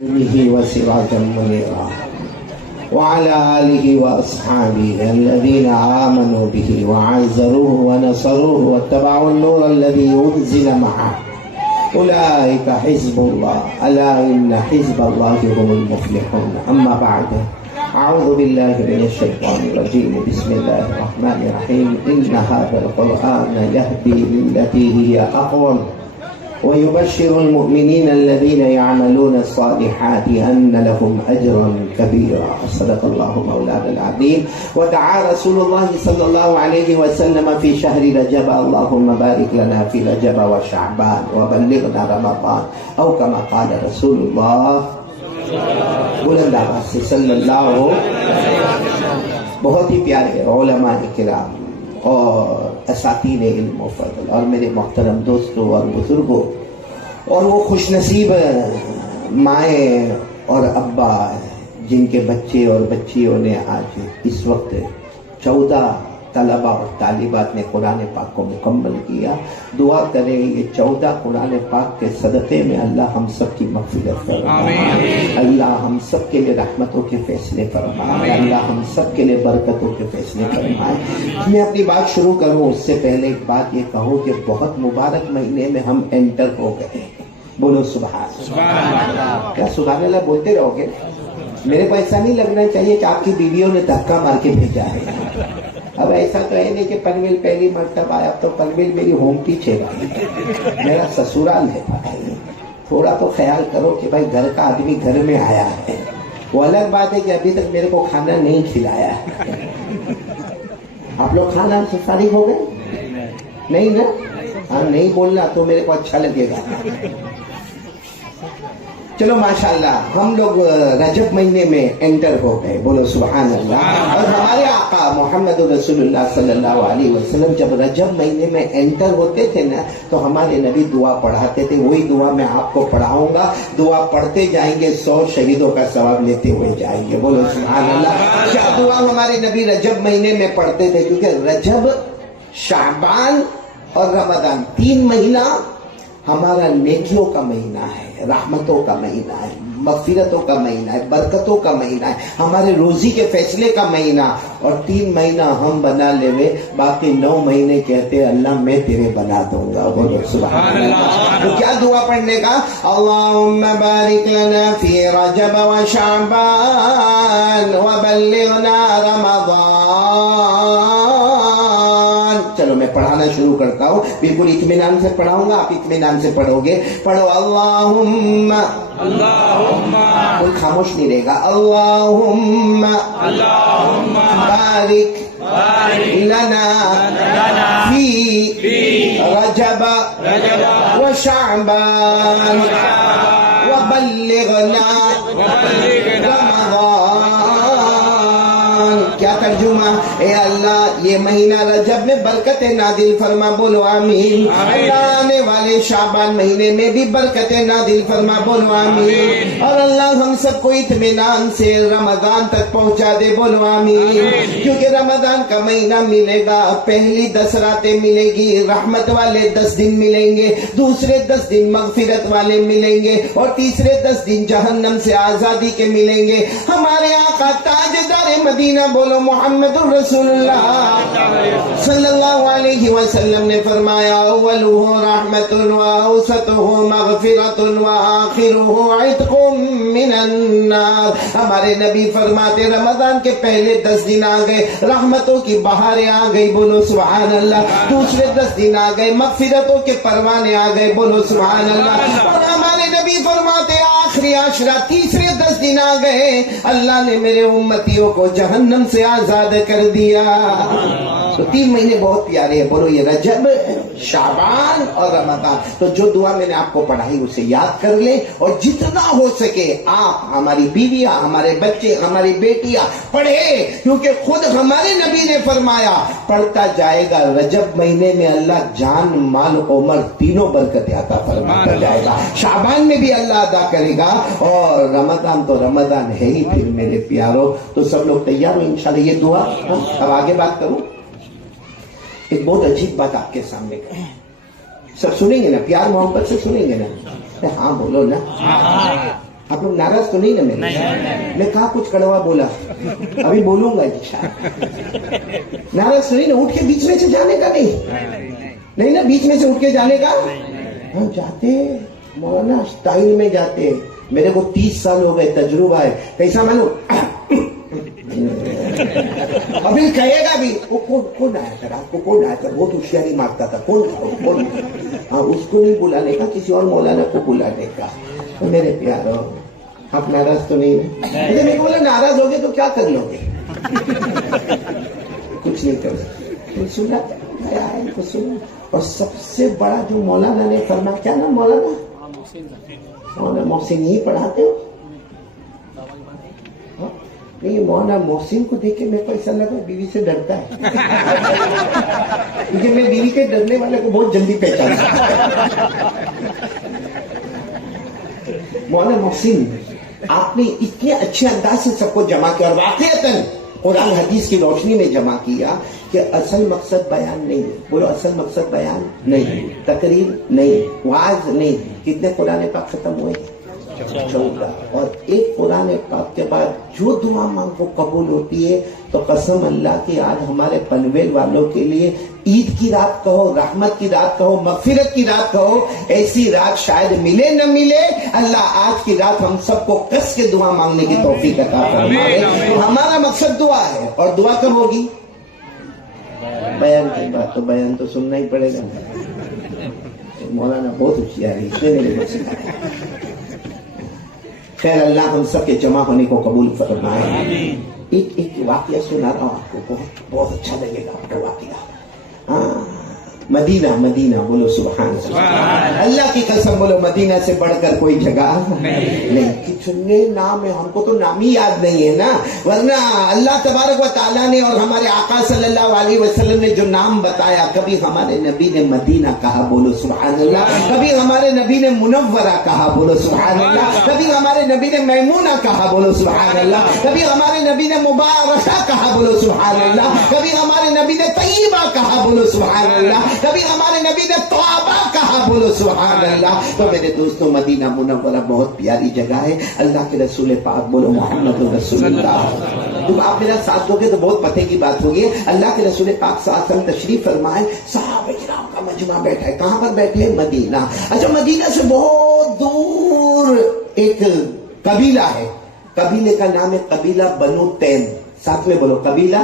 به وسراجا منيرا وعلى آله وأصحابه الذين آمنوا به وعزروه ونصروه واتبعوا النور الذي أنزل معه أولئك حزب الله ألا إن حزب الله هم المفلحون. أما بعد، أعوذ بالله من الشيطان الرجيم. بسم الله الرحمن الرحيم. إن هذا القرآن يهدي للتي هي أقوم ويبشر المؤمنين الذين يعملون الصالحات أن لهم أجرا كبيرا. صدق الله مولانا العظيم. ودعا رسول الله صلى الله عليه وسلم في شهر رجب اللهم بارك لنا في رجب وشعبان وبلغنا رمضان أو كما قال رسول الله بلند آواز سے صلی اللہ بہت ہی پیارے علماء کرام اور اساتین علم و فضل اور میرے محترم دوستوں اور بزرگوں اور وہ خوش نصیب مائیں اور ابا جن کے بچے اور بچیوں نے آج اس وقت 14 طلبہ اور طالبات نے قرآن پاک کو مکمل کیا. دعا کریں یہ 14 قرآن پاک کے صدقے میں اللہ ہم سب کی مغفرت فرمائے، اللہ ہم سب کے لیے رحمتوں کے فیصلے فرمائے، اللہ ہم سب کے لیے برکتوں کے فیصلے فرمائے. میں اپنی بات شروع کروں اس سے پہلے ایک بات یہ کہوں کہ بہت مبارک مہینے میں ہم انٹر ہو گئے. بولو سبحان اللہ. کیا سبحان اللہ بولتے رہو گے؟ میرے کو ایسا نہیں لگنا چاہیے کہ آپ کی بیویوں نے دھکا مار کے بھیجا ہے. اب ایسا تو ہے نہیں کہ پنویل پہلی مرتبہ آیا. اب تو پنویل میری ہوم پیچھے بھائی، میرا سسرال ہے بھائی. تھوڑا تو خیال کرو کہ بھائی گھر کا آدمی گھر میں آیا ہے. وہ الگ بات ہے کہ ابھی تک میرے کو کھانا نہیں کھلایا ہے. آپ لوگ کھانا سے فارغ ہو گئے؟ نہیں نا؟ ہاں نہیں بولنا تو میرے کو اچھا لگے گا. چلو ماشاءاللہ ہم لوگ رجب مہینے میں انٹر ہو گئے. بولو سبحان اللہ. اور ہمارے آقا محمد رسول اللہ صلی اللہ علیہ وسلم جب رجب مہینے میں انٹر ہوتے تھے نا تو ہمارے نبی دعا پڑھاتے تھے. وہی دعا میں آپ کو پڑھاؤں گا. دعا پڑھتے جائیں گے، 100 شہیدوں کا ثواب لیتے ہوئے جائیں گے. بولو سبحان اللہ. کیا دعا ہمارے نبی رجب مہینے میں پڑھتے تھے؟ کیونکہ رجب، شعبان اور رمضان 3 مہینہ ہمارا نیکیوں کا مہینہ ہے، رحمتوں کا مہینہ ہے، مغفرتوں کا مہینہ ہے، برکتوں کا مہینہ ہے، ہمارے روزی کے فیصلے کا مہینہ. اور 3 مہینہ ہم بنا لے ہوئے، باقی 9 مہینے کہتے اللہ میں تیرے بنا دوں گا. بولو سبحان اللہ. تو کیا دعا پڑھنے کا؟ اللہم بارک لنا فی رجب و شعبان وبلغنا رمضان. چلو میں پڑھانا شروع کرتا ہوں. بالکل اطمینان سے پڑھاؤں گا، آپ اطمینان سے پڑھو گے. پڑھو اللہم، کوئی خاموش نہیں رہے گا. اللہم بارک لنا فی رجب و شعبان وبلغنا رمضان. کیا ترجمہ؟ اے اللہ یہ مہینہ رجب میں برکتیں نازل فرما. بولو آمین. اللہ آنے والے شعبان مہینے میں بھی برکتیں نازل فرما. بولو آمین. اور اللہ ہم سب کو اطمینان سے رمضان تک پہنچا دے. بولو آمین. کیونکہ رمضان کا مہینہ ملے گا، پہلی 10 راتیں ملے گی، رحمت والے 10 دن ملیں گے، دوسرے 10 دن مغفرت والے ملیں گے، اور تیسرے 10 دن جہنم سے آزادی کے ملیں گے. ہمارے آقا تاجدار مدینہ بولو محمد رسول اللہ صلی اللہ علیہ وسلم نے فرمایا اولہ رحمت و اوسطہ مغفرت و آخرہ عتق من النار. ہمارے نبی فرماتے رمضان کے پہلے 10 دن آ گئے، رحمتوں کی بہاریں آ گئی. بولو سبحان اللہ. دوسرے 10 دن آ گئے، مغفرتوں کے پروانے آ گئے. بولو سبحان اللہ. اور ہمارے نبی فرماتے آخری عشرہ تیسرے 10 دن آ گئے، اللہ نے میرے امتیوں کو جہنم سے آزاد کر دیا. تو 3 مہینے بہت پیارے ہیں. بولو یہ رجب، شعبان اور رمضان. تو جو دعا میں نے آپ کو پڑھائی اسے یاد کر لیں، اور جتنا ہو سکے آپ، ہماری بیویاں، ہمارے بچے، ہماری بیٹیاں پڑھے. کیونکہ خود ہمارے نبی نے فرمایا پڑھتا جائے گا رجب مہینے میں اللہ جان، مال، عمر تینوں برکتیں عطا فرماتا جائے گا. شعبان میں بھی اللہ ادا کرے گا، اور رمضان تو رمضان ہے ہی. پھر میرے پیاروں تو سب لوگ تیار ہو انشاءاللہ یہ دعا. اب آگے بات کروں. ایک بہت عجیب بات آپ کے سامنے کریں. سب سنیں گے نا؟ پیار محبت سے سنیں گے نا؟ ہاں بولو نا. آپ لوگ ناراض تو نہیں نا میرے؟ میں کہا کچھ کڑوا بولا، ابھی بولوں گا انشاءاللہ۔ ناراض تو نہیں نا؟ اٹھ کے بیچ میں سے جانے کا نہیں نا، بیچ میں سے اٹھ کے جانے کا؟ ہم جاتے مولانا اسٹائل میں جاتے، میرے کو 30 سال ہو گئے، تجربہ ہے۔ کیسا معلوم؟ ابھی کہے گا بھی وہ کون آیا تھا رات کو، کون آیا تھا، بہت ہوشیاری مارتا تھا، کون تھا؟ ہاں، اس کو نہیں بلانے کا، کسی اور مولانا کو بلانے کا۔ تو میرے پیارو، آپ ناراض تو نہیں ہیں؟ میرے کو بولا ناراض ہوگے تو کیا کر لو گے؟ کچھ نہیں کر سکتے۔ سنا کو سنا۔ اور سب سے بڑا جو مولانا نے فرمایا، کیا نام مولانا محسن ہی پڑھاتے ہو؟ نہیں، مولانا محسن کو دیکھ کے میرے کو ایسا لگا بیوی سے ڈرتا ہے، کیونکہ میں بیوی کے ڈرنے والے کو بہت جلدی پہچانتا ہوں۔ مولانا محسن، آپ نے اتنے اچھے انداز سے سب کو جمع کیا، اور واقعتاً قرآن حدیث کی روشنی میں جمع کیا کہ اصل مقصد بیان نہیں ہے۔ بولو، اصل مقصد بیان نہیں، تقریر نہیں، وعظ نہیں۔ کتنے قرآن پاک ختم ہوئے؟ 14۔ اور ایک قرآن پاک کے بعد جو دعا مانگو قبول ہوتی ہے، تو قسم اللہ کی آج ہمارے پنویل والوں کے لیے عید کی رات کہو، رحمت کی رات کہو، مغفرت کی رات کہو، ایسی رات شاید ملے نہ ملے۔ اللہ آج کی رات ہم سب کو کس کے دعا مانگنے کی توفیق عطا فرمائے۔ تو ہمارا مقصد دعا ہے، اور دعا کب ہوگی؟ بیان کی بات، تو بیان تو سننا ہی پڑے گا۔ مولانا بہت ہوشیار ہے، خیر اللہ ہم سب کے جمع ہونے کو قبول فرمائے۔ ایک واقعہ سنا رہا ہوں آپ کو، بہت اچھا لگے گا آپ کا واقعہ۔ مدینہ بولو سبحان اللہ۔ اللہ کی قسم بولو، مدینہ سے بڑھ کر کوئی جگہ نہیں۔ کتنے نام ہے، ہم کو تو نام ہی یاد نہیں ہے نا، ورنہ اللہ تبارک و تعالیٰ نے اور ہمارے آقا صلی اللہ علیہ وسلم نے جو نام بتایا، کبھی ہمارے نبی نے مدینہ کہا، بولو سبحان اللہ، کبھی ہمارے نبی نے منورہ کہا، بولو سبحان اللہ، کبھی ہمارے نبی نے میمونہ کہا، بولو سبحان اللہ، کبھی ہمارے نبی نے مبارکہ کہا، بولو سبحان اللہ، کبھی ہمارے نبی نے طیبہ کہا، بولو سبحان اللہ، کبھی ہمارے نبی نے توبہ کہا، بولو سبحان اللہ۔ تو میرے دوستوں، مدینہ منورہ بہت پیاری جگہ ہے۔ اللہ کے رسول پاک، بولو محمد رسول اللہ۔ تم آپ میرا ساتھ دو گے تو بہت پتے کی بات ہوگی۔ اللہ کے رسول پاک صلی اللہ علیہ وسلم تشریف فرمائے، صحابہ کرام کا مجمع بیٹھا ہے۔ کہاں پر بیٹھے ہیں؟ مدینہ۔ اچھا، مدینہ سے بہت دور ایک قبیلہ ہے، قبیلے کا نام ہے قبیلہ بنو تیم۔ ساتھ میں بولو، قبیلہ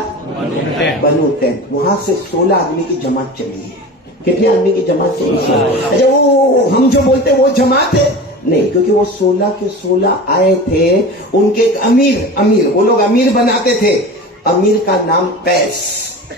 بنو تیم۔ وہاں سے 16 آدمی کی جماعت چلی ہے۔ کتنے آدمی کی جماعت سے؟ اچھا، وہ ہم جو بولتے وہ جماعت ہے نہیں، کیونکہ وہ 16 کے 16 آئے تھے۔ ان کے ایک امیر وہ لوگ امیر بناتے تھے، امیر کا نام قیس۔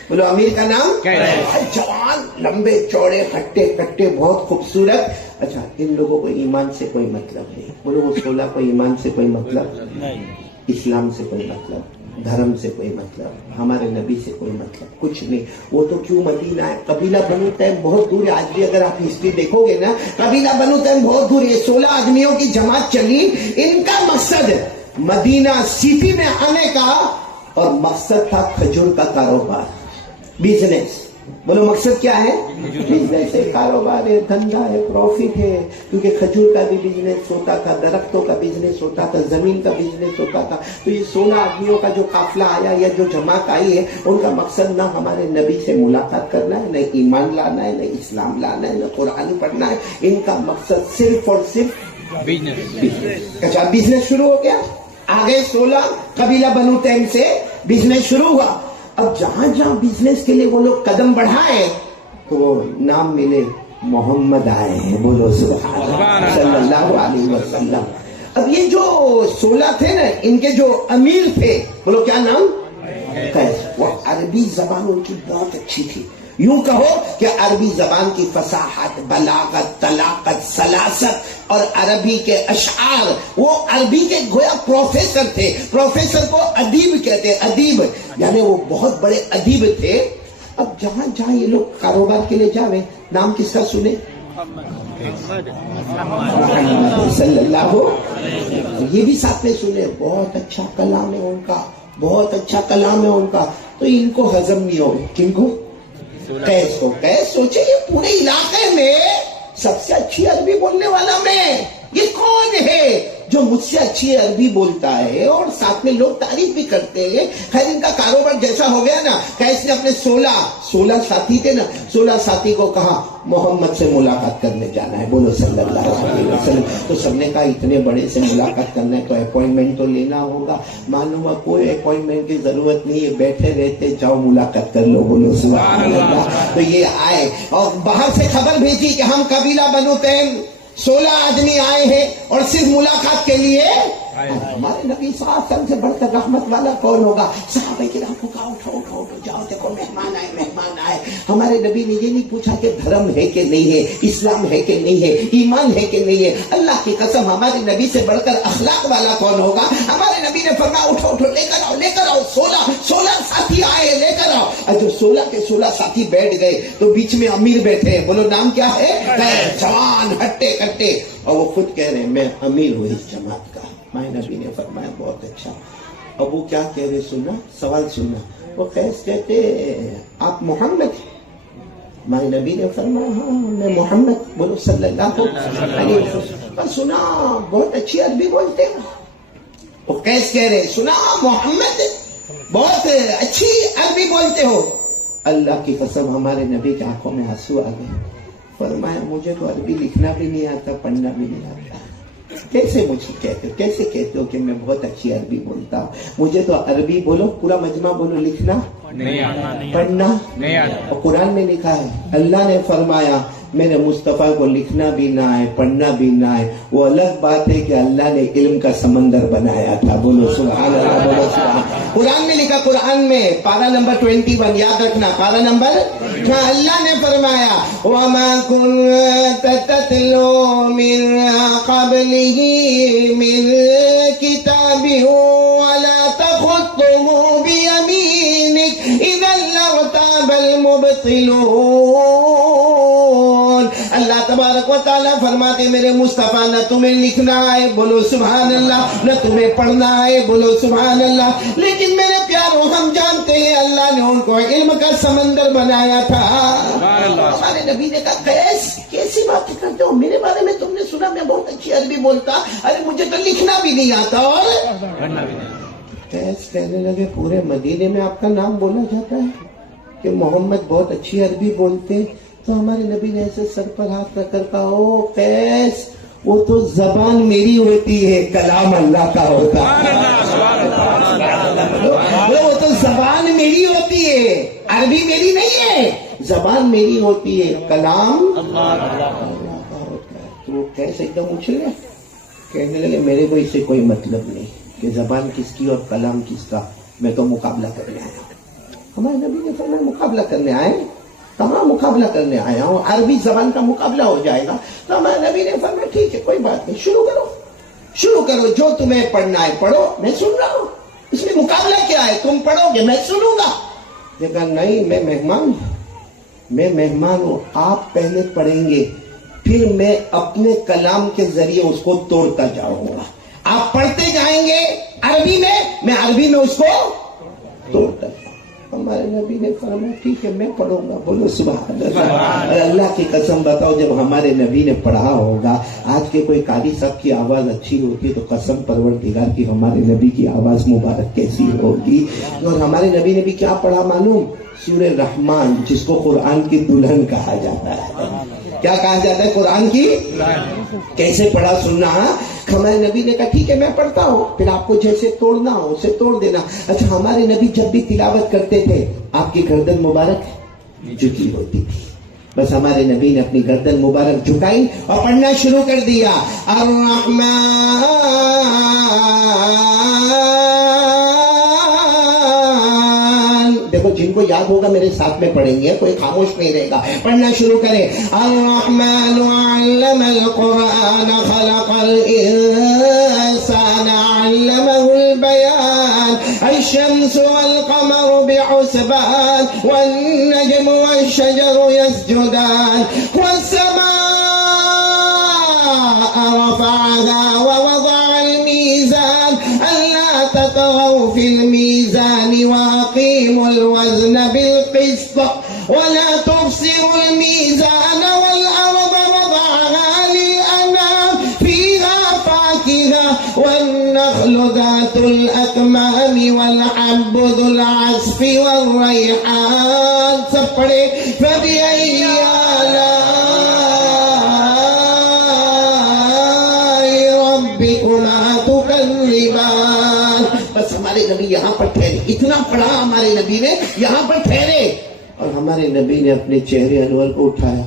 بولو، امیر کا نام قیس۔ جوان، لمبے چوڑے، ہٹے کٹے، بہت خوبصورت۔ اچھا، ان لوگوں کو ایمان سے کوئی مطلب نہیں۔ بولو، وہ 16 کو ایمان سے کوئی مطلب نہیں، اسلام سے کوئی مطلب، دھرم سے کوئی مطلب، ہمارے نبی سے کوئی مطلب، کچھ نہیں۔ وہ تو کیوں مدینہ ہے؟ قبیلہ بنو تیم بہت دور ہے۔ آج بھی اگر آپ ہسٹری دیکھو گے نا، قبیلہ بنو تیم بہت دور ہے۔ 16 آدمیوں کی جماعت چلی۔ ان کا مقصد مدینہ سٹی میں آنے کا، اور مقصد تھا کھجور کا کاروبار، بزنس۔ بولو، مقصد کیا ہے؟ بزنس ہے، کاروبار ہے، دھندا ہے، پروفٹ ہے۔ کیونکہ کھجور کا بھی بزنس ہوتا تھا، درختوں کا بزنس ہوتا تھا، زمین کا بزنس ہوتا تھا۔ تو یہ 16 آدمیوں کا جو قافلہ آیا یا جو جماعت آئی ہے، ان کا مقصد نہ ہمارے نبی سے ملاقات کرنا ہے، نہ ایمان لانا ہے، نہ اسلام لانا ہے، نہ قرآن پڑھنا ہے۔ ان کا مقصد صرف اور صرف بزنس۔ اچھا، بزنس شروع ہو گیا، آگے 16 قبیلہ بنو تیم سے بزنس شروع ہوا۔ اب جہاں جہاں بزنس کے لیے وہ لوگ قدم بڑھائے تو وہ نام ملے، محمد آئے ہیں، بولو سبحان اللہ صلی اللہ علیہ وسلم۔ اب یہ جو 16 تھے نا، ان کے جو امیر تھے، بولو کیا نام؟ قیس۔ وہ عربی زبان ان کی بہت اچھی تھی، یوں کہو کہ عربی زبان کی فصاحت، بلاغت، طلاقت، سلاست اور عربی کے اشعار، وہ عربی کے گویا پروفیسر تھے۔ پروفیسر کو ادیب کہتے ہیں، ادیب یعنی وہ بہت بڑے ادیب تھے۔ اب جہاں جہاں یہ لوگ کاروبار کے لیے جاوے، نام کس کا سنے؟ صلی اللہ ہو، یہ بھی ساتھ میں سنے، بہت اچھا کلام ہے ان کا، بہت اچھا کلام ہے ان کا۔ تو ان کو ہضم نہیں ہو، کن کو؟ قیس کو۔ قیس سوچے یہ پورے علاقے میں سب سے اچھی عربی بولنے والا میں، یہ کون ہے جو مجھ سے اچھی عربی بولتا ہے اور ساتھ میں لوگ تعریف بھی کرتے ہیں. خیر ان کا کاروبار جیسا ہو گیا نا, قیس نے اپنے 16 ساتھی تھے نا, 16 ساتھی کو کہا محمد سے ملاقات کرنے جانا ہے, بولو صلی اللہ علیہ وسلم. تو سب نے کہا اتنے بڑے سے ملاقات کرنا ہے تو اپوائنٹمنٹ تو لینا ہوگا. معلوم ہے کوئی اپوائنٹمنٹ کی ضرورت نہیں ہے, بیٹھے رہتے جاؤ ملاقات کر لو, بولو سبحان اللہ. تو یہ آئے اور باہر سے خبر بھیجی کہ ہم قبیلہ بنو تیم 16 آدمی آئے ہیں اور صرف ملاقات کے لیے. ہمارے نبی صلی اللہ علیہ وسلم سے بڑھ کر رحمت والا کون ہوگا؟ صحابہ کرام کو کہا اٹھو جاؤ, دیکھو مہمان آئے. ہمارے نبی نے یہ نہیں پوچھا کہ دھرم ہے کہ نہیں ہے, اسلام ہے کہ نہیں ہے, ایمان ہے کہ نہیں ہے. اللہ کی قسم ہمارے نبی سے بڑھ کر اخلاق والا کون ہوگا؟ ہمارے نبی نے فرمایا اٹھو لے کر آؤ 16 ساتھی آئے, لے کر آؤ. اور جو 16 کے 16 ساتھی بیٹھ گئے تو بیچ میں امیر بیٹھے, بولو نام کیا ہے؟ جوان ہٹے کٹے, اور وہ خود کہہ رہے ہیں میں امیر ہوں اس جماعت کا. ماں نبی نے فرمایا بہت اچھا. اب وہ کیا کہہ رہے سننا, سوال سننا. وہ قیس کہتے آپ محمد؟ ماں نبی نے فرمایا ہاں میں محمد, بولو صلی اللہ علیہ وسلم. سنا بہت اچھی عربی بولتے ہو. وہ قیس کہہ رہے سنا محمد بہت اچھی عربی بولتے ہو. اللہ کی قسم ہمارے نبی کی آنکھوں میں آنسو آ گئے. فرمایا مجھے تو عربی لکھنا بھی نہیں آتا, پڑھنا بھی نہیں آتا. کیسے مجھے کہتے ہو کہ میں بہت اچھی عربی بولتا ہوں؟ مجھے تو عربی بولو, پورا مجمع بولو, لکھنا پڑھنا نہیں آتا. اور قرآن میں لکھا ہے, اللہ نے فرمایا میرے مصطفیٰ کو لکھنا بھی نہ آئے پڑھنا بھی نہ آئے. وہ الگ بات ہے کہ اللہ نے علم کا سمندر بنایا تھا, بولو سبحان اللہ, بولو سبحان. قرآن میں لکھا, قرآن میں پارہ نمبر 21, یاد رکھنا پارہ نمبر. اللہ نے فرمایا وَمَا كُنْتَ تَتْلُو مِنْ قَبْلِهِ مِنْ كِتَابٍ وَلَا تَخُطُّهُ بِيَمِينِكَ إِذًا لَارْتَابَ الْمُبْطِلُونَ. اللہ تبارک و تعالیٰ فرماتے میرے مصطفیٰ نہ تمہیں لکھنا آئے, بولو سبحان اللہ, نہ تمہیں پڑھنا آئے, بولو سبحان اللہ, لیکن میرے پیاروں ہم جانتے ہیں اللہ نے ان کو علم کا سمندر بنایا تھا. ہمارے نبی نے کہا قیس کیسی بات کرتے ہو, میرے بارے میں تم نے سنا میں بہت اچھی عربی بولتا, ارے مجھے تو لکھنا بھی نہیں آتا اور پڑھنا بھی نہیں. قیس کہنے لگے پورے مدینے میں آپ کا نام بولا جاتا ہے کہ محمد بہت اچھی عربی بولتے. تو ہمارے نبی نے ایسے سر پر ہاتھ رکھ کر کہا او قیس وہ تو زبان میری ہوتی ہے, کلام اللہ کا ہوتا ہے. وہ تو زبان میری ہوتی ہے, عربی میری نہیں ہے, زبان میری ہوتی ہے, کلام اللہ کا ہوتا ہے. تو وہ قیس ایک دم اچھل گئے, کہنے لگے میرے کو اس سے کوئی مطلب نہیں کہ زبان کس کی اور کلام کس کا, میں تو مقابلہ کرنے آیا ہوں. ہمارے نبی نے فرمایا مقابلہ کرنے آئے؟ کہاں مقابلہ کرنے آیا ہوں, عربی زبان کا مقابلہ ہو جائے گا. تو ہمارے نبی نے فرمایا ٹھیک ہے کوئی بات نہیں, شروع کرو, جو تمہیں پڑھنا ہے پڑھو, میں سن رہا ہوں. اس میں مقابلہ کیا ہے, تم پڑھو گے میں سنوں گا. دیکھا نہیں میں مہمان ہوں, آپ پہلے پڑھیں گے پھر میں اپنے کلام کے ذریعے اس کو توڑتا جاؤں گا. آپ پڑھتے جائیں گے عربی میں عربی میں اس کو توڑتا جاؤں. ہمارے نبی نے فرمایا ٹھیک ہے میں پڑھوں گا, بولو سبحان اللہ. اللہ کی قسم بتاؤ جب ہمارے نبی نے پڑھا ہوگا, آج کے کوئی قاری صاحب کی آواز اچھی ہوتی ہے تو قسم پروردگار کی ہمارے نبی کی آواز مبارک کیسی ہوگی. اور ہمارے نبی نے بھی کیا پڑھا معلوم, سورہ رحمان جس کو قرآن کی دلہن کہا جاتا ہے. کیا کہا جاتا ہے, قرآن کی. کیسے پڑھا سننا. ہمارے نبی نے کہا ٹھیک ہے میں پڑھتا ہوں, پھر آپ کو جیسے توڑنا ہو اسے توڑ دینا. اچھا ہمارے نبی جب بھی تلاوت کرتے تھے آپ کی گردن مبارک جھکی ہوتی تھی, بس ہمارے نبی نے اپنی گردن مبارک جھکائی اور پڑھنا شروع کر دیا. الرحمن, دیکھو جن کو یاد ہوگا میرے ساتھ میں پڑھیں گے, کوئی خاموش نہیں رہے گا, پڑھنا شروع کریں. الرحمن علم القرآن خلق الانسان علمه البيان الشمس والقمر بحسبان والنجم والشجر يسجدان والسماء رفعها ووضع الميزان ألا تطغوا في الميزان وأقيموا الوزن بالقسط ولا تبصروا الميزان والأرض وضعها للأنام فيها فاكهة والنخل ذات الأكمام والحب ذو العصف والريحان. سب پڑھے فبأي آلاء ربكما تكذبان. بس ہمارے نبی یہاں پر ٹھہرے. اتنا پڑھا ہمارے نبی نے, یہاں پر ٹھہرے. اور ہمارے نبی نے اپنے چہرے انور کو اٹھایا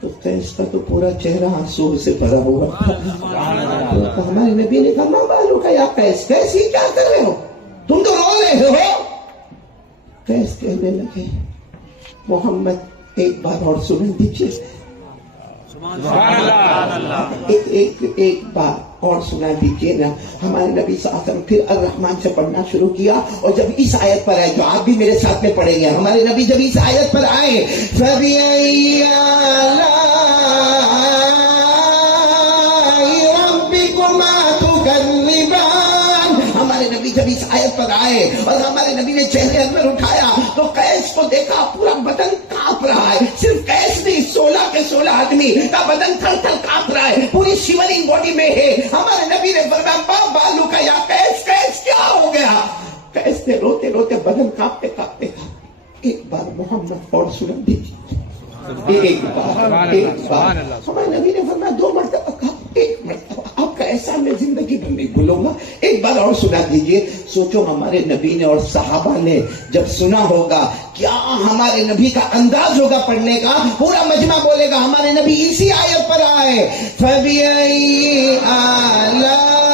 تو قیس کا تو پورا چہرہ آنسو سے بھرا ہوا تھا. تو ہمارے نبی نے کہا ماں بالو کا یا قیس, قیس یہ کیا کر رہے ہو, تم تو رو رہے ہو. قیس کہنے لگے محمد ایک بار اور سنیں دیجیے, ایک بار اور سنا دیجیے نا. ہمارے نبی صلی اللہ علیہ وسلم پھر الرحمن سے پڑھنا شروع کیا, اور جب اس آیت پر آئے جو آپ بھی میرے ساتھ میں پڑھیں گے, ہمارے نبی جب اس آیت پر آئے فَبِأَيِّ آلَاءِ رَبِّكُمَا تُكَذِّبَانِ. ہمارے نبی جب اس آیت پر آئے اور ہمارے نبی نے چہرے اندر اٹھایا تو قیس کو دیکھا پورا بدن کانپ رہا ہے. صرف قیس نہیں, 16 کے 16 آدمی کا بدن تھر تھر کانپ رہا ہے, پوری شیورنگ باڈی میں ہے. ہمارے نبی نے فرمایا ماں بالو کا یا قیس, قیس کیا ہو گیا. قیس نے روتے روتے بدن کانپتے کانپتے کہا ایک بار محمد اور سن دیجیے, ایک بار. ہمارے نبی نے فرمایا 2 مرتبہ کہا, 1 مرتبہ, آپ کا احسان میں زندگی بھر نہیں بھولوں گا, ایک بار اور سنا دیجیے. سوچو ہمارے نبی نے اور صحابہ نے جب سنا ہوگا کیا ہمارے نبی کا انداز ہوگا پڑھنے کا. پورا مجمع بولے گا ہمارے نبی اسی آیت پر آئے فَبِأَيِّ آلَاءِ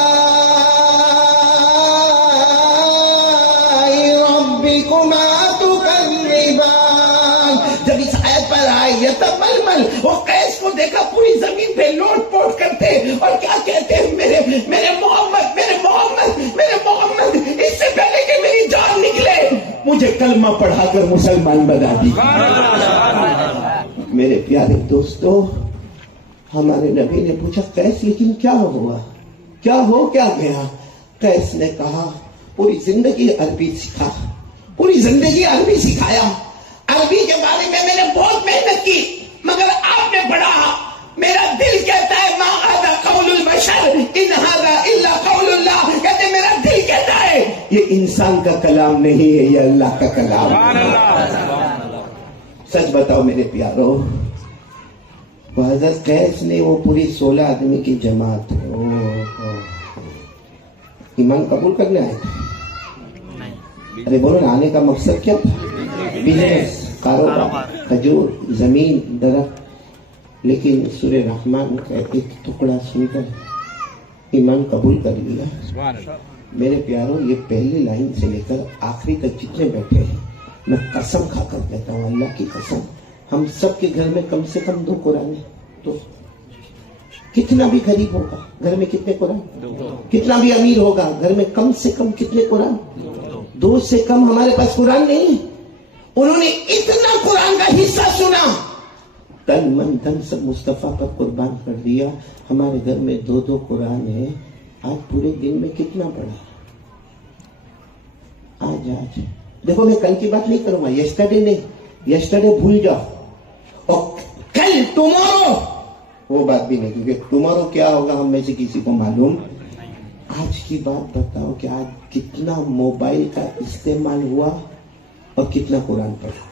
رَبِّكُمَا تُكَذِّبَانِ. جب اس آیت پر آئے یتململ, وہ قیس کو دیکھا پوری زمین پہ لوٹ پوٹ کرتے اور کیا کہتے ہیں میرے محمد, میرے محمد, میرے محمد, اس سے پہلے کہ میری جان نکلے مجھے کلمہ پڑھا کر مسلمان بنا دی. میرے پیارے دوستو, ہمارے نبی نے پوچھا قیس لیکن کیا ہوا, کیا ہو کیا گیا. قیس نے کہا پوری زندگی عربی سیکھا, پوری زندگی عربی سکھایا, عربی کے بارے میں نے بہت محنت کی, مگر آپ نے پڑھا, میرا دل کہتا ہے ما ھذا قول البشر ان ھذا الا قول اللہ. کہتے میرا دل کہتا ہے یہ انسان کا کلام نہیں ہے, یہ اللہ کا کلام ہے. سچ بتاؤ میرے پیارو, حضرت قیس نے وہ پوری 16 آدمی کی جماعت ایمان قبول کرنے آئے تھے. ارے بولو نا, آنے کا مقصد کیا تھا؟ بزنس, کاروبار, کھجور, زمین, درخت. لیکن سورہ رحمان کا ایک ٹکڑا سن کر ایمان قبول کر لیا. میرے پیاروں, یہ پہلی لائن سے لے کر آخری تک جتنے بیٹھے ہیں, میں قسم کھا کر کہتا ہوں, اللہ کی قسم, ہم سب کے گھر میں کم سے کم 2 قرآن ہیں. تو کتنا بھی غریب ہوگا گھر میں کتنے قرآن, کتنا بھی امیر ہوگا گھر میں کم سے کم کتنے قرآن, 2 سے کم ہمارے پاس قرآن نہیں. انہوں نے اتنا قرآن کا حصہ سنا, تن من دھن سب مصطفیٰ پر قربان کر دیا. ہمارے گھر میں 2 قرآن ہیں. آج پورے دن میں کتنا پڑھا, آج دیکھو میں کل کی بات نہیں کروں گا, یسٹرڈے نہیں, یسٹرڈے بھول جاؤ, اور کل ٹمارو وہ بات بھی نہیں, کیونکہ ٹمارو کیا ہوگا ہم میں سے کسی کو معلوم. آج کی بات بتاؤ کہ آج کتنا موبائل کا استعمال ہوا اور کتنا قرآن پڑھا.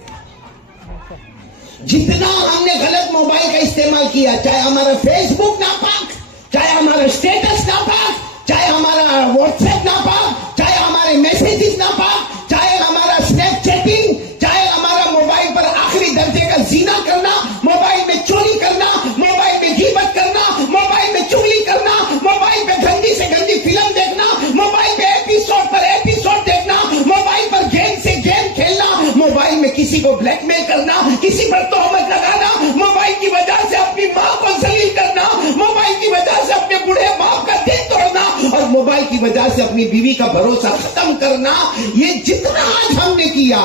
جتنا ہم نے غلط موبائل کا استعمال کیا, چاہے ہمارا فیس بک ناپاک, چاہے ہمارا اسٹیٹس ناپاک, چاہے ہمارا واٹس ایپ ناپاک, چاہے ہمارے میسیجز ناپاک, چاہے ہمارا اسنیپ چیٹنگ, چاہے ہمارا موبائل پر آخری درجے کا زنا کرنا, موبائل میں چوری کرنا, موبائل میں غیبت کرنا, موبائل میں چغلی کرنا, موبائل پہ گندی سے گندی فلم دیکھنا, موبائل پہ ایپیسوڈ پر ایپیسوڈ دیکھنا, موبائل پر گیم سے گیم کھیلنا, موبائل میں کسی کو بلیک میل کرنا, کسی پر تہمت لگانا, موبائل کی وجہ سے اپنی ماں کو ذلیل کرنا, موبائل کی وجہ سے اپنے بوڑھے باپ کا دل توڑنا, اور موبائل کی وجہ سے اپنی بیوی کا بھروسہ ختم کرنا. یہ جتنا آج ہم نے کیا,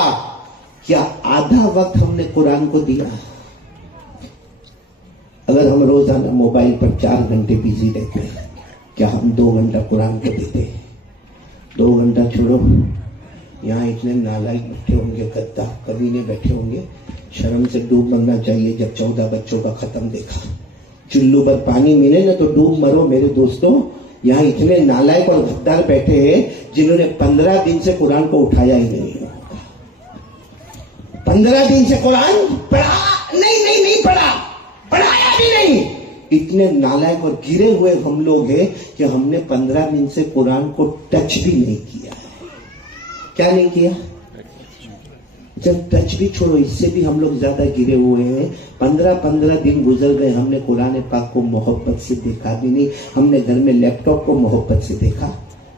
کیا آدھا وقت ہم نے قرآن کو دیا؟ اگر ہم روزانہ موبائل پر 4 گھنٹے بزی رہتے ہیں, کیا ہم 2 گھنٹہ قرآن کو دیتے ہیں؟ 2 گھنٹہ چھوڑو, یہاں اتنے نالائق بیٹھے ہوں گے, گدا کمینے بیٹھے ہوں گے, شرم سے ڈوب مرنا چاہیے. جب 14 بچوں کا ختم دیکھا, چلو پر پانی ملے نا تو ڈوب مرو میرے دوستوں. یہاں اتنے نالائق اور غدار بیٹھے ہیں جنہوں نے 15 دن سے قرآن کو اٹھایا ہی نہیں. 15 دن سے قرآن پڑھا نہیں پڑھا، پڑھایا بھی نہیں. اتنے نالائق اور گرے ہوئے ہم لوگ ہیں کہ ہم نے 15 دن سے قرآن کو ٹچ بھی نہیں کیا ہے. کیا نہیں کیا؟ جب ٹچ بھی چھوڑو، اس سے بھی ہم لوگ زیادہ گرے ہوئے ہیں. 15 دن گزر گئے، ہم نے قرآن پاک کو محبت سے دیکھا بھی نہیں. ہم نے گھر میں لیپ ٹاپ کو محبت سے دیکھا،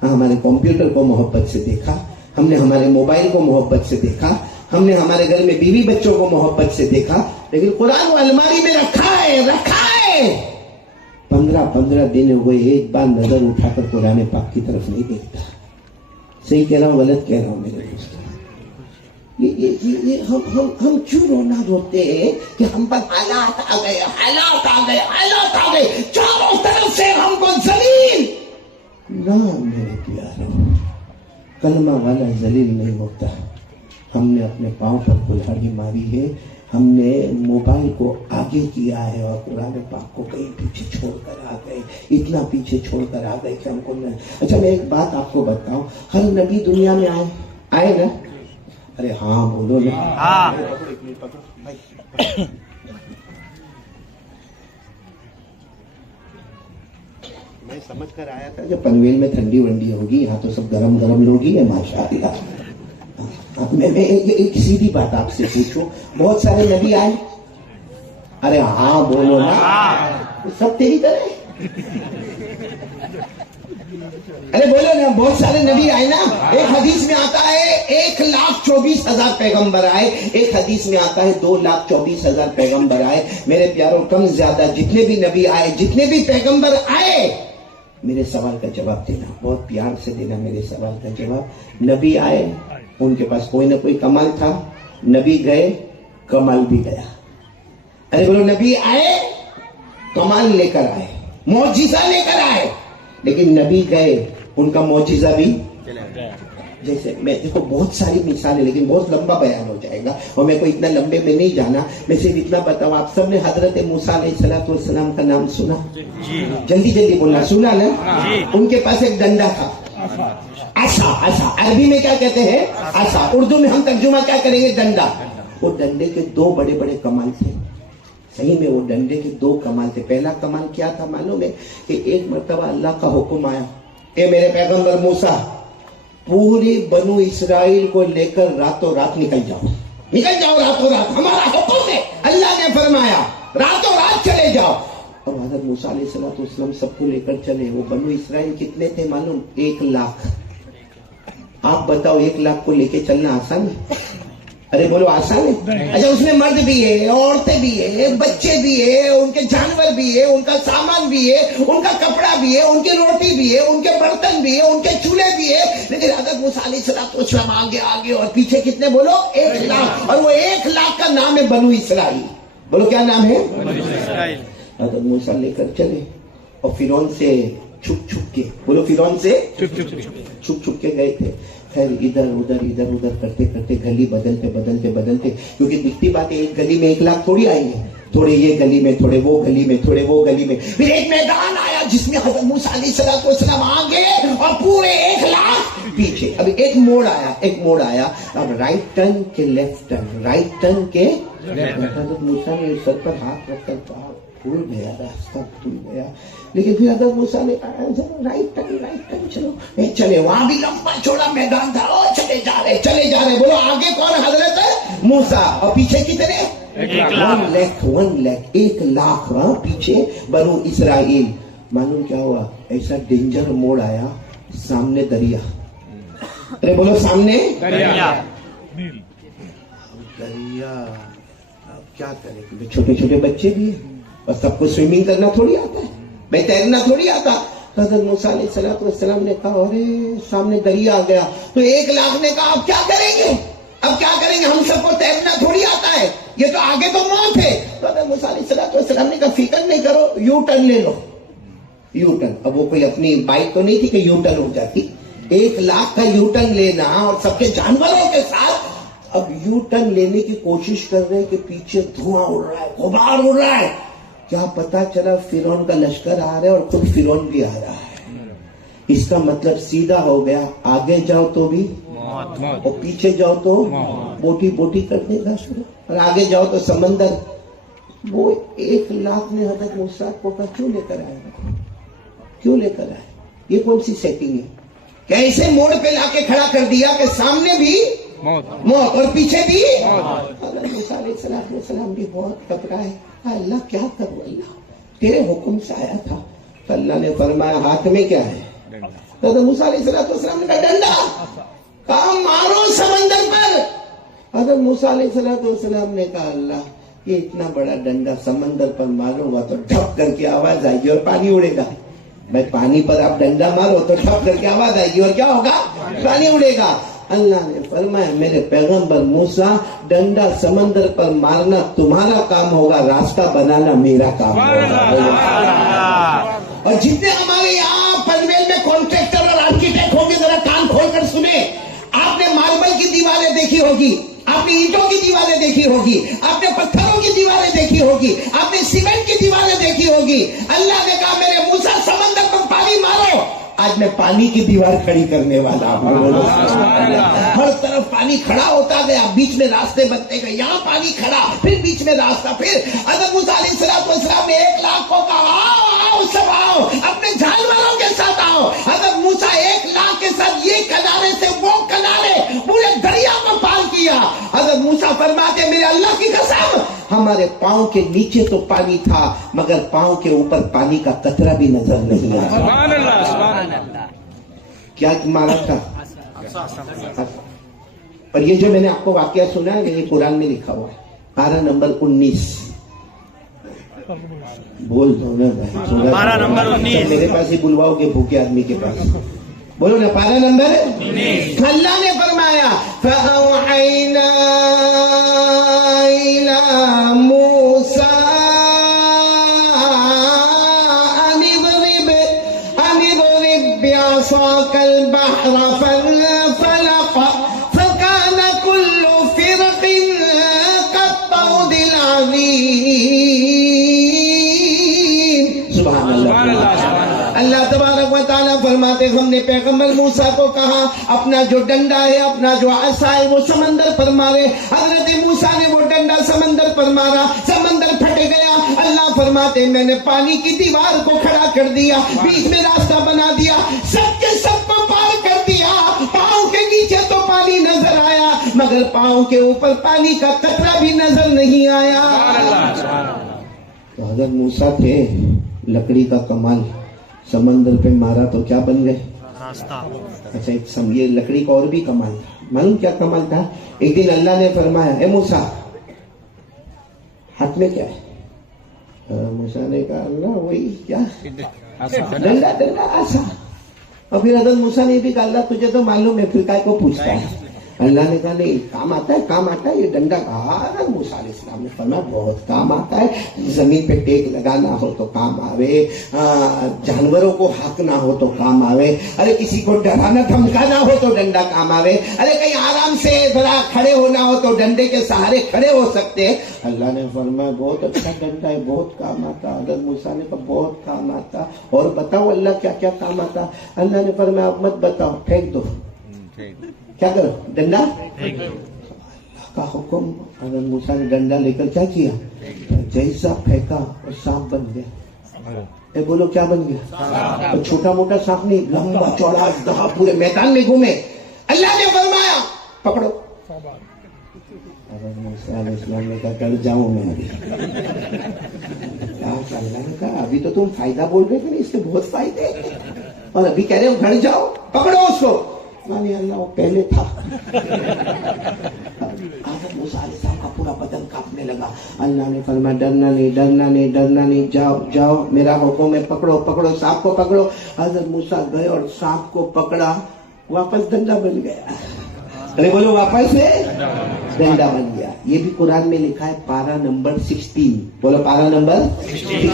ہمارے کمپیوٹر کو محبت سے دیکھا، ہم نے ہمارے موبائل کو محبت سے دیکھا، ہم نے ہمارے گھر میں بیوی بچوں کو محبت سے دیکھا، لیکن قرآن کو الماری میں رکھا ہے. 15 دن ہوئے، ایک بار نظر اٹھا کر قرآن پاک کی طرف نہیں دیکھتا. صحیح کہہ رہا ہوں غلط کہہ رہا ہوں میرے دوست؟ یہ ہم کیوں رونا روتے ہیں کہ ہم پر حالات آ گئے چاروں طرف سے ہم کو ذلیل. نہ میرے پیاروں، کلمہ والا ذلیل نہیں ہوتا. ہم نے اپنے پاؤں پر کلہاڑی ماری ہے، ہم نے موبائل کو آگے کیا ہے اور قرآن پاک کو کہیں پیچھے چھوڑ کر آ گئے. اتنا پیچھے چھوڑ کر آ گئے کہ ہم کو اچھا میں ایک بات آپ کو بتاؤں، ہر نبی دنیا میں آئے نا؟ ارے ہاں بولو نا. میں سمجھ کر آیا تھا کہ پنویل میں ٹھنڈی ونڈی ہوگی، یہاں تو سب گرم لوگ ہی ہیں ماشاء اللہ. میں ایک سیدھی بات آپ سے پوچھوں، بہت سارے نبی آئے؟ ارے ہاں بولو نا. سب تیری طرح؟ ارے بولو نا، بہت سارے نبی آئے نا. ایک حدیث میں آتا ہے 1,24,000 پیغمبر آئے، ایک حدیث میں آتا ہے 2,24,000 پیغمبر آئے. میرے پیاروں، کم زیادہ جتنے بھی نبی آئے، جتنے بھی پیغمبر آئے، میرے سوال کا جواب دینا، بہت پیار سے دینا میرے سوال کا جواب. نبی آئے، ان کے پاس کوئی نہ کوئی کمال تھا. نبی گئے، کمال بھی گیا. ارے بولو، نبی آئے، کمال لے کر آئے، معجزہ لے کر آئے، لیکن نبی گئے، ان کا معجزہ بھی. جیسے میں دیکھو بہت ساری مثالیں، لیکن بہت لمبا بیان ہو جائے گا اور میں کوئی اتنا لمبے میں نہیں جانا. میں صرف اتنا بتاؤں، آپ سب نے حضرت موسیٰ علیہ السلام کا نام سنا؟ جلدی بولنا. سنا نا؟ ان کے پاس ایک ڈنڈا تھا، عصا. عربی میں کیا کہتے ہیں؟ عصا. اردو میں ہم ترجمہ کیا کریں گے؟ ڈنڈا. وہ ڈنڈے کے 2 بڑے کمال تھے. صحیح میں وہ ڈنڈے کے 2 کمال تھے. پہلا کمال کیا تھا معلوم ہے؟ کہ ایک مرتبہ اللہ کا حکم آیا، اے میرے پیغمبر موسیٰ، پوری بنو اسرائیل کو لے کر راتوں رات نکل جاؤ راتوں رات. ہمارا حکم ہے، اللہ نے فرمایا راتوں رات چلے جاؤ. اور حضرت موسیٰ علیہ السلام سب کو لے کر چلے. وہ بنو اسرائیل کتنے تھے معلوم؟ 1,00,000. آپ بتاؤ 1,00,000 کو لے کے چلنا آسان ہے؟ ارے بولو آسان ہے؟ اچھا اس میں مرد بھی ہے، عورتیں بھی ہے، بچے بھی ہے، ان کے جانور بھی ہے، ان کا سامان بھی ہے، ان کا کپڑا بھی ہے، ان کی روٹی بھی ہے، ان کے برتن بھی ہے، ان کے چولہے بھی ہے. لیکن حضرت موسیٰ علیہ السلام آگے اور پیچھے کتنے بولو؟ 1,00,000. اور وہ 1,00,000 کا نام ہے بنو اسرائیل. بولو کیا نام ہے؟ بنو اسرائیل. حضرت موسیٰ لے کر چلے اور فرعون سے چھپ کے، بولو فرعون سے چھپ کے گئے تھے. خیر ادھر ادھر کرتے گلی بدلتے، کیونکہ دکھتی بات ہے ایک گلی میں 1,00,000 تھوڑی آئیں گے، تھوڑے یہ گلی میں، تھوڑے وہ گلی میں، تھوڑے وہ گلی میں. پھر ایک میدان آیا جس میں حضرت موسیٰ علیہ السلام آگے اور پورے 1,00,000 پیچھے. اب ایک موڑ آیا. اب رائٹ ٹرن کے لیفٹ ٹرن، رائٹ ٹرن کے حضرت موسیٰ نے سر پر ہاتھ رکھ کر کہا، کھل گیا راستہ، کھل گیا. لیکن پھر حضرت موسیٰ نے کہا رائٹ ٹرن چلو. چلے، وہاں بھی لمبا چوڑا میدان تھا. چلے جا رہے. بولو آگے کون؟ حضرت موسیٰ. اور پیچھے کتنے؟ 1,00,000 پیچھے بنو اسرائیل. معلوم کیا ہوا؟ ایسا ڈینجر موڑ آیا، سامنے دریا. ارے بولو سامنے دریا. اب کیا کرے؟ چھوٹے بچے بھی ہیں اور سب کو سوئمنگ کرنا تھوڑی آتا ہے، بھائی تیرنا تھوڑی آتا. حضرت موسیٰ علیہ السلام نے کہا ارے سامنے دریا آ گیا. تو 1,00,000 نے کہا اب کیا کریں گے؟ ہم سب کو تیرنا تھوڑی آتا ہے، یہ تو آگے تو موت ہے. تو حضرت موسیٰ علیہ السلام نے کہا فکر نہیں کرو، یو ٹرن لے لو. You turn. اب وہ کوئی اپنی بائک تو نہیں تھی کہ یو ٹرن ہو جاتی. 1,00,000 کا یو ٹرن لینا اور سب کے جانوروں کے ساتھ. اب یو ٹرن لینے کی کوشش کر رہے کہ پیچھے دھواں اڑ رہا ہے، غبار اڑ رہا ہے. کیا پتا چلا فرعون کا لشکر آ رہا ہے اور خود فرعون بھی آ رہا ہے. اس کا مطلب سیدھا ہو گیا، آگے جاؤ تو بھی اور پیچھے جاؤ تو بوٹی بوٹی کرنے کا شروع، اور آگے جاؤ تو سمندر۔ وہ 1,00,000 نے حضرت موسیٰ کو کہا کیوں لے کر آئے، کیوں لے کر آئے، یہ کون سی سیٹنگ ہے؟ کیسے موڑ پہ لا کے کھڑا کر دیا کہ سامنے بھی موت اور پیچھے بھی حضرت موسیٰ علیہ السلام بھی بہت گھبرائے، اللہ کیا کروں، اللہ تیرے حکم سے آیا تھا۔ تو اللہ نے فرمایا ہاتھ میں کیا ہے؟ حضرت موسیٰ علیہ السلام نے کہا ڈنڈا، کہا مارو سمندر پر۔ حضرت موسیٰ علیہ السلام نے کہا اللہ یہ اتنا بڑا ڈنڈا سمندر پر ماروں گا تو ٹھپ کر کے آواز آئے گی اور پانی اڑے گا۔ بھائی پانی پر آپ ڈنڈا مارو تو ٹھپ کر کے آواز آئے گی اور کیا ہوگا؟ پانی اڑے گا۔ اللہ نے فرمایا میرے پیغمبر موسیٰ ڈنڈا سمندر پر مارنا تمہارا کام ہوگا، راستہ بنانا میرا کام ہوگا۔ اور جتنے ہمارے یہاں پنویل میں کانٹریکٹر اور آرکیٹیکٹ ہوں گے ذرا کان کھول کر سنیں، آپ نے ماربل کی دیواریں دیکھی ہوگی، آپ نے اینٹوں کی دیواریں دیکھی ہوگی، آپ نے پتھروں کی دیواریں دیکھی ہوگی، آپ نے سیمنٹ کی دیواریں دیکھی ہوگی۔ اللہ نے کہا میرے موسیٰ سمندر پر پانی مارو، آج میں پانی کی دیوار کھڑی کرنے والا ہوں۔ ہر طرف پانی کھڑا ہوتا گیا، بیچ میں راستے بنتے گئے، یہاں پانی کھڑا، پھر بیچ میں راستہ، پھر حضرت موسیٰ علیہ السلام نے 1,00,000 کو کہا آؤ سب آؤ، اپنے جانوروں کے ساتھ آؤ۔ حضرت موسیٰ 1,00,000 کے ساتھ یہ کنارے سے وہ کنارے پورے دریا کو پار کیا۔ حضرت موسیٰ فرماتے میرے اللہ کی قسم ہمارے پاؤں کے نیچے تو پانی تھا مگر پاؤں کے اوپر پانی کا قطرہ بھی نظر نہیں آیا۔ کیا مارا تھا؟ اور یہ جو میں نے آپ کو واقعہ سنا ہے یہ قرآن میں لکھا ہوا ہے، پارہ نمبر 19۔ بول دو نا بھائی، پارہ نمبر 19 میرے پاس ہی بلواؤ گے بھوکے آدمی کے پاس، بولو نا پارہ نمبر 19۔ اللہ نے فرمایا فَأَوْحَيْنَا إِلَى مُوسَىٰ أَنِ اضْرِب بِّعَصَاكَ الْبَحْرَ فَانفَلَقَ فَكَانَ كُلُّ فِرْقٍ كَالطَّوْدِ الْعَظِيمِ۔ سبحان اللہ۔ اللہ تبارک و تعالیٰ فرماتے ہم نے پیغمبر موسیٰ کو کہا اپنا جو ڈنڈا ہے، اپنا جو عصا ہے وہ سمندر پر مارے۔ حضرت موسیٰ نے وہ ڈنڈا سمندر پر مارا، سمندر پھٹ گیا۔ اللہ فرماتے میں نے پانی کی دیوار کو کھڑا کر دیا، بیچ میں راستہ بنا دیا، سب کے سب کو پار کر دیا۔ پاؤں کے نیچے تو پانی نظر آیا مگر پاؤں کے اوپر پانی کا قطرہ بھی نظر نہیں آیا۔ تو حضرت موسیٰ تھے لکڑی کا کمال، سمندر پہ مارا تو کیا بن گئے؟ راستہ۔ اچھا ایک سمجھے لکڑی کا اور بھی کمال تھا، معلوم کیا کمال تھا؟ ایک دن اللہ نے فرمایا اے موسیٰ ہاتھ میں کیا ہے؟ موسیٰ نے کہا اللہ وہی کیا ڈنڈا عصا۔ اور پھر حضرت موسیٰ نے بھی کہا اللہ تجھے تو معلوم ہے پھر کائے کو پوچھتا ہے؟ اللہ نے کہا نہیں کام آتا ہے، کام آتا ہے یہ ڈنڈا۔ کہا حضرت موسیٰ علیہ السلام نے فرمایا بہت کام آتا ہے، زمین پہ ٹیک لگانا ہو تو کام آوے، جانوروں کو ہانکنا ہو تو کام آوے، ارے کسی کو ڈرانا دھمکانا ہو تو ڈنڈا کام آوے، ارے کہیں آرام سے ذرا کھڑے ہونا ہو تو ڈنڈے کے سہارے کھڑے ہو سکتے ہیں۔ اللہ نے فرمایا بہت اچھا ڈنڈا ہے، بہت کام آتا۔ حضرت موسیٰ نے کہا بہت کام آتا، اور بتاؤ اللہ کیا کیا کام آتا؟ اللہ نے فرمایا اب مت بتاؤ، پھینک دو۔ کیا کرو؟ ڈنڈا۔ اللہ کا حکم، حضرت موسیٰ نے ڈنڈا لے کر کیا کیا؟ جیسا پھینکا اور سانپ بن گیا۔ اے بولو کیا بن گیا؟ اور چھوٹا موٹا سانپ نہیں، لمبا چوڑا دہا پورے میدان میں گھومے۔ اللہ نے فرمایا پکڑو۔ حضرت موسیٰ علیہ السلام نے کہا کر جاؤں میں ابھی۔ اللہ نے کہا ابھی تو تم فائدہ بول رہے تھے، اس سے بہت فائدے اور ابھی کہہ رہے ہو گھر جاؤ، پکڑو اس کو۔ مانی اللہ وہ پہلے تھا۔ حضرت موسیٰ علیہ السلام کا پورا بدن کانپنے لگا۔ اللہ نے فرمایا ڈرنا نہیں، ڈرنا نہیں، ڈرنا نہیں، جاؤ جاؤ میرا حکم ہے، پکڑو پکڑو سانپ کو پکڑو۔ حضرت موسیٰ گئے اور سانپ کو پکڑا، واپس ڈنڈا بن گیا۔ ارے بولو واپس سے ڈنڈا بن گیا۔ یہ بھی قرآن میں لکھا ہے، پارہ نمبر 16۔ بولو پارہ نمبر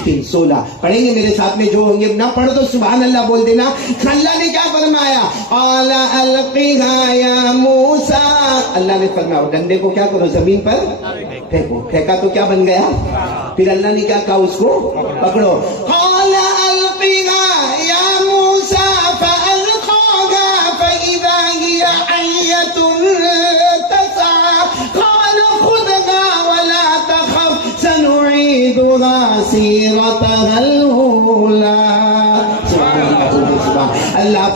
16 پڑھیں گے میرے ساتھ میں جو ہوں گے، نہ پڑھو تو سبحان اللہ بول دینا۔ اللہ نے کیا فرمایا؟ قال القها یا موسیٰ، اللہ نے فرمایا ڈنڈے کو کیا کرو؟ زمین پر پھینکو۔ پھینکا تو کیا بن گیا؟ پھر اللہ نے کیا کہا؟ اس کو پکڑو۔ قال القها یا موسیٰ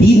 3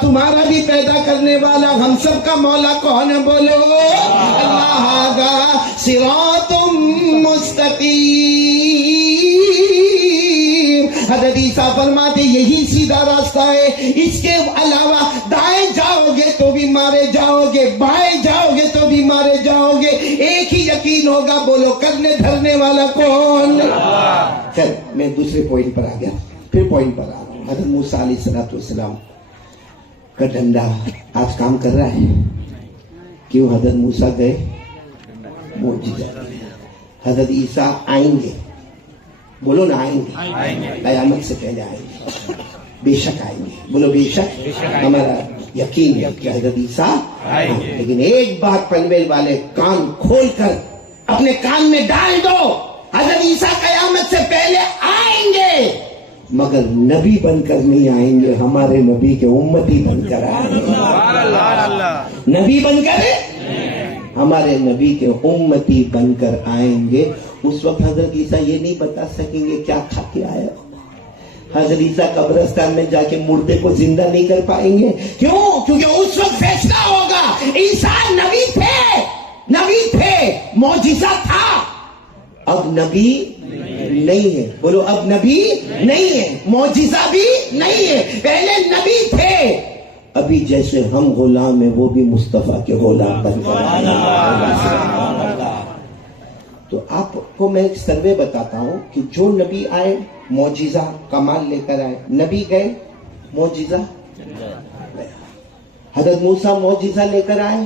تمہارا بھی پیدا کرنے والا, ہم سب کا مولا کون ہے؟ بولو اللہ. ھذا صراط مستقیم. حضرت عیسیٰ فرماتے یہی سیدھا راستہ ہے, اس کے علاوہ دائیں جاؤ گے تو بھی مارے جاؤ گے, بائیں جاؤ گے تو بھی مارے جاؤ گے. ایک ہی یقین ہوگا, بولو کرنے دھرنے والا کون؟ چل میں دوسرے پوائنٹ پر آ گیا, پھر پوائنٹ پر آ رہا ہوں. حضرت موسیٰ علیہ السلام کا ڈنڈا آج کام کر رہا ہے. کیوں؟ حضرت موسیٰ گئے, معجزہ. حضرت عیسیٰ آئیں گے, بولو نا آئیں گے, قیامت سے پہلے آئیں گے, بے شک آئیں گے, بولو بے شک. ہمارا یقین ہے کہ حضرت عیسیٰ آئیں گے. لیکن ایک بات پنویل والے کان کھول کر اپنے کان میں ڈال دو, حضرت عیسیٰ قیامت سے پہلے آئیں گے, مگر نبی بن کر نہیں آئیں گے, ہمارے نبی کے امتی بن کر آئیں گے. نبی بن کر, ہمارے نبی کے امتی بن کر آئیں گے. اس وقت حضرت عیسیٰ یہ نہیں بتا سکیں گے کیا کھا کے آیا. حضرت عیسیٰ قبرستان میں جا کے مردے کو زندہ نہیں کر پائیں گے. کیوں؟ کیونکہ اس وقت فیصلہ ہوگا. عیسیٰ نبی تھے, معجزہ تھا, اب نبی نہیں ہے. بولو اب نبی نہیں ہے, معجزہ بھی نہیں ہے. پہلے نبی تھے, ابھی جیسے ہم غلام ہیں وہ بھی مصطفیٰ کے غلام بن کر. تو آپ کو میں ایک سروے بتاتا ہوں کہ جو نبی آئے معجزہ کمال لے کر آئے, نبی گئے معجزہ. حضرت موسیٰ معجزہ لے کر آئے,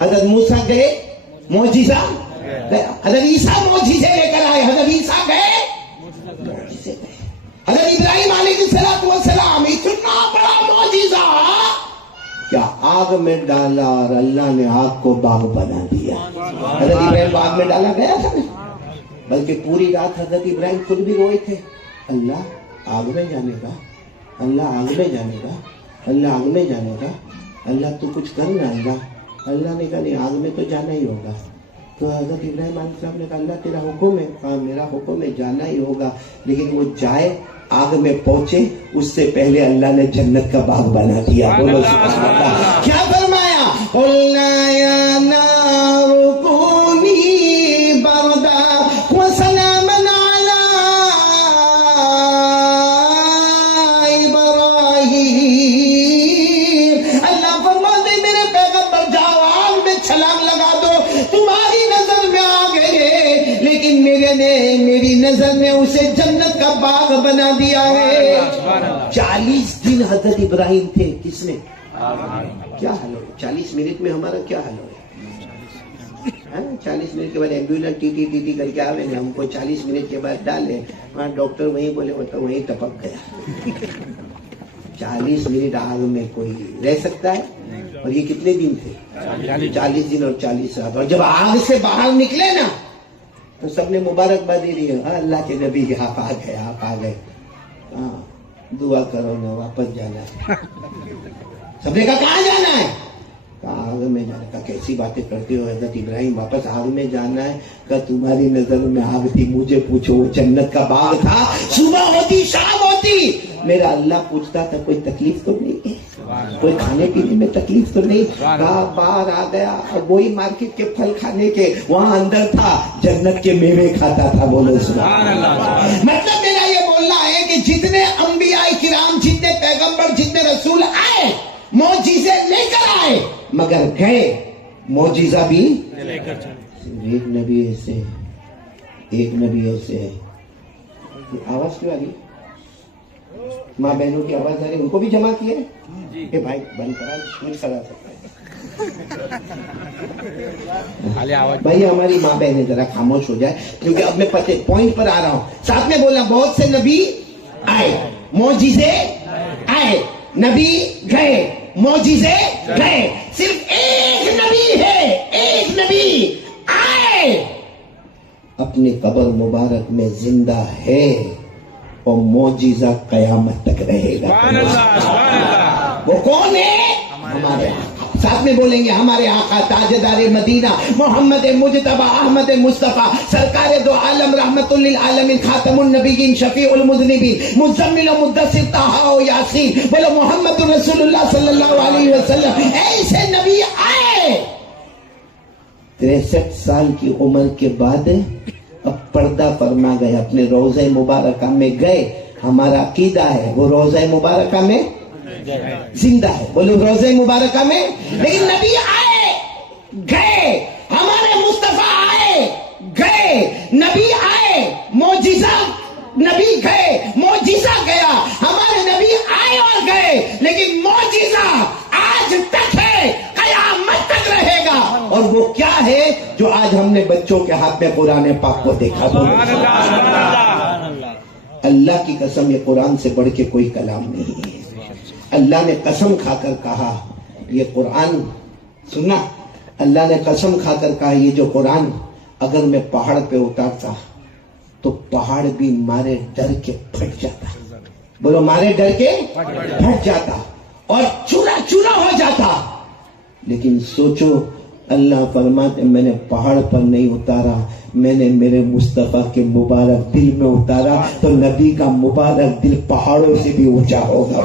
حضرت موسیٰ گئے معجزہ. حضرت عیسیٰ معجزے لے کر آئے, حضرت عیسیٰ گئے معجزے گئے. حضرت ابراہیم علیہ السلام اتنا بڑا معجزہ کیا آگ میں ڈالا اور اللہ نے آگ کو باغ بنا دیا. حضرت ابراہیم باغ میں ڈالا گیا تھا, بلکہ پوری رات حضرت ابراہیم خود بھی روئے تھے. اللہ آگ میں جانے کا, اللہ آگ میں جانے کا, اللہ آگ میں جانے کا, اللہ تو کچھ کر نہ آئے گا. اللہ نے کہا نہیں, آگ میں تو جانا ہی ہوگا. تو حضرت ابراہیم علیہ السلام نے کہا اللہ تیرا حکم ہے. کہا میرا حکم ہے, جانا ہی ہوگا. لیکن وہ جائے, آگ میں پہنچے, اس سے پہلے اللہ نے جنت کا باغ بنا دیا. بولو سبحان اللہ. کیا فرمایا؟ قُلْنَا يَا نَارُ كُونِي بَرْدًا وَسَلَامًا عَلَىٰ إِبْرَاهِيمَ. اللہ فرماتے میرے پیغمبر جاؤ, آگ میں چھلانگ لگا دو, تمہاری نظر میں آگ ہے, لیکن میری نظر میں اسے جنت کا باغ بنا دیا ہے. 40 دن حضرت ابراہیم تھے کس میں؟ کیا حل ہو؟ 40 منٹ میں ہمارا کیا حل ہو؟ 40 منٹ کے بعد ایمبولینس ٹی ٹی کر کے آوے, ہم کو 40 منٹ کے بعد ڈالے, وہاں ڈاکٹر وہیں بولے ہوتا وہیں ٹپک گیا. 40 منٹ آگ میں کوئی رہ سکتا ہے؟ اور یہ کتنے دن تھے؟ 40 دن اور 40 رات. اور جب آگ سے باہر نکلے نا تو سب نے مبارکباد دی ہے, اللہ کے نبی آپ آ گئے, آپ آ گئے. ہاں دعا کرو نا, واپس جانا ہے. سب نے کہا کہاں جانا ہے؟ کہا آگ میں جانا. کہا کیسی باتیں کرتے ہو حضرت ابراہیم, واپس آگ میں جانا ہے. کہا تمہاری نظر میں آگ تھی, مجھے پوچھو وہ جنت کا باغ تھا, صبح ہوتی شام ہوتی میرا اللہ پوچھتا تھا کوئی تکلیف تو نہیں ہے, کوئی کھانے پینے میں تکلیف تو نہیں. کہا باہر آ گیا, وہی مارکیٹ کے پھل کھانے کے, وہاں اندر تھا جنت کے میوے کھاتا تھا. بولو سبحان اللہ. مطلب میرا یہ بولنا ہے کہ جتنے انبیاء کرام, جتنے پیغمبر, جتنے رسول آئے معجزے لے کر آئے, مگر گئے معجزہ بھی لے کر چلے. ایک نبی ایسے ہے. آواز کیوں آ رہی؟ ماں بہنوں کی آواز آ رہی, ان کو بھی جمع کیے کہ بھائی بند کرا, کرا سکتا ہے بھائی ہماری ماں بہنیں ذرا خاموش ہو جائے, کیونکہ اب میں پوائنٹ پر آ رہا ہوں. ساتھ میں بولا بہت سے نبی آئے, معجزے آئے, نبی گئے, معجزے گئے. صرف ایک نبی ہے, ایک نبی آئے, اپنی قبر مبارک میں زندہ ہے اور معجزہ قیامت تک رہے گا. وہ کون ہے؟ ہمارے آقا. ساتھ میں بولیں گے ہمارے آقا تاجدار مدینہ محمد مجتبی احمد مصطفیٰ سرکار دو عالم رحمت للعالمین خاتم النبیین شفیع المذنبین مزمل و مدثر طٰہٰ و یاسین. بولو محمد رسول اللہ صلی اللہ علیہ وسلم. ایسے نبی آئے 63 سال کی عمر کے بعد اب پردہ فرما گئے, اپنے روضہ مبارکہ میں گئے. ہمارا عقیدہ ہے وہ روضہ مبارکہ میں زندہ ہے. بولو روضہ مبارکہ میں. لیکن نبی آئے گئے, ہمارے مصطفیٰ آئے گئے, نبی آئے معجزہ, نبی گئے معجزہ گیا. ہمارے نبی آئے اور گئے لیکن معجزہ آج تک ہے, قیامت تک رہے گا. اور وہ کیا ہے جو آج ہم نے بچوں کے ہاتھ میں قرآن پاک کو دیکھا. اللہ کی قسم یہ قرآن سے بڑھ کے کوئی کلام نہیں ہے. اللہ نے قسم کھا کر کہا یہ قرآن, سننا, اللہ نے قسم کھا کر کہا یہ جو قرآن اگر میں پہاڑ پہ اتارتا تو پہاڑ بھی مارے ڈر کے پھٹ جاتا. بولو مارے ڈر کے پھٹ جاتا اور چورا چورا ہو جاتا. لیکن سوچو اللہ فرماتے میں نے پہاڑ پر نہیں اتارا, میں نے میرے مصطفیٰ کے مبارک دل میں اتارا, تو نبی کا مبارک دل پہاڑوں سے بھی اونچا ہوگا.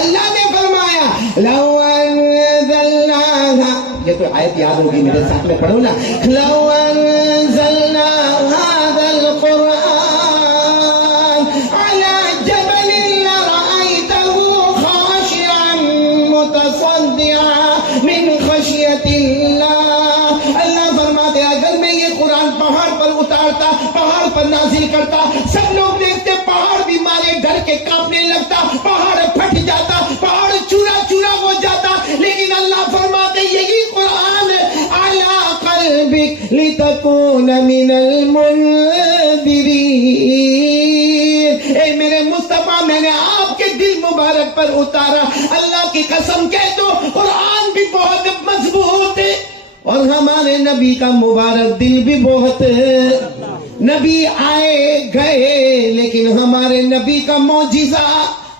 اللہ نے فرمایا لو انزلنا, یہ تو آیت یاد ہوگی میرے ساتھ میں پڑھو نا, لو انزلنا هذا القرآن على جبل لرأيته خاشعا متصدعا من خشیت اللہ. اللہ فرماتے اگر میں یہ قرآن پہاڑ پر اتارتا, پہاڑ پر نازل کرتا, سب لوگ دیکھتے پہاڑ بھی مارے ڈر کے کانپنے لگتا, پہاڑ پھٹ جاتا, پہاڑ چورا چورا ہو جاتا. لیکن اللہ فرماتے یہی قرآن علی قلبک لتکون من المنذرین. اے میرے مصطفیٰ میں نے آپ کے دل مبارک پر اتارا. اللہ کی قسم کہہ دو قرآن بھی بہت مضبوط ہے اور ہمارے نبی کا مبارک دل بھی بہت. نبی آئے گئے لیکن ہمارے نبی کا معجزہ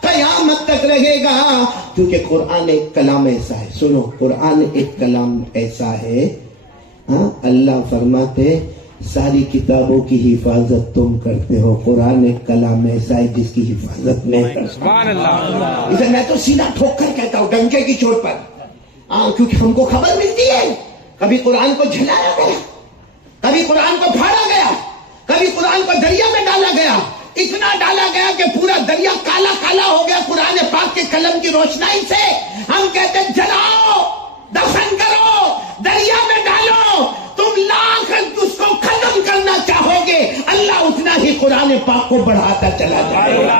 قیامت تک رہے گا, کیونکہ قرآن ایک کلام ایسا ہے. سنو, قرآن ایک کلام ایسا ہے, ہاں اللہ فرماتے ساری کتابوں کی حفاظت تم کرتے ہو, قرآن ایک کلام ایسا ہے جس کی حفاظت میں سبحان اللہ. اسے میں تو سیدھا ٹھوک کر کہتا ہوں ڈنکے کی چوٹ پر, کیونکہ ہم کو خبر ملتی ہے کبھی قرآن کو جھلایا گیا, کبھی قرآن کو پھاڑا گیا, کبھی قرآن کو دریا میں ڈالا گیا. اتنا ڈالا گیا کہ پورا دریا کالا کالا ہو گیا قرآن پاک کے قلم کی روشنائی سے. ہم کہتے جلاؤ, دفن کرو, دریا میں ڈالو. تم لاکھ اس کو ختم کرنا چاہو گے, اللہ اتنا ہی قرآن پاک کو بڑھاتا چلا جائے گا.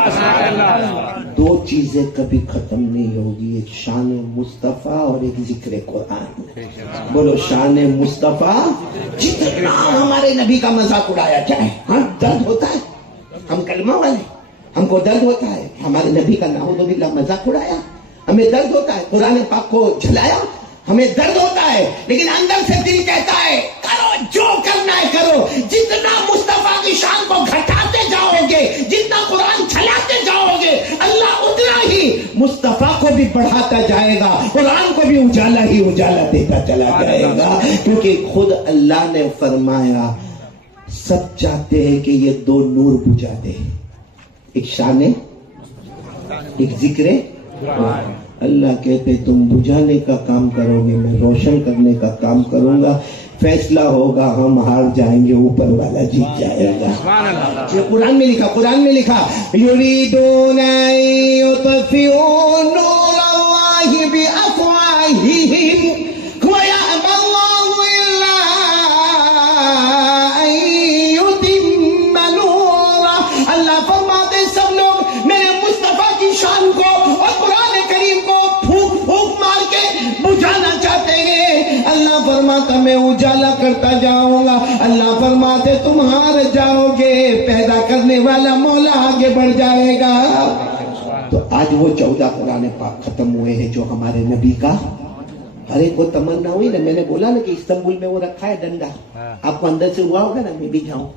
دو چیزیں کبھی ختم نہیں ہوگی, ایک شان مصطفیٰ اور ایک ذکر قرآن. بولو شان مصطفیٰ. جتنا ہمارے نبی کا مذاق اڑایا جائے, ہاں درد ہوتا ہے, ہم کلمہ والے, ہم کو درد ہوتا ہے. ہمارے نبی کا نعوذ باللہ مذاق اڑایا, ہمیں درد ہوتا ہے. قرآن پاک کو جھلایا, ہمیں درد ہوتا ہے. لیکن اندر سے دل کہتا ہے کرو جو کرنا ہے کرو. جتنا مصطفیٰ کی شان کو گھٹاتے جاؤ گے, جتنا قرآن چھلاتے جاؤ گے, اللہ اتنا ہی مصطفیٰ کو بھی بڑھاتا جائے گا, قرآن کو بھی اجالا ہی اجالا دیتا چلا جائے گا. کیونکہ خود اللہ نے فرمایا سب چاہتے ہیں کہ یہ دو نور بجھا دے, ایک شان ایک ذکر. اللہ کہتے تم بجھانے کا کام کرو گے, میں روشن کرنے کا کام کروں گا. فیصلہ ہوگا ہم ہار جائیں گے, اوپر والا جیت جائے گا. یہ قرآن میں لکھا, قرآن میں لکھا یریدون یطفئوا نور اللہ بافواہہم ویأبی اللہ الا ان یتم نورہ. اللہ فرماتے سب لوگ میرے مصطفیٰ کی شان کو اور قرآن کریم کو پھونک پھونک مار کے بجھانا چاہتے ہیں. اللہ فرماتا میں اجالا کرتا جاؤں گا. اللہ فرماتے تم ہار جاؤ گے, پیدا کرنے والا مولا آگے بڑھ جائے گا. تو آج وہ 14 قرآن پاک ختم ہوئے ہیں جو ہمارے نبی کا ہر ایک کو تمنا ہوئی نا. میں نے بولا نا کہ استنبول میں وہ رکھا ہے ڈنڈا, آپ کو اندر سے ہوا ہوگا نا میں بھی جاؤں,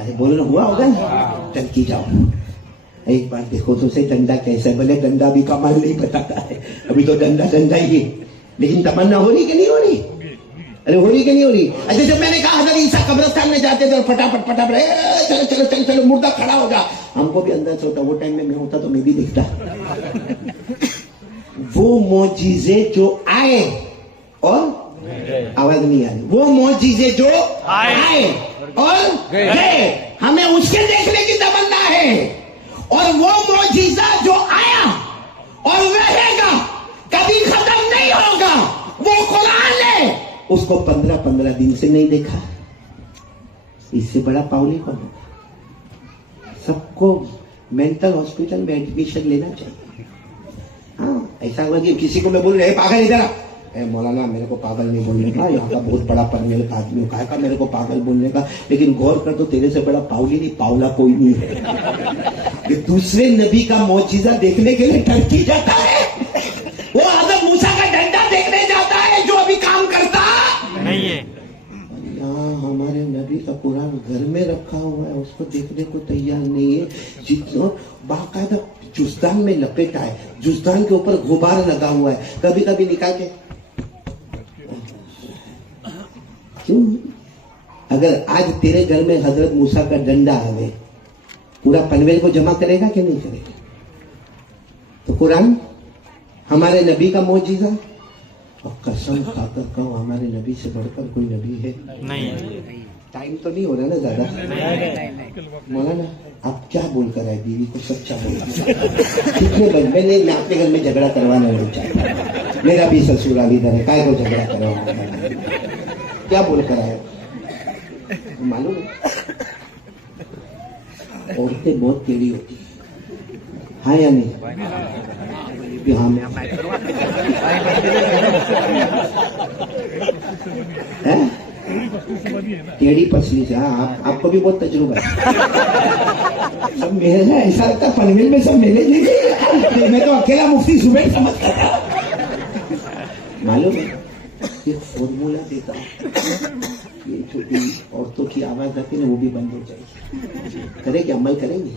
ارے بولو ہوا ہوگا نا, چل کی جاؤ. ایک بار دیکھو تو سے ڈنڈا کیسا ہے, بھلے ڈنڈا بھی کمال نہیں بتاتا ہے, ابھی تو ڈنڈا ہی ہے، لیکن تمنا ہو رہی کہ نہیں ہو رہی؟ ارے ہو رہی کہ نہیں ہو رہی؟ اچھا جب میں نے کہا حضرت عیسیٰ قبرستان میں جاتے تھے اور پٹافٹ چلو چلو چلو چلو مردہ کھڑا ہو جا، ہم کو بھی اندر سے ہوتا، وہ ٹائم میں ہوتا تو میں بھی دیکھتا۔ وہ معجزے جو آئے اور آواز نہیں آ رہی، وہ معجزے جو آئے اور گئے، ہمیں اس کے دیکھنے کی تمنا ہے، اور وہ معجزہ جو آیا اور رہے گا کبھی ختم نہیں ہوگا، وہ قرآن ہے، اس کو 15 دن سے نہیں دیکھا، اس سے بڑا پاؤلی کون ہوگا؟ سب کو مینٹل ہاسپٹل میں ایڈمیشن لینا چاہیے۔ ہاں ایسا ہوا کہ کسی کو میں بول رہے پاگل ادھر اے مولانا میرے کو پاگل نہیں بولنے کا، یہاں کا بہت بڑا پنویل کا آدمی کہا تھا میرے کو پاگل بولنے کا، لیکن غور کر تو تیرے سے بڑا پاؤلی نہیں، پاؤلا کوئی نہیں ہے کہ دوسرے نبی کا معجزہ دیکھنے کے لیے ٹرکی جاتا ہے، وہ حضرت موسیٰ کا ڈنڈا دیکھنے جاتا ہے جو ابھی کام کرتا نہیں ہے۔ یہاں ہمارے نبی کا قرآن گھر میں رکھا ہوا ہے، اس کو دیکھنے کو تیار نہیں ہے، جتنا باقاعدہ جزدان میں لپیٹا ہے، جزدان کے اوپر غبار لگا ہوا ہے، کبھی کبھی نکال کے کیوں؟ اگر آج تیرے گھر میں حضرت موسیٰ کا ڈنڈا آوے پورا پنویل کو جمع کرے گا کہ نہیں کرے گا؟ تو قرآن ہمارے نبی کا معجزہ، اور قسم کھا کر کہو ہمارے نبی سے بڑھ کر کوئی نبی ہے نہیں۔ ٹائم تو نہیں ہو رہا نا زیادہ؟ مولانا آپ کیا بول کر آئے بیوی کو سچا بول کتنے بندے نے میں اپنے گھر میں جھگڑا کروانا نہیں چاہتا، میرا بھی سسرال ادھر ہے، کائے کو جھگڑا کروانا، کیا بول کر آئے؟ معلوم ہے عورتیں بہت ٹیڑھی ہوتی ہیں، ہاں یا نہیں؟ ٹیڑھی پسلی سے، ہاں آپ کو بھی بہت تجربہ ہے، سب میرے ایسا لگتا ہے پنویل میں سب میرے لیے، میں تو اکیلا مفتی زبیر سمجھتا تھا۔ معلوم ہے ایک فارمولا دیتا ہوں، یہ چھوٹی عورتوں کی آواز آتی ہے وہ بھی بند ہو جائے گی، کرے گی، عمل کریں گے؟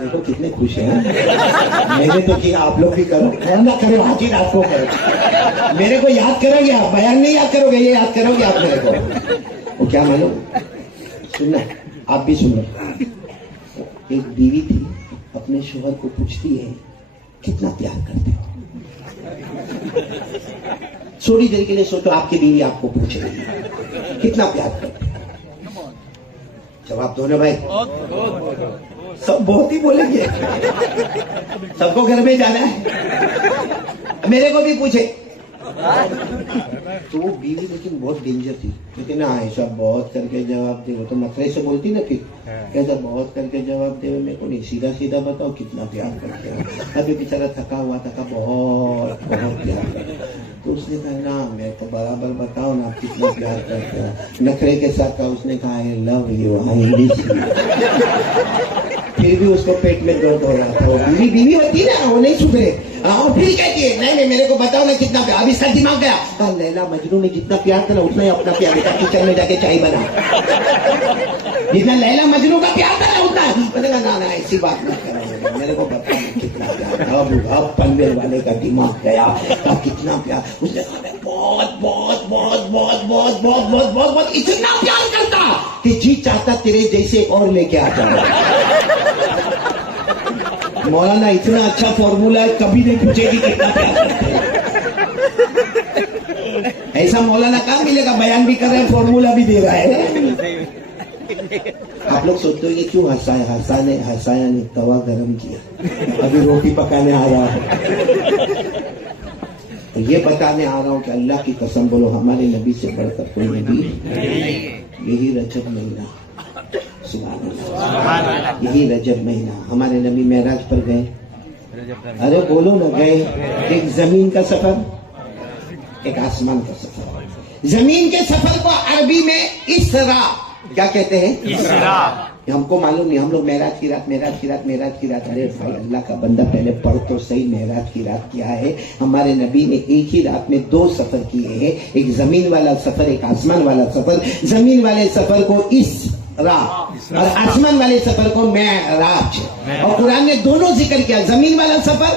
دیکھو کتنے خوش ہیں، میں نے تو کیا، آپ لوگ بھی کرو، نہ کرو حاجی رات کو کرو، میرے کو یاد کرو گے آپ، بیان نہیں یاد کرو گے، یہ یاد کرو گے آپ میرے کو۔ وہ کیا معلوم، سننا آپ بھی سنو، ایک بیوی تھی اپنے شوہر کو پوچھتی ہے کتنا پیار کرتے ہو؟ تھوڑی دیر کے لیے سوچو، آپ کی بیوی آپ کو پوچھ رہی ہے کتنا پیار کرتے ہو؟ جواب دو نا بھائی، سب بہت ہی بولیں گے، سب کو گھر میں جانا ہے، میرے کو بھی پوچھے تو وہ بیوی لیکن بہت ڈینجر تھی، لیکن عائشہ بہت کر کے جواب دے، وہ تو نخرے سے بولتی نا، پھر کیسا بہت کر کے جواب دے، میرے کو نہیں، سیدھا سیدھا بتاؤ کتنا پیار کرتے ہو؟ ابھی بیچارہ تھکا ہوا تھا، بہت بہت پیار کرتے، تو اس نے کہا نا میں تو برابر بتاؤ نا آپ کتنا پیار کرتے ہو، نخرے کے ساتھ کہا، اس نے کہا آئی love you, I miss you, پھر بھی اس کو پیٹ میں درد ہو رہا تھا، وہ بیوی ہوتی نا وہ نہیں سدھرے، اور پھر کہتی ہے نہیں میرے کو بتاؤ نا کتنا پیار، ابھی اس کا دماغ گیا، کہا لیلا مجنوں نے جتنا پیار کرا اتنا ہی اپنا پیار کرا، کچن میں جا کے چائے بنا، جتنا لیلا مجنوں کا پیار کرا اتنا، میں نے کہا نا ایسی بات نہ کرو، میرے کو بتاؤ کتنا پیار، اب پنویل والے کا دماغ گیا، کہا کتنا پیار، اس نے کہا بہت بہت بہت بہت بہت بہت بہت بہت بہت اتنا پیار کرتا کہ جی چاہتا تیرے جیسے اور لے کے آ جاؤ۔ مولانا اتنا اچھا فارمولا ہے، کبھی نہیں پوچھے گی کتنا پیار کرتے ہیں، ایسا مولانا کہاں ملے گا، بیان بھی کر رہے ہیں فارمولا بھی دے رہا ہے۔ آپ لوگ سوچتے ہو یہ کیوں ہنسایا نے توا گرم کیا، ابھی روٹی پکانے آ رہا ہے، تو یہ بتانے آ رہا ہوں کہ اللہ کی قسم بولو ہمارے نبی سے بڑھ کر کوئی نبی، یہی رجب مہینہ، سبحان اللہ، یہی رجب مہینہ ہمارے نبی معراج پر گئے، ارے بولو نہ گئے، ایک زمین کا سفر ایک آسمان کا سفر، زمین کے سفر کو عربی میں اسرا کیا کہتے ہیں؟ اسرا، ہم کو معلوم نہیں، ہم لوگ معراج کی رات، ارے بھائی اللہ کا بندہ پہلے پڑھ تو صحیح، معراج کی رات کیا ہے؟ ہمارے نبی نے ایک ہی رات میں 2 سفر کیے ہیں، ایک زمین والا سفر ایک آسمان والا سفر، زمین والے سفر کو اسرا اور آسمان والے سفر کو معراج، اور قرآن نے دونوں ذکر کیا، زمین والا سفر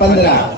15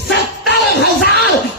70,000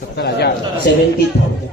70,000।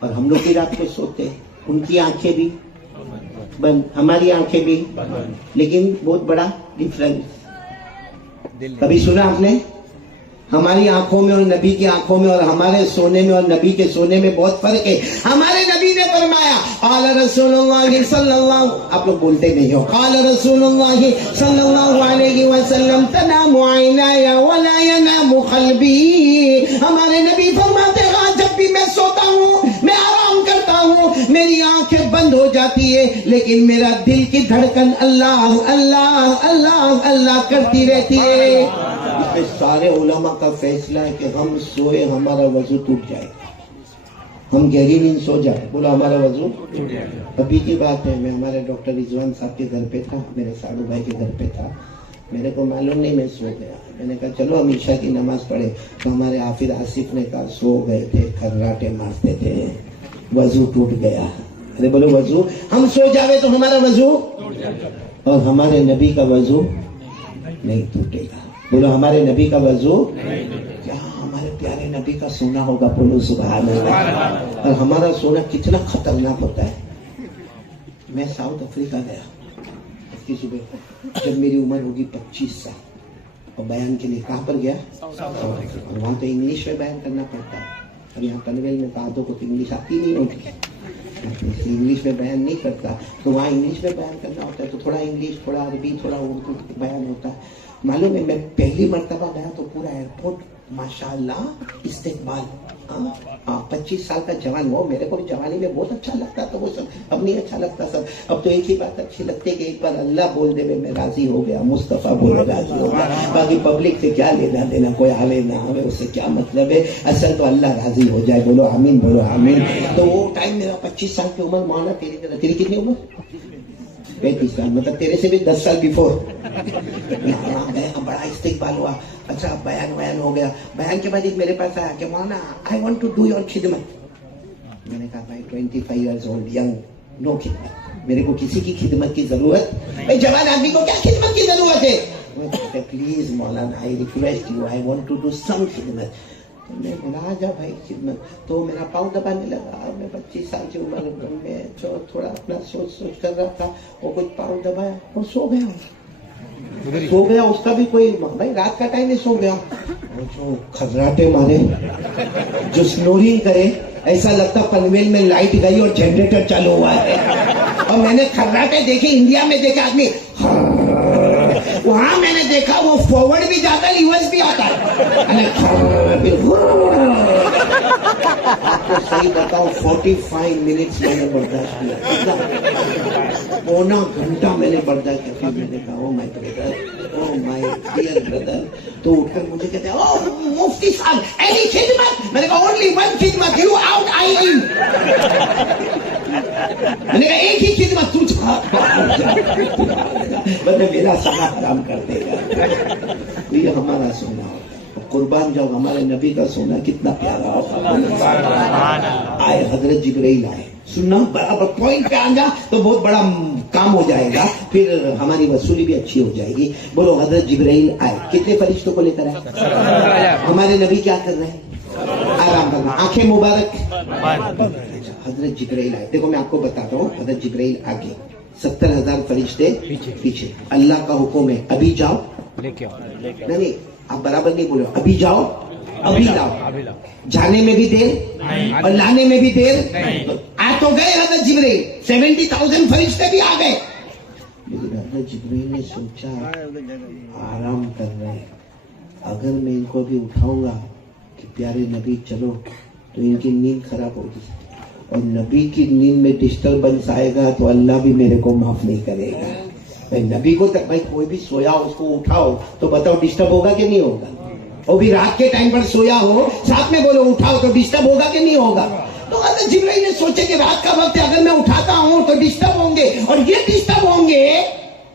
اور ہم لوگ بھی رات کو سوتے ہیں, ان کی آنکھیں بھی بند, ہماری آنکھیں بھی, لیکن بہت بڑا ڈفرنس. کبھی سنا آپ نے؟ ہماری آنکھوں میں اور نبی کی آنکھوں میں اور ہمارے سونے میں اور نبی کے سونے میں بہت فرق ہے. ہمارے نبی نے فرمایا قال رسول اللہ صلی اللہ, آپ لوگ بولتے نہیں ہو, قال رسول اللہ صلی اللہ علیہ وسلم تنام عینای ولا ینام قلبی. ہمارے نبی فرماتے ہیں جب بھی میں سوتا ہوں, میں آرام کرتا ہوں, میری آنکھیں بند ہو جاتی ہے, لیکن میرا دل کی دھڑکن اللہ اللہ اللہ اللہ کرتی رہتی ہے. اس میں سارے علماء کا فیصلہ ہے کہ ہم سوئے ہمارا وضو ٹوٹ جائے, ہم گہری نیند سو جائے, بولو ہمارا وضو ٹوٹ جائے. ابھی کی بات ہے, میں ہمارے ڈاکٹر رضوان صاحب کے گھر پہ تھا, میرے ساڑو بھائی کے گھر پہ تھا, میرے کو معلوم نہیں, میں سو گیا. میں نے کہا چلو ہم عشاء کی نماز پڑھے, تو ہمارے حافظ آصف نے کہا سو گئے تھے, کھراٹے مارتے تھے, وضو ٹوٹ گیا. ارے بولو وضو, ہم سو جاوے تو ہمارا وضو, اور ہمارے نبی کا وضو نہیں ٹوٹے گا. بولو ہمارے نبی کا وضو, کیا ہمارے پیارے نبی کا سونا ہوگا, بولو سبحان اللہ. اور ہمارا سونا کتنا خطرناک ہوتا ہے. میں ساؤتھ افریقہ گیا کی صبح, جب میری عمر ہوگی 25 سال, اور بیان کے لیے کہاں پر گیا, اور وہاں تو انگلش میں بیان کرنا پڑتا ہے. اب یہاں پنویل میں کہاتوں کو تو انگلش آتی نہیں ہوتی, انگلش میں بیان نہیں کرتا, تو وہاں انگلش میں بیان کرنا ہوتا ہے, تو تھوڑا انگلش, تھوڑا عربی, تھوڑا اردو بیان ہوتا ہے. معلوم ہے میں پہلی مرتبہ گیا تو پورا ایئرپورٹ ماشاءاللہ استقبال. 25 سال کا جوان, وہ میرے کو بھی جوانی میں بہت اچھا لگتا تھا وہ سب, اب نہیں اچھا لگتا سب. اب تو ایک ہی بات اچھی لگتی ہے کہ ایک بار اللہ بول دے میں راضی ہو گیا, مصطفیٰ بولے راضی ہو گیا, باقی پبلک سے کیا لینا دینا, کوئی آوے نہ آوے اس سے کیا مطلب ہے, اصل تو اللہ راضی ہو جائے. بولو آمین, بولو آمین. تو وہ ٹائم میرا 25 سال کی عمر, مولانا تیری کتنی عمر, 35 سال, مطلب تیرے سے بھی 10 سال بیفور. بڑا استقبال ہوا, اچھا بیان ہو گیا. بیان کے بعد ایک میرے پاس آیا کہ مولانا I want to do your خدمت. میں نے کہا بھائی 25 ایئرز اولڈ, ینگ, نو خدمت, میرے کو کسی کی خدمت کی ضرورت, بھائی جوان آدمی کو کیا خدمت کی ضرورت ہے. پلیز مولانا I request you, I want to do some خدمت. میں بولا آ جا بھائی خدمت. تو میرا پاؤں دبانے لگا, میں 25 سال کی عمر میں تھوڑا اپنا سوچ کر رہا تھا, وہ کچھ پاؤں دبایا اور سو گیا. اس کا بھی کوئی, بھائی رات کا ٹائم ہے, سو گیا. جو کھراٹے مارے, جو سنورنگ کرے, ایسا لگتا پنویل میں لائٹ گئی اور جنریٹر چالو ہوا ہے. اور میں نے کھراٹے دیکھے, انڈیا میں دیکھے آدمی, وہاں میں نے دیکھا وہ فارورڈ بھی جاتا ہے, ریورس بھی آتا ہے. آپ کو صحیح بتاؤ 45 منٹس میں نے برداشت کیا, پونا گھنٹہ میں نے برداشت کیا. میں نے کہا oh my brother, oh my dear brother. تو اٹھ کر مجھے کہتے ہیں او مفتی صاحب اینی خدمت. میں نے کہا اونلی ون خدمت, یو آؤٹ آئی ان. میں نے کہا ایک ہی خدمت, تو میرا سنا حرام کر دے گا. یہ ہمارا سونا ہوتا ہے. قربان جاؤ, ہمارے نبی کا سونا کتنا پیارا ہوتا. آئے حضرت جبرائیل آئے, سننا برابر پوائنٹ پہ آنا تو بہت بڑا کام ہو جائے گا, پھر ہماری وصولی بھی اچھی ہو جائے گی. بولو حضرت جبرائیل آئے, کتنے فرشتوں کو لے کر آئے. ہمارے نبی کیا کر رہے ہیں, آرام کرنا, آنکھیں مبارک. حضرت جبرائیل آئے. دیکھو میں آپ کو بتاتا ہوں, حضرت جبرائیل آگے, 70,000 فرشتے پیچھے. اللہ کا حکم ہے ابھی جاؤ, نہیں آپ برابر نہیں بولو, ابھی جاؤ ابھی لاؤ. جانے میں بھی دیر اور لانے میں بھی دیر. آ تو گئے حضرت جبرائیل, 70,000 فرشتے بھی آ گئے. لیکن حضرت جبرائیل نے سوچا آرام کر رہے ہیں, اگر میں ان کو بھی اٹھاؤں گا کہ پیارے نبی چلو, تو ان کی نیند خراب ہوگی, اور نبی کی نیند میں ڈسٹربنس آئے گا تو اللہ بھی میرے کو معاف نہیں کرے گا. بھائی نبی کو تک, بھائی کوئی بھی سویا اس کو اٹھاؤ تو بتاؤ ڈسٹرب ہوگا کہ نہیں ہوگا. وہ بھی رات کے ٹائم پر سویا ہو, ساتھ میں بولو اٹھاؤ تو ڈسٹرب ہوگا کہ نہیں ہوگا. تو حضرت جبرائیل نے سوچے کہ رات کا وقت ہے, اگر میں اٹھاتا ہوں تو ڈسٹرب ہوں گے, اور یہ ڈسٹرب ہوں گے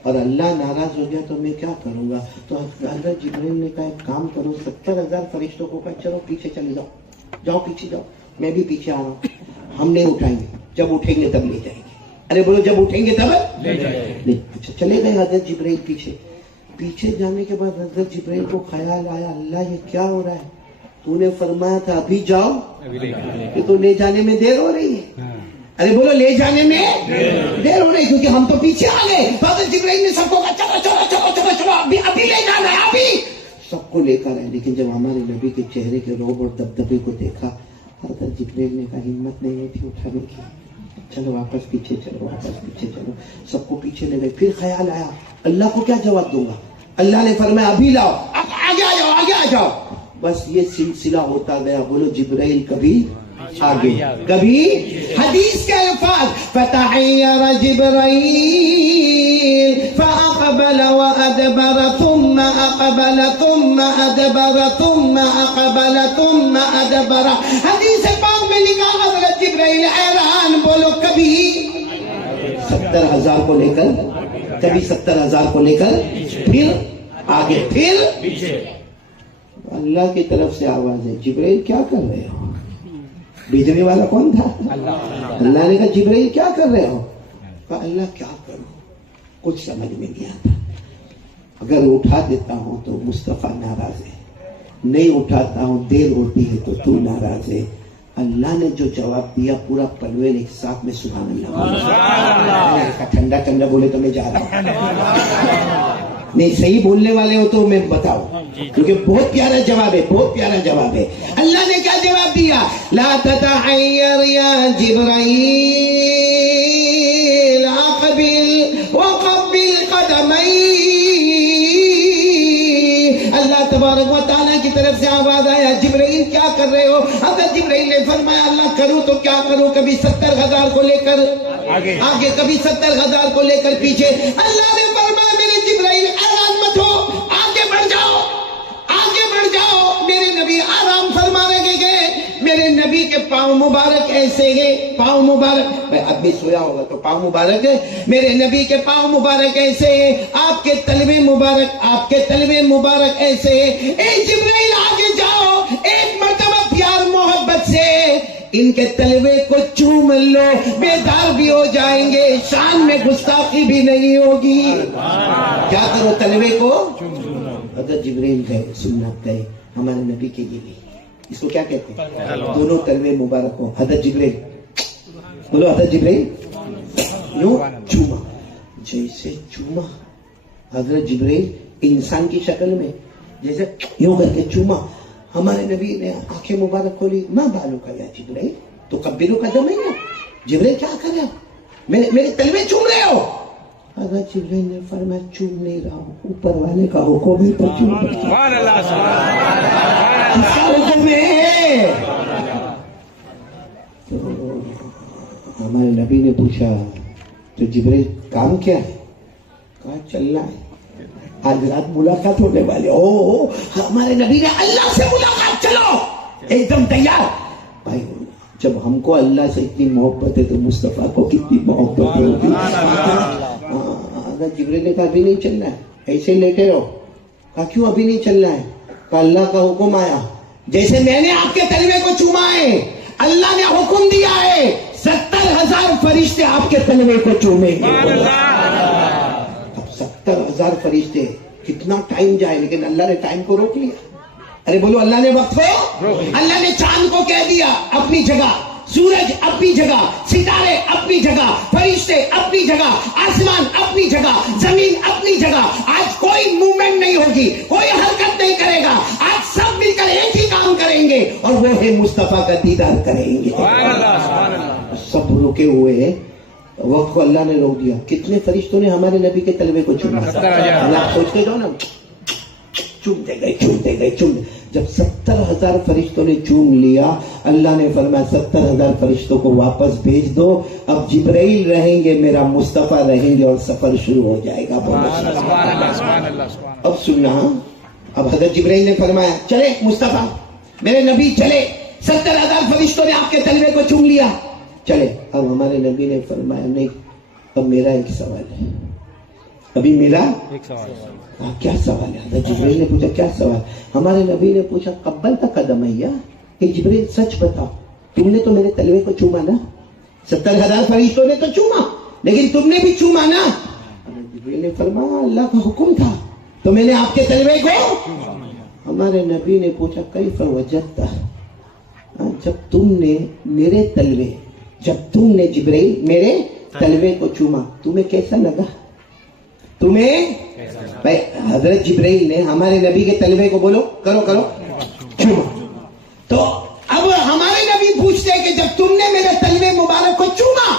اور اللہ ناراض ہو گیا تو میں کیا کروں گا. تو حضرت جبرائیل نے کہا ایک کام کرو, 70,000 فرشتوں کو کہا چلو پیچھے چلے جاؤ, جاؤ پیچھے جاؤ, میں بھی پیچھے آ رہا ہوں. ہم نہیں اٹھائیں گے, جب اٹھیں گے تب لے جائیں گے. ارے بولو جب اٹھیں گے تب لے جائیں گے. اچھا چلے گئے حضرت جبرائیل پیچھے. پیچھے جانے کے بعد حضرت جبرائیل کو خیال آیا, اللہ یہ کیا ہو رہا ہے, تو نے فرمایا تھا ابھی جاؤ, کہ تو لے جانے میں دیر ہو رہی ہے. ارے بولو لے جانے میں دیر ہو رہی, کیونکہ ہم تو پیچھے آ گئے. حضرت جبرائیل نے سب کو کہا چلو چلو چلو چلو چلو, ابھی لے جانا ہے, ابھی سب کو لے کر آئے. لیکن جب ہمارے نبی کے چہرے کے روب اور دبدبے کو دیکھا, حضرت جبرائیل نے کہا ہمت نہیں تھی اٹھانے کی, چلو واپس پیچھے چلو, واپس پیچھے چلو. سب کو پیچھے لے گئے. پھر خیال آیا اللہ کو کیا جواب دوں گا. اللہ نے فرمایا ابھی لاؤ, آگے آ جاؤ, آگے آ جاؤ. بس یہ سلسلہ ہوتا گیا. بولو جبرائیل کبھی آگے کبھی. حدیث کے الفاظ فتحیر جبرائیل فاقبل وادبر ثم اقبل ثم ادبر ثم اقبل ثم ادبر. حدیث پاک میں لکھا حضرت جبرائیل حیران. بولو کبھی 70,000 کو لے کر, کبھی 70,000 کو لے کر, پھر آگے, پھر پیچھے. اللہ کی طرف سے آواز ہے جبرائیل کیا کر رہے ہو. بھیجنے والا کون تھا؟ اللہ نے کہا جبرائیل کیا کر رہے ہو. کہا اللہ کیا کروں, کچھ سمجھ میں نہیں آتا. اگر اٹھا دیتا ہوں تو مصطفیٰ ناراض ہے, نہیں اٹھاتا ہوں دیر ہوتی ہے تو تو ناراض ہے. اللہ نے جو جواب دیا پورا پنویل ایک ساتھ میں سبحان اللہ. ٹھنڈا ٹھنڈا بولے تو میں جا رہا ہوں. نہیں صحیح بولنے والے ہو تو میں بتاؤ, کیونکہ بہت پیارا جواب ہے, بہت پیارا جواب ہے. اللہ نے کیا جواب دیا, لا تتحیر یا جبرائیل اقبل وقبل قدمی. اللہ تبارک و تعالیٰ کی طرف سے آواز آیا جبرائیل کیا کر رہے ہو. حضرت جبرائیل نے فرمایا اللہ کروں تو کیا کروں, کبھی 70,000 کو لے کر آگے, کبھی 70,000 کو لے کر پیچھے. اللہ نے فرمایا میرے جبرائیل آرام مت ہو, آگے بڑھ جاؤ, آگے بڑھ جاؤ. میرے نبی آرام فرما رہے گئے. میرے نبی کے پاؤں مبارک ایسے گئے, پاؤں مبارک, اب بھی سویا ہوگا تو پاؤں مبارک ہے. میرے نبی کے پاؤں مبارک ایسے ہیں, آپ کے تلوے مبارک, آپ کے تلوے مبارک ایسے ہیں. اے جبرائیل آگے جاؤ, ایک مرتبہ پیار محبت سے ان کے تلوے کو چوم لو, بیدار بھی ہو جائیں گے, شان میں گستاخی بھی نہیں ہوگی. کیا کرو تلوے کو. حضرت جبرائیل گئے, سنت گئے ہمارے نبی کے لیے. اس کو کیا کہتے ہیں, دونوں تلوے مبارک ہو. حضرت جبرائیل بولو, حضرت جبرائیل یوں چوما, جیسے چوما حضرت جبرائیل انسان کی شکل میں جیسے یوں کر کے چوما. ہمارے نبی نے آنکھیں مبارک کھولی, ماں بالوں کا یا جبرائیل تو قبلوں کا دم ہے. جبرائیل کیا کر رہے ہو, میرے تلوے چوم رہے ہو. حضرت جبرائیل نے فرمایا چوم نہیں رہا ہوں, اوپر والے کا حکم ہے تو چوم رہا ہوں. تو ہمارے نبی نے پوچھا تو جبرائیل کام کیا ہے. کہا چلنا ہے, آج رات ملاقات ہونے والے. او ہمارے نبی نے اللہ سے ملاقات, چلو ایک دم تیار. بھائی جب ہم کو اللہ سے اتنی محبت ہے تو مصطفیٰ کو کتنی محبت ہوگی. جبرائیل نے کہا ابھی نہیں چلنا ہے, ایسے لیٹے رہو. کہا کیوں ابھی نہیں چلنا ہے. کہا اللہ کا حکم آیا, جیسے میں نے آپ کے تلوے کو چوما ہے اللہ نے حکم دیا ہے 70,000 فرشتے آپ کے تلوے کو چومیں گے. 70,000 فرشتے, کتنا ٹائم جائے, لیکن اللہ نے ٹائم کو روک لیا. ارے بولو اللہ نے وقت کو, اللہ نے چاند کو کہہ دیا اپنی جگہ, سورج اپنی جگہ, ستارے اپنی جگہ, فرشتے اپنی جگہ, آسمان اپنی جگہ, زمین اپنی جگہ. آج کوئی موومنٹ نہیں ہوگی, کوئی حرکت نہیں کرے گا. آج سب مل کر ایک ہی کام کریں گے اور وہ ہے مصطفیٰ کا دیدار کریں گے. سب رکے ہوئے ہیں, وقت کو اللہ نے روک دیا. کتنے فرشتوں نے ہمارے نبی کے تلوے کو چوما. اللہ سوچتے جاؤ نا, چومتے گئے چومتے گئے چوم. جب 70,000 فرشتوں نے چوم لیا, اللہ نے فرمایا 70,000 فرشتوں کو واپس بھیج دو. اب جبرائیل رہیں گے, میرا مصطفیٰ رہیں گے اور سفر شروع ہو جائے گا. اب سننا, اب حضرت جبرائیل نے فرمایا چلے مصطفیٰ میرے نبی چلے, 70,000 فرشتوں نے آپ کے تلوے کو چوم لیا, چلے. اب ہمارے نبی نے فرمایا نہیں, اب میرا ایک سوال ہے. ابھی میرا ایک سوال ہے. کیا سوال ہے. حضرت جبرائیل نے پوچھا کیا سوال. ہمارے نبی نے پوچھا قبل کا قدم ہے کہ جبرائیل سچ بتاؤ, تم نے تو میرے تلوے کو چوما نا, 70,000 فرشتوں نے تو چوما لیکن تم نے بھی چوما نا. جبرائیل نے فرمایا اللہ کا حکم تھا تو میں نے آپ کے تلوے کو. ہمارے نبی نے پوچھا کیف وجدت، جب تم نے میرے تلوے، جب تم نے جبرائیل میرے تلوے کو چوما تمہیں کیسا لگا؟ تمہیں بھائی حضرت جبرائیل نے ہمارے نبی کے تلوے کو بولو کرو چوما، تو اب ہمارے نبی پوچھتے ہیں کہ جب تم نے میرے تلوے مبارک کو چوما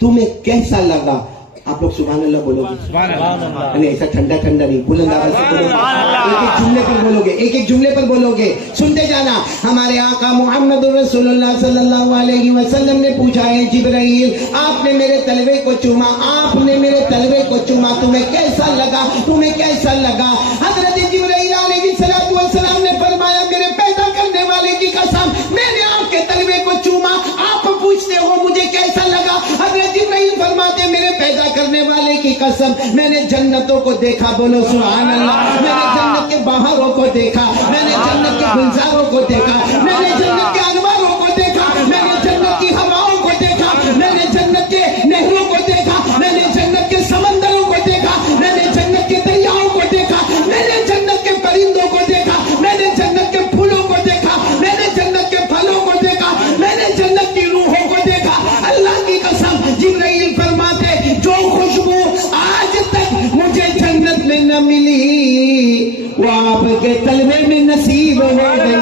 تمہیں کیسا لگا؟ آپ لوگ سبحان اللہ بولو گے؟ یعنی ایسا ٹھنڈا ٹھنڈا نہیں، بلند آواز سے بولو گے، ایک ایک جملے پر بولو گے، ایک ایک جملے پر بولو گے، سنتے جانا۔ ہمارے آقا محمد رسول اللہ صلی اللہ علیہ وسلم نے پوچھا ہے جبرائیل آپ نے میرے تلوے کو چوما، آپ نے میرے تلوے کو چوما تمہیں کیسا لگا؟ تمہیں کیسا لگا؟ حضرت جبرائیل علیہ السلام نے فرمایا میرے پیدا کرنے والے کی قسم میں نے آپ کے تلوے کو چوما، آپ پوچھتے ہو مجھے کیسا لگا؟ حضرت جبرائیل فرماتے میرے پیدا کرنے والے کی قسم میں نے جنتوں کو دیکھا، بولو سبحان اللہ، میں نے جنت کے بہاروں کو دیکھا، میں نے جنت کے گلزاروں کو دیکھا، میں نے جنت کے انواروں کو دیکھا، میں نے جنت کی ہواؤں کو دیکھا، میں نے جنت کے نہروں کو دیکھا، میں نے جنت کے سمندروں کو دیکھا، میں نے جنت کے دریاؤں کو دیکھا، میں نے جنت کے پرندوں کو دیکھا، میں نے جنت کے پھولوں کو دیکھا، میں نے جنت کے پھلوں کو دیکھا، میں نے جنت کی روحوں کو دیکھا۔ اللہ کی قسم جبرائیل فرماتے جو خوشبو آج تک مجھے جنت میں نہ ملی وہ آپ کے تلوے میں نصیب ہو گئی۔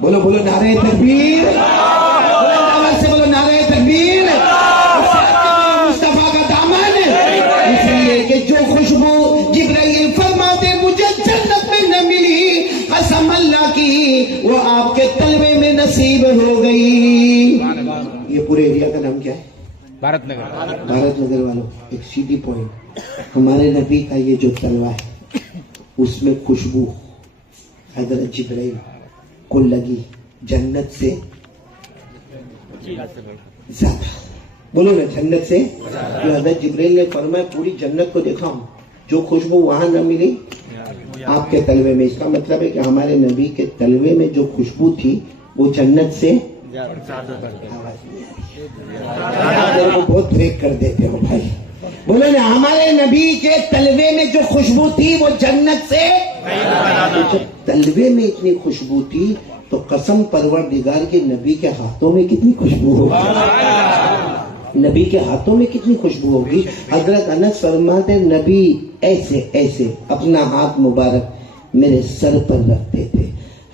بولو بولو نعرہ تکبیر، سے بولو نعرہ تکبیر، مصطفیٰ کا دامن، اس لیے کہ جو خوشبو جبرائیل فرماتے مجھے جنت میں نہ ملی قسم اللہ کی وہ آپ کے تلوے میں نصیب ہو گئی۔ یہ پورے ایریا کا نام کیا ہے؟ بھارت نگر والوں ایک سیدھی پوائنٹ، ہمارے نبی کا یہ جو تلوا ہے اس میں خوشبو حضرت جبرائیل کو لگی جنت سے زیادہ، بولو نا جنت سے۔ جو حضرت جبرائیل نے فرمایا پوری جنت کو دیکھا ہوں، جو خوشبو وہاں نہ ملی آپ کے تلوے میں، اس کا مطلب ہے کہ ہمارے نبی کے تلوے میں جو خوشبو تھی وہ جنت سے بہت بریک کر دیتے ہو بھائی، بولے نا ہمارے نبی کے تلوے میں جو خوشبو تھی وہ جنت سے، جب تلوے میں اتنی خوشبو تھی تو قسم پروردگار کے نبی کے ہاتھوں میں کتنی خوشبو ہوگی، نبی کے ہاتھوں میں کتنی خوشبو ہوگی۔ حضرت انس فرماتے نبی ایسے ایسے اپنا ہاتھ مبارک میرے سر پر رکھتے تھے،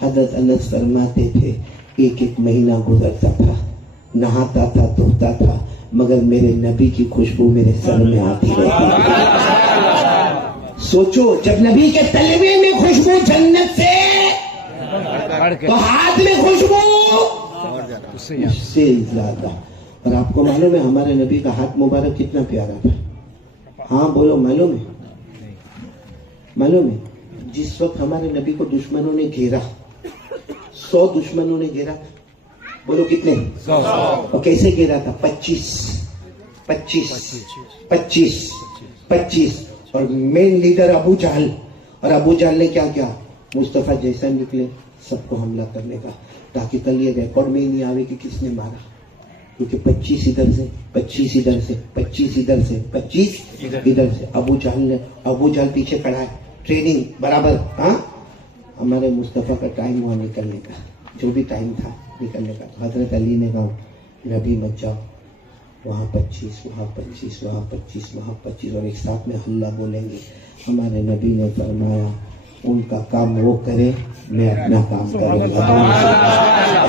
حضرت انس فرماتے تھے ایک ایک مہینہ گزرتا تھا، نہاتا تھا دھوتا تھا مگر میرے نبی کی خوشبو میرے سر میں آتی رہتی۔ سوچو جب نبی کے تلوے میں خوشبو جنت سے تو ہاتھ میں خوشبو اس سے زیادہ۔ اور آپ کو معلوم ہے ہمارے نبی کا ہاتھ مبارک کتنا پیارا تھا؟ ہاں بولو معلوم ہے؟ معلوم ہے جس وقت ہمارے نبی کو دشمنوں نے گھیرا، 100 دشمنوں نے گھیرا، بولو کتنے؟ 100۔ اور کیسے گھیرا تھا؟ 25 اور مین لیڈر ابو جہل، اور ابو جہل نے کیا کیا؟ مصطفیٰ جیسا نکلے سب کو حملہ کرنے کا، تاکہ کل یہ ریکارڈ میں ہی نہیں آوے کہ کس نے مارا، کیونکہ 25 ادھر سے 25 ادھر سے 25 ادھر سے 25 ادھر سے۔ ابو جہل پیچھے کھڑا ہے، ٹریننگ برابر۔ ہاں ہمارے مصطفیٰ کا ٹائم ہوا نکلنے کا، جو بھی ٹائم تھا نکلنے کا، حضرت علی نے کہا نبی مت جاؤ، وہاں 25 وہاں 25 وہاں 25 وہاں 25 اور ایک ساتھ میں اللہ بولیں گے۔ ہمارے نبی نے فرمایا ان کا کام وہ کرے میں اپنا کام کروں گا۔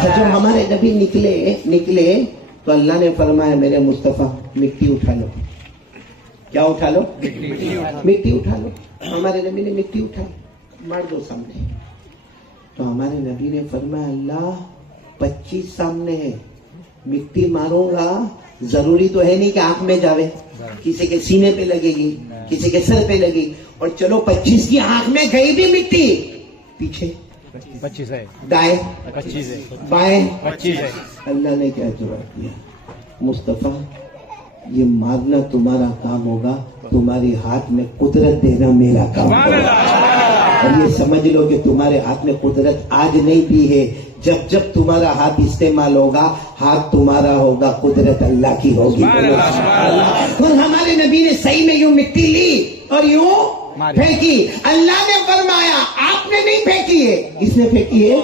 جب ہمارے نبی نکلے تو اللہ نے فرمایا میرے مصطفیٰ مٹی اٹھا لو۔ کیا اٹھا لو؟ مٹی اٹھا لو۔ ہمارے نبی نے مٹی اٹھائی، مار دو سامنے۔ تو ہمارے نبی نے فرمایا اللہ 25 سامنے ہے، مٹی ماروں گا ضروری تو ہے نہیں کہ آنکھ میں جاوے، کسی کے سینے پہ لگے گی، کسی کے سر پہ لگے گی، اور چلو 25 کی آنکھ میں گئی بھی مٹی، پیچھے 25 ہے، دائیں 25 ہے، بائیں 25 ہے۔ اللہ نے کیا جواب دیا؟ مصطفیٰ یہ مارنا تمہارا کام ہوگا، تمہاری ہاتھ میں قدرت دینا میرا کام ہوگا۔ اور یہ سمجھ لو کہ تمہارے ہاتھ میں قدرت آج نہیں دی ہے، جب تمہارا ہاتھ استعمال ہوگا ہاتھ تمہارا ہوگا، قدرت اللہ کی ہوگی۔ اور ہمارے نبی نے صحیح میں یوں مٹی لی اور یوں پھینکی. اللہ نے فرمایا آپ نے نہیں پھینکی ہے. کس نے پھینکی ہے؟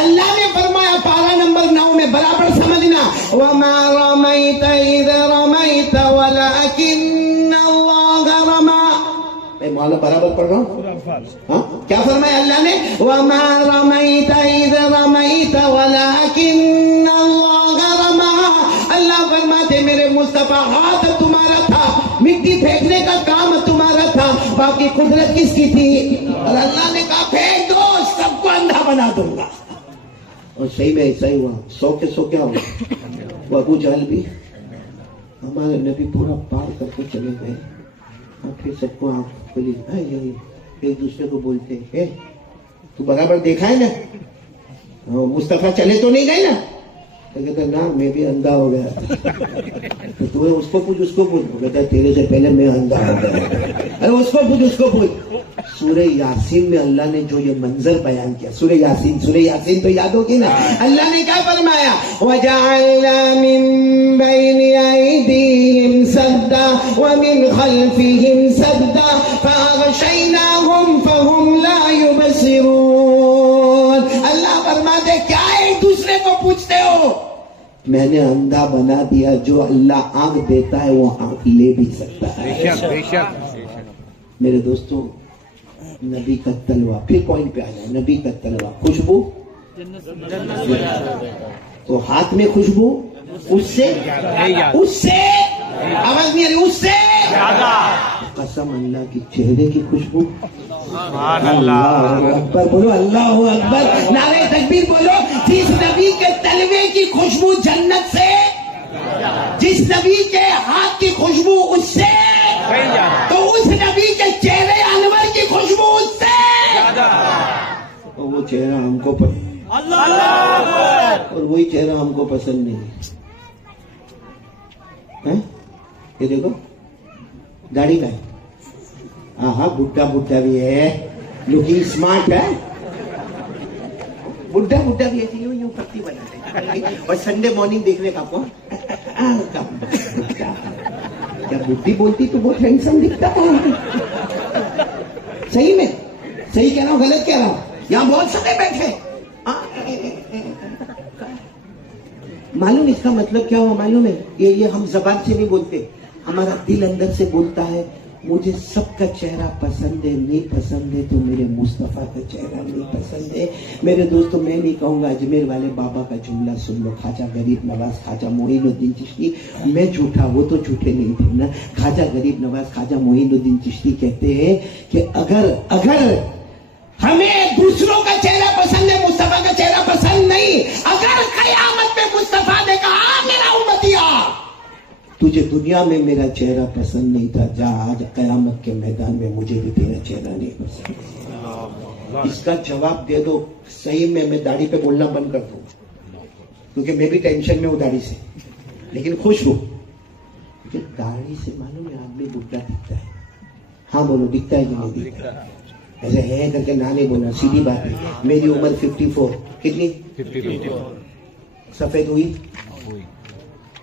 اللہ نے فرمایا. پارہ نمبر 9 میں برابر سمجھنا. وَمَا رَمَيْتَ إِذْ رَمَيْتَ وَلَكِنَّ اللَّهَ رَمَى. میں مولا برابر پڑھ رہا ہوں. ہاں کیا فرمایا اللہ نے؟ وَمَا رَمَيْتَ إِذْ رَمَيْتَ وَلَكِنَّ اللَّهَ رَمَى. اللہ فرماتے میرے مصطفیٰ ہاتھ تمہارا تھا, مٹی پھینکنے کا کام تمہارا تھا, باقی قدرت کس کی تھی؟ اور اللہ نے کہا پھینک دو, سب کو اندھا بنا دوں گا. اور صحیح میں ایسا ہی ہوا. 100 کے 100 کیا ہوا؟ وہ ابو جہل بھی ہمارے نبی پورا پار کر کے چلے گئے. اور پھر سب کو آنکھ کھلی, ایک دوسرے کو بولتے ہیں تو برابر دیکھا ہے نا, مصطفیٰ چلے تو نہیں گئے نا؟ تو کہتا نا میں بھی اندھا ہو گیا. تو تو اس کو پوچھ, اس کو پوچھ. وہ کہتا تیرے سے پہلے میں اندھا ہو گیا. ارے اس کو پوچھ, اس کو پوچھ. سورہ یاسین میں اللہ نے جو یہ منظر بیان کیا, سورہ یاسین تو یاد ہوگی نا. اللہ نے کیا فرمایا؟ وَجَعَلْنَا مِن بَيْنِ أَيْدِيهِمْ سَدًّا وَمِنْ خَلْفِهِمْ سَدًّا فَأَغْشَيْنَاهُمْ فَهُمْ لَا يُبْصِرُونَ. اللہ فرماتے کیا ایک دوسرے کو پوچھتے ہو؟ میں نے اندھا بنا دیا. جو اللہ آنکھ دیتا ہے وہ آنکھ لے بھی سکتا ہے. میرے دوستوں, نبی کا تلوہ, پھر پوائنٹ پہ آ جائے. نبی کا تلوہ خوشبو, تو ہاتھ میں خوشبو, اس سے آواز نہیں آ رہی, اس سے قسم اللہ کی چہرے کی خوشبو. اللہ اکبر بولو, اللہ اکبر, نعرہ تکبیر بولو. جس نبی کے تلوے کی خوشبو جنت سے, جس نبی کے ہاتھ کی خوشبو اس سے, تو اس نبی کے چہرے انور کی خوشبو اس سے. اور وہ چہرہ ہم کو اور وہی چہرہ ہم کو پسند نہیں ہے. یہ دیکھو داڑھی کا ہے, ہاں بڈھا بھی ہے, لوکنگ اسمارٹ ہے. بڈھا بھی ہے, یوں پتی بناتے ہیں. اور سنڈے مارننگ دیکھنے کا کون کیا بڈھی بولتی تو بہت ہینڈسم دکھتا ہے. صحیح میں صحیح کہہ رہا ہوں, غلط کہہ رہا ہوں؟ یہاں بہت سارے بیٹھے. معلوم اس کا مطلب کیا ہوا معلوم ہے؟ یہ ہم زبان سے نہیں بولتے, ہمارا دل اندر سے بولتا ہے. مجھے سب کا چہرہ پسند ہے, نہیں پسند ہے تو میرے مصطفیٰ کا چہرہ نہیں پسند ہے. میرے دوستوں, میں نہیں کہوں گا اجمیر والے بابا کا جملہ سن لو. خواجہ غریب نواز, خواجہ معین الدین چشتی. میں جھوٹا, وہ تو جھوٹے نہیں تھے نا. خواجہ غریب نواز, خواجہ معین الدین چشتی کہتے ہیں کہ اگر ہمیں دوسروں کا چہرہ پسند ہے, مصطفیٰ کا چہرہ پسند نہیں, اگر قیامت میں مصطفیٰ نے کہا میرا امتیا تجھے دنیا میں میرا چہرہ پسند نہیں تھا, جا آج قیامت کے میدان میں مجھے بھی تیرا چہرہ نہیں پسند. اس کا جواب دے دو. صحیح میں داڑھی پہ بولنا بند کر دوں, کیونکہ میں بھی ٹینشن میں ہوں داڑھی سے, لیکن خوش ہوں. کیونکہ داڑھی سے معلوم ہے آدمی بڈھا دکھتا ہے. ہاں بولو, دکھتا ہے کہ نہیں دکھتا؟ ایسے ہے کر کے نہ نہیں بولنا, سیدھی بات ہے. میری عمر 54, کتنی 54 سفید ہوئی.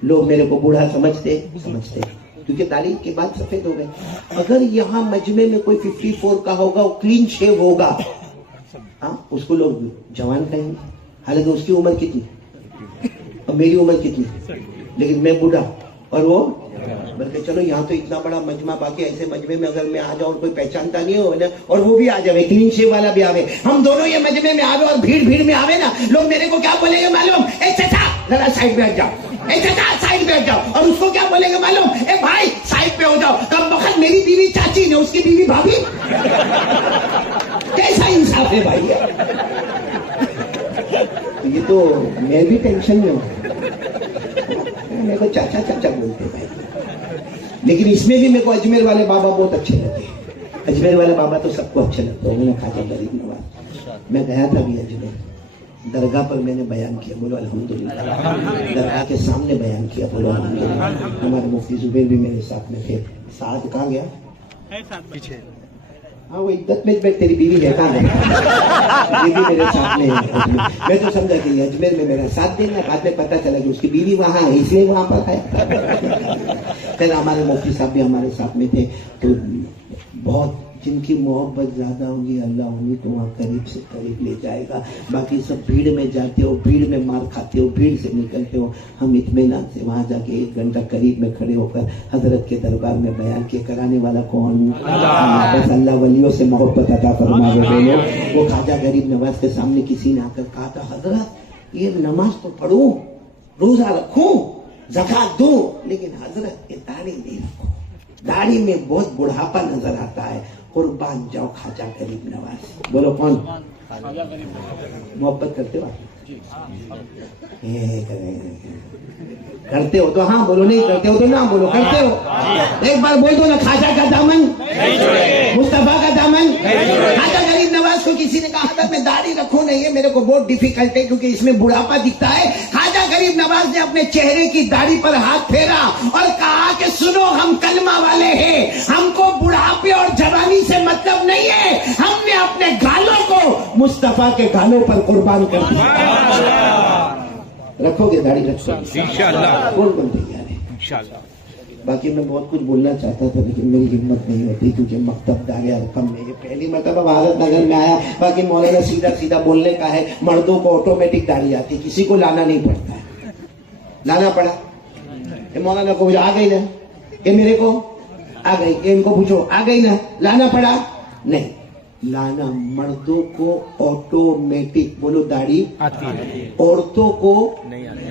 لوگ میرے کو بوڑھا سمجھتے کیونکہ تعلیم کے بعد سفید ہو گئے. اگر یہاں مجمع میں کوئی 54 کا ہوگا, وہ کلین شیو ہوگا, ہاں اس کو لوگ جوان کہیں گے, حالانکہ اس کی عمر کتنی اور میری عمر کتنی, لیکن میں بوڑھا اور وہ. بلکہ چلو یہاں تو اتنا بڑا مجمع, باقی ایسے مجمع میں اگر میں آ جاؤں اور کوئی پہچانتا نہیں ہو نا, اور وہ بھی آ جائے, کلین شیو والا بھی آوے, ہم دونوں یہ مجمع میں آوے اور بھیڑ میں آوے نا, لوگ میرے کو کیا بولیں گے معلوم؟ اے چچا ذرا سائڈ پہ ہٹ جاؤ, اے چچا سائڈ پہ ہٹ جاؤ. اور اس کو کیا بولیں گے معلوم؟ اے بھائی سائڈ پہ ہو جاؤ. کب وقت میری بیوی چاچی نے, اس کی بیوی بھابھی. کیسا انصاف ہے بھائی؟ یہ تو میں بھی ٹینشن میں ہوں, میرے کو چاچا بولتے بھائی. لیکن اس میں بھی میرے کو اجمیر والے بابا بہت اچھے لگے. اجمیر والے بابا تو سب کو اچھے لگتے ہیں. انہوں نے خواجہ غریب نواز, میں گیا تھا بھی اجمیر, درگاہ پر میں نے بیان کیا, بولو الحمدللہ. درگاہ کے سامنے بیان کیا, بولو الحمدللہ. ہمارے مفتی زبیر بھی میرے ساتھ میں تھے. ساتھ کہاں گیا؟ پیچھے. ہاں وہ عدت میں بیٹھ, تیری بیوی ہے کہاں ہے؟ یہ بھی میرے ساتھ میں ہے. میں تو سمجھا کہ اجمیر میں میرا ساتھ دینا, بعد میں پتا چلا کہ اس کی بیوی وہاں ہے, اس لیے وہاں پر ہے. پھر ہمارے مفتی صاحب بھی ہمارے ساتھ میں تھے, تو بہت جن کی محبت زیادہ ہوگی اللہ انہیں کو وہاں قریب سے قریب لے جائے گا. باقی سب بھیڑ میں جاتے ہو, بھیڑ میں مار کھاتے ہو, بھیڑ سے نکلتے ہو. ہم اطمینان سے وہاں جا کے 1 گھنٹہ قریب میں کھڑے ہو کر حضرت کے دربار میں بیان کیے. کرانے والا کون؟ بس اللہ ولیوں سے محبت عطا فرمائے. بولو وہ خواجہ غریب نواز کے سامنے کسی نے آ کر کہا تھا حضرت یہ نماز تو پڑھوں, روزہ رکھوں, زکات دوں, لیکن حضرت یہ داڑھی نہیں رکھو, داڑھی میں بہت بڑھاپا نظر آتا ہے. قربان جاؤ خواجہ غریب نواز. بولو کون؟ محبت کرتے ہو کرتے ہو تو ہاں بولو, نہیں کرتے ہو تو نہ بولو. کرتے ہو ایک بار بول دو نا, خواجہ کا دامن, مصطفیٰ کا دامن. خواجہ غریب نواز کو کسی نے کہا حضرت میں داڑھی رکھوں نہیں ہے, میرے کو بہت ڈیفیکلٹ ہے کیونکہ اس میں بڑھاپا دکھتا ہے. خواجہ غریب نواز نے اپنے چہرے کی داڑھی پر ہاتھ پھیرا اور کہا کہ سنو ہم کلمہ والے ہیں, ہم کو بڑھاپے اور جوانی سے مطلب نہیں ہے, ہم نے اپنے گالوں کو مصطفیٰ کے گالوں پر قربان کر دیا. رکھو گے داڑھی؟ رکھو انشاءاللہ. کون کون تیار ہے انشاءاللہ؟ باقی میں بہت کچھ بولنا چاہتا تھا لیکن میری ہمت نہیں ہوتی کیونکہ مکتب دار ارقم میں یہ پہلی مرتبہ حضرت نگر میں آیا. باقی مولانا سیدھا سیدھا بولنے کا ہے, مردوں کو آٹومیٹک داڑھی آتی, کسی کو لانا نہیں پڑتا ہے. لانا پڑا مولانا کو آ گئی نا, یہ میرے کو آ گئی, ان کو پوچھو آ گئی نا, لانا پڑا نہیں. لانا مردوں کو آٹومیٹک, بولو داڑھی آتی ہے, عورتوں کو نہیں آتی.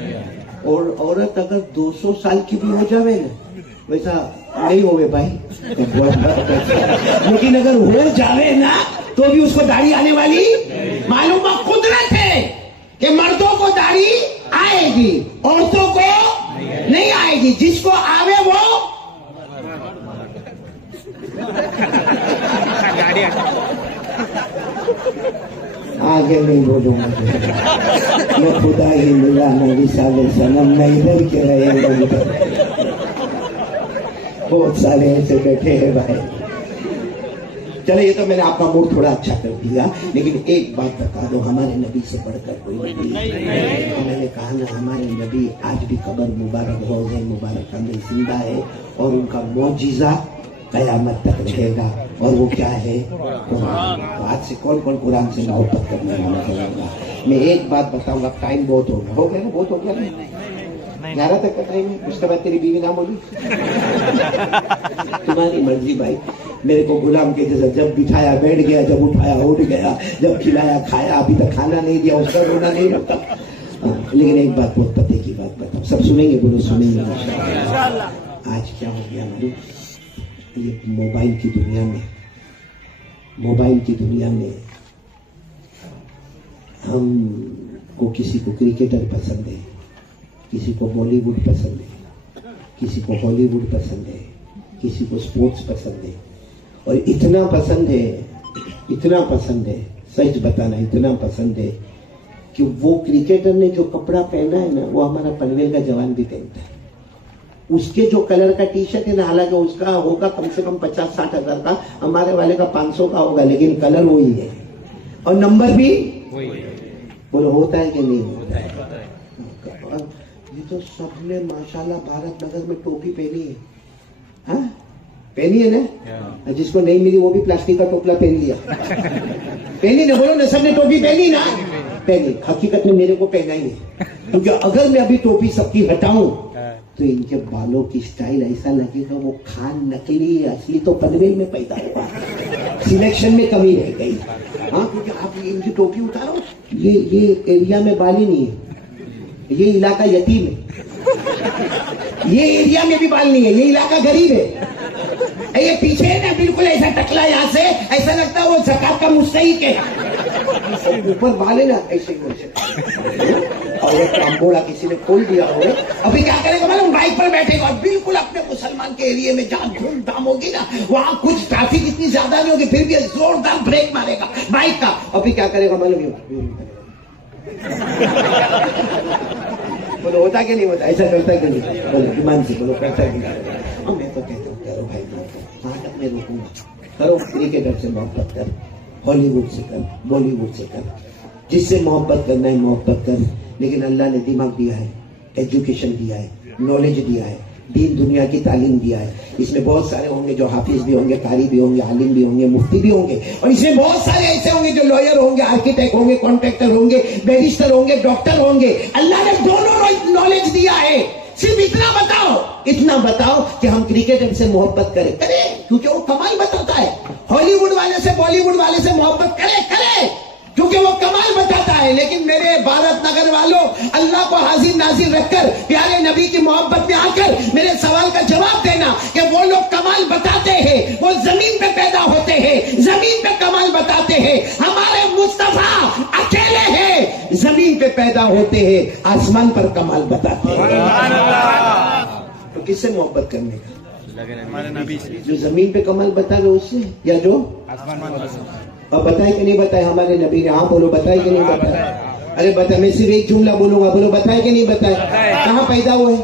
اور عورت اگر 200 سال کی بھی ہو جاوے نا ویسا نہیں ہوئے بھائی, لیکن اگر ہو جاوے نا تو بھی اس کو داڑھی آنے والی معلوم قدرت ہے کہ مردوں کو داڑھی آئے گی, عورتوں کو نہیں آئے گی. جس کو آوے وہ آگے نہیں بولوں گا, میں خدا ہی ملا نہ رسالے سنم, میں ادھر کے رہے گا. بہت سارے ایسے بیٹھے ہیں بھائی. چلے یہ تو میں نے آپ کا موڈ تھوڑا اچھا کر دیا, لیکن ایک بات بتا دو, ہمارے نبی سے بڑھ کر کوئی نبی نہیں. میں نے کہا نا ہمارے نبی آج بھی قبر مبارک روضہ مبارکہ میں زندہ ہے اور ان کا معجزہ قیامت تک رہے گا. اور وہ کیا ہے؟ قرآن. تو آج سے کون کون قرآن سے محبت کرنے والا ہوگا؟ میں ایک بات بتاؤں گا, ٹائم بہت ہو گیا نا, بہت ہو گیا نا, 11 تک کا ٹائم ہے. اس کے بعد تیری بیوی نہ بولی, تمہاری مرضی بھائی. میرے کو غلام کے جیسا جب بٹھایا بیٹھ گیا, جب اٹھایا اٹھ گیا, جب کھلایا کھایا, ابھی تک کھانا نہیں دیا, اس کا رونا نہیں رکھتا. لیکن ایک بات بہت پتے کی بات بتاؤں, سب سنیں گے, بولو سنیں گے انشاءاللہ. آج کیا ہو گیا معلوم؟ یہ موبائل کی دنیا میں ہم کو کسی کو کرکٹر پسند ہے, کسی کو بالی ووڈ پسند ہے, کسی کو ہالی ووڈ پسند ہے, کسی کو سپورٹس پسند ہے. اور اتنا پسند ہے سچ بتانا, اتنا پسند ہے کہ وہ کرکٹر نے جو کپڑا پہنا ہے نا وہ ہمارا پنویل کا جوان بھی پہنتا ہے. اس کے جو کلر کا ٹی شرٹ ہے نا, حالانکہ اس کا ہوگا کم سے کم 50-60 ہزار کا, ہمارے والے کا 500 کا ہوگا, لیکن کلر وہی ہے اور نمبر بھی بولو ہوتا ہے کہ نہیں ہوتا ہے. یہ تو سب نے ماشاءاللہ بھارت نگر میں ٹوپی پہنی ہے, ہاں پہنی ہے نا. جس کو نہیں ملی وہ بھی پلاسٹک کا ٹوپلا پہن لیا. پہنی نا, بولو نا, سب نے ٹوپی پہنی نا, پہنی. حقیقت میں میرے کو پہنا ہی نہیں, کیونکہ اگر میں ابھی ٹوپی سب کی ہٹاؤں تو ان کے بالوں کی سٹائل ایسا لگے گا وہ خان نکلی, اصلی تو پنویل میں پیدا ہوا. سلیکشن میں کمی رہ گئی. ہاں کیونکہ آپ ان کی ٹوپی اتارو, یہ ایریا میں بال ہی نہیں ہے, یہ علاقہ یتیم ہے. یہ ایریا میں بھی بال نہیں ہے, یہ علاقہ غریب ہے. یہ پیچھے ہے نا بالکل ایسا ٹکلا, یہاں سے ایسا لگتا ہے وہ زکات کا مستحق ہے. اوپر بال ہے نا ایسے اور کامبوڑا کسی نے کھول دیا ہو. ابھی کیا کرے گا معلوم, بائک پر بیٹھے گا, بالکل اپنے مسلمان کے ایریے میں جہاں دھوم دھام ہوگی نا, وہاں کچھ ٹریفک اتنی زیادہ نہیں ہوگی, پھر بھی زوردار بریک مارے گا بائک کا. ابھی کیا کرے گا معلوم, بولو ہوتا کہ نہیں ہوتا, ایسا کرتا کہ نہیں, بولو ایمان سے بولو کرتا کہ نہیں. میں تو کہتا ہوں کرو بھائی, ناٹک میں روکوں کرو, کرکٹر سے محبت کر, ہالی ووڈ سے کر, بالی ووڈ سے کر, جس سے محبت کرنا ہے محبت کر. لیکن اللہ نے دماغ دیا ہے, ایجوکیشن دیا ہے, نالج دیا ہے, دین دنیا کی تعلیم دیا ہے. اس میں بہت سارے ہوں گے جو حافظ بھی ہوں گے, قاری بھی ہوں گے, عالم بھی ہوں گے, مفتی بھی ہوں گے, اور اس میں بہت سارے ایسے ہوں گے جو لائر ہوں گے, آرکیٹیکٹ ہوں گے, کانٹریکٹر ہوں گے, بیرسٹر ہوں گے, ڈاکٹر ہوں گے. اللہ نے دونوں نالج دیا ہے. صرف اتنا بتاؤ کہ ہم کرکٹ سے محبت کریں کیونکہ وہ کمال بتاتا ہے. ہالی ووڈ والے سے, بالی ووڈ والے سے محبت کرے کیونکہ وہ کمال بتاتا ہے. لیکن میرے بھارت نگر والوں, اللہ کو حاضر ناظر رکھ کر پیارے نبی کی محبت میں آ کر میرے سوال کا جواب دینا کہ وہ لوگ کمال بتاتے ہیں, وہ زمین پہ پیدا ہوتے ہیں, زمین پہ کمال بتاتے ہیں. ہمارے مصطفیٰ اکیلے ہیں, زمین پہ پیدا ہوتے ہیں, آسمان پر کمال بتاتے ہیں. تو کس سے محبت کرنے کا؟ جو زمین پہ کمال بتا گا اس سے, یا جو اور بتائے کہ نہیں بتائے ہمارے نبی نے؟ ہاں بولو, بتائے کہ نہیں بتائے؟ ارے بتا, میں صرف ایک جملہ بولوں گا, بولو بتائے کہ نہیں بتائے؟ کہاں پیدا ہوئے؟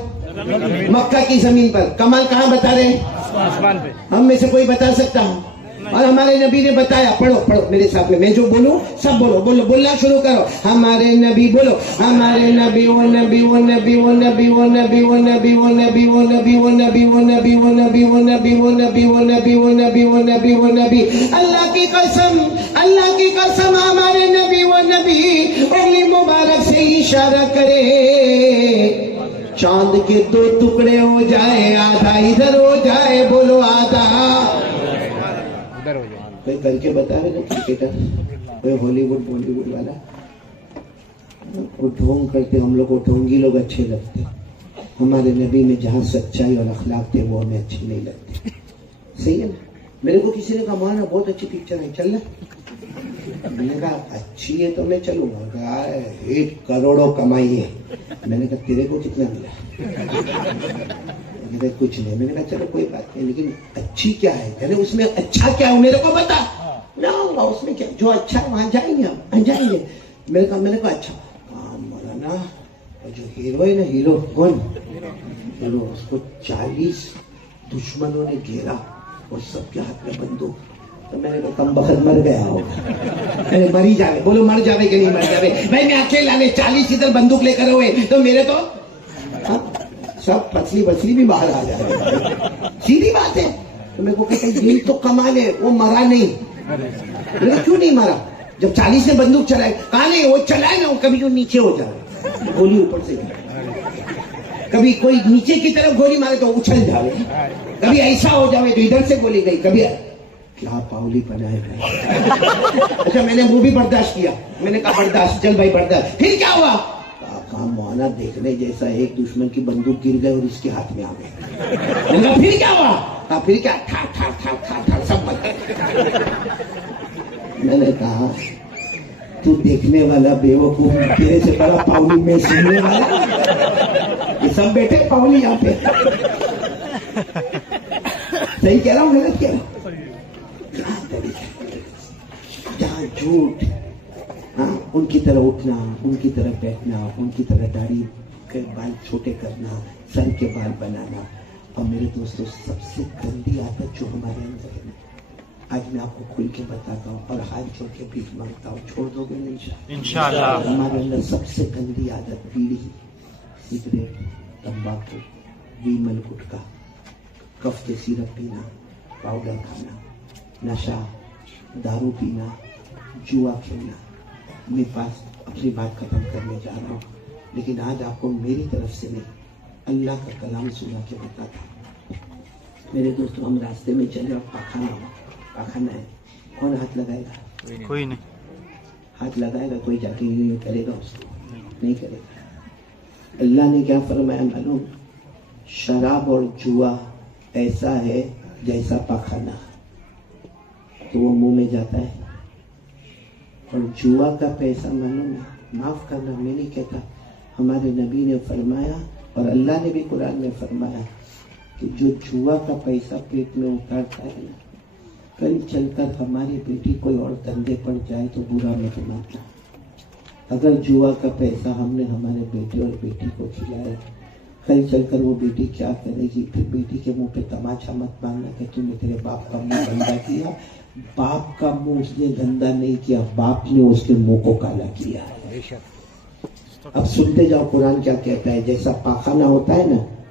مکہ کی زمین پر. کمال کہاں بتا رہے ہیں؟ آسمان پہ. ہم میں سے کوئی بتا سکتا ہوں؟ اور ہمارے نبی نے بتایا. پڑھو میرے ساتھ میں جو بولوں سب بولنا شروع کرو. ہمارے نبی بولو, ہمارے نبی وہ نبی وہ نبی وہ نبی وہ نبی وہ نبی وہ نبی وہ نبی وہ نبی وہ نبی وہ نبی وہ نبی وہ نبی وہ نبی وہ نبی وہ نبی وہ نبی. اللہ کی قسم ہمارے نبی وہ نبی انگلی مبارک سے اشارہ کرے, چاند کے 2 ٹکڑے ہو جائے, آدھا ادھر ہو جائے, بولو آدھا. کوئی کر کے بتا رہے نا کرکٹر, کوئی ہالی ووڈ بالی ووڈ والا, وہ ڈھونگ کرتے, ہم لوگ کو ڈھونگی لوگ اچھے لگتے. ہمارے نبی میں جہاں سچائی اور اخلاق تھے وہ ہمیں اچھے نہیں لگتے. صحیح ہے نا؟ میرے کو کسی نے کہا مولانا بہت اچھی پکچر ہے, چل رہا. میں نے کہا اچھی ہے تو میں چلوں گا. کہا 1 کروڑوں کمائی ہے. میں نے کہا تیرے کو کتنا ملا؟ کچھ نہیں. میں نے کہا چلو کوئی بات نہیں, لیکن اچھی کیا ہے, یعنی اس میں اچھا کیا ہو میرے کو بتا. نہ ہوگا اس میں کیا, جو اچھا ہے وہاں جائیں گے, ہم جائیں گے. میں نے کہا اچھا مولانا جو ہیرو ہے نا, ہیرو کون ہیرو, اس کو 40 دشمنوں نے گھیرا اور سب کے ہاتھ میں بندوق. تو میں نے کہا کم بخت مر گیا ہوگا. مری جاوے, بولو مر جاوے کہ نہیں مر جاوے. بھائی میں اکیلا نے 40 ادھر بندوق لے کر ہوئے تو میرے تو سب پتلی بھی باہر آ جائے. سیدھی بات ہے. تو میرے کو کہتے ہیں یہ تو کمال ہے, وہ مرا نہیں. کیوں نہیں مرا؟ جب 40 نے بندوق چلائے, کہا نہیں وہ چلائے نا, وہ کبھی جو نیچے ہو جائے, گولی اوپر سے, کبھی کوئی نیچے کی طرف گولی مارے تو اچھل جائے, کبھی ایسا ہو جائے تو ادھر سے گولی گئی, کبھی کیا پاؤلی بنائے بھائی. اچھا میں نے وہ بھی برداشت کیا. میں نے کہا برداشت, چل بھائی برداشت. پھر کیا ہوا؟ کام مولانا دیکھنے جیسا, ایک دشمن کی بندوق گر گئے اور اس کے ہاتھ میں آ گئے. پھر کیا ہوا؟ پھر کیا ٹھا سب مر گئے. میں نے کہا تو دیکھنے والا بیوقوف, تیرے سے بڑا پاؤلی میں سننے والا. یہ سب بیٹھے پاؤلی یہاں پہ. صحیح کہہ رہا ہوں, غلط کہہ رہا ہوں؟ جہاں جھوٹ, ہاں ان کی طرح اٹھنا, ان کی طرح بیٹھنا, ان کی طرح داڑھی کے بال چھوٹے کرنا, سر کے بال بنانا. اور میرے دوستوں سب سے گندی عادت جو ہمارے اندر ہے, آج میں آپ کو کھل کے بتاتا ہوں اور ہاتھ جوڑ کے بھیک مانگتا ہوں, چھوڑ دو گے انشاءاللہ. ہمارے اندر سب سے گندی عادت بیڑی, سگریٹ, تمباکو, ویمل گٹکا, کف کے سیرپ پینا, پاؤڈر کھانا, نشہ, دارو پینا, جوا کھیلنا. میں پاس اپنی بات ختم کرنے جا رہا ہوں, لیکن آج آپ کو میری طرف سے نہیں, اللہ کا کلام سنا کے بتاتا ہوں. میرے دوستوں ہم راستے میں چلے اور پاخانہ ہے, کون ہاتھ لگائے گا؟ کوئی نہیں. ہاتھ لگائے گا کوئی, جا کے یہ کرے گا اس کو؟ نہیں کرے گا. اللہ نے کیا فرمایا معلوم؟ شراب اور جوا ایسا ہے جیسا پاخانہ, تو وہ منہ میں جاتا ہے. اور جوا کا پیسہ معلوم ہے, معاف کرنا میں نہیں کہتا, ہمارے نبی نے فرمایا اور اللہ نے بھی قرآن میں فرمایا کہ جو جوا کا پیسہ پیٹ میں اتارتا ہے نا, کل چل کر ہماری بیٹی کوئی اور دھندے پڑ جائے تو برا مت ماننا. اگر جوا کا پیسہ ہم نے ہمارے بیٹے اور بیٹی کو کھلایا, کل چل کر وہ بیٹی کیا کرے گی؟ پھر بیٹی کے منہ پہ تماچا مت مارنا کہ تم نے تیرے باپ کا منہ گندا کیا. باپ کا منہ اس نے گندا نہیں کیا, باپ نے اس کے منہ کو کالا کیا. اب سنتے جاؤ قرآن کیا کہتا ہے. جیسا پاخانہ ہوتا ہے نا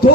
2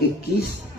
21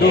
2,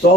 100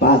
5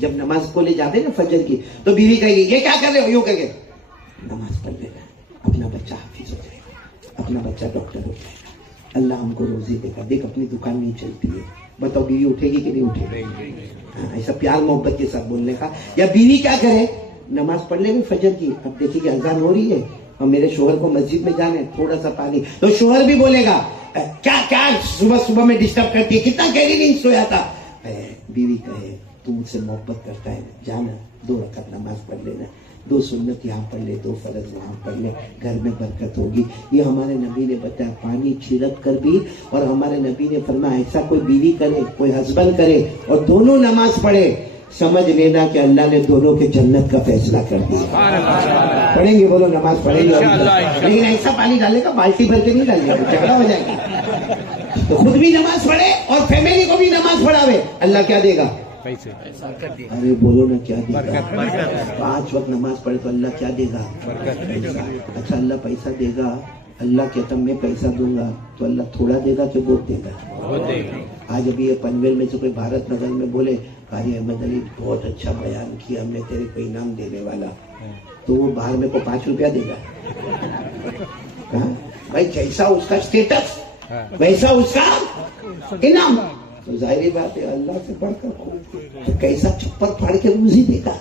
جب نماز کو لے جاتے نا فجر کی تو بیوی کہے گی یہ کیا کر رہے ہو, یوں کہہ کے نماز پڑھ لینا, اپنا بچہ حافظ ہو جائے گا, اپنا بچہ ڈاکٹر ہو جائے گا, اللہ ہم کو روزی دے گا, دیکھ اپنی دکان نہیں چلتی ہے, بتاؤ بیوی اٹھے گی کہ نہیں اٹھے گی؟ ایسا پیار محبت کے ساتھ بولنے کا. یا بیوی کیا کرے, نماز پڑھ لے بھی فجر کی, اب دیکھیے کہ اذان ہو رہی ہے اور میرے شوہر کو مسجد میں جانا ہے, تھوڑا سا پانی, تو شوہر بھی بولے گا کیا کیا صبح میں ڈسٹرب کرتی ہے, کتنا گہری نیند سویا تھا. بیوی کہے تو مجھ سے محبت کرتا ہے, جانا 2 رکعت نماز پڑھ لینا, 2 سنت یہاں پڑھ لے, 2 فرض وہاں پڑھ لے, گھر میں برکت ہوگی. یہ ہمارے نبی نے بتایا, پانی چھڑک کر بھی. اور ہمارے نبی نے فرمایا ایسا کوئی بیوی کرے, کوئی ہسبینڈ کرے اور دونوں نماز پڑھے, سمجھ لینا کہ اللہ نے دونوں کے جنت کا فیصلہ کر دیا. پڑھیں گے, بولو نماز پڑھیں گے, لیکن ایسا پانی ڈالے گا بالٹی بھر کے نہیں ڈالنے کا, جھگڑا ہو جائے گا. تو خود بھی نماز پڑھے اور فیملی کو بھی نماز پڑھاوے, اللہ کیا دے گا؟ ارے بولو نا کیا دے گا؟ 5 وقت نماز پڑھے تو اللہ کیا دے گا؟ اچھا اللہ پیسہ دے گا, اللہ کہتا میں پیسہ دوں گا تو اللہ تھوڑا دے گا کہ بہت دے گا؟ آج ابھی یہ پنویل میں سے کوئی بھارت نگر میں بولے قاری احمد علی بہت اچھا بیان کیا, ہم نے تیرے کو انعام دینے والا, تو وہ باہر میں کو 5 روپیہ دے گا؟ بھائی جیسا اس کا اسٹیٹس ویسا اس کا انعام. تو ظاہری بات ہے اللہ سے بڑھ کر کیسا چھپر پھاڑ کے روزی دے گا,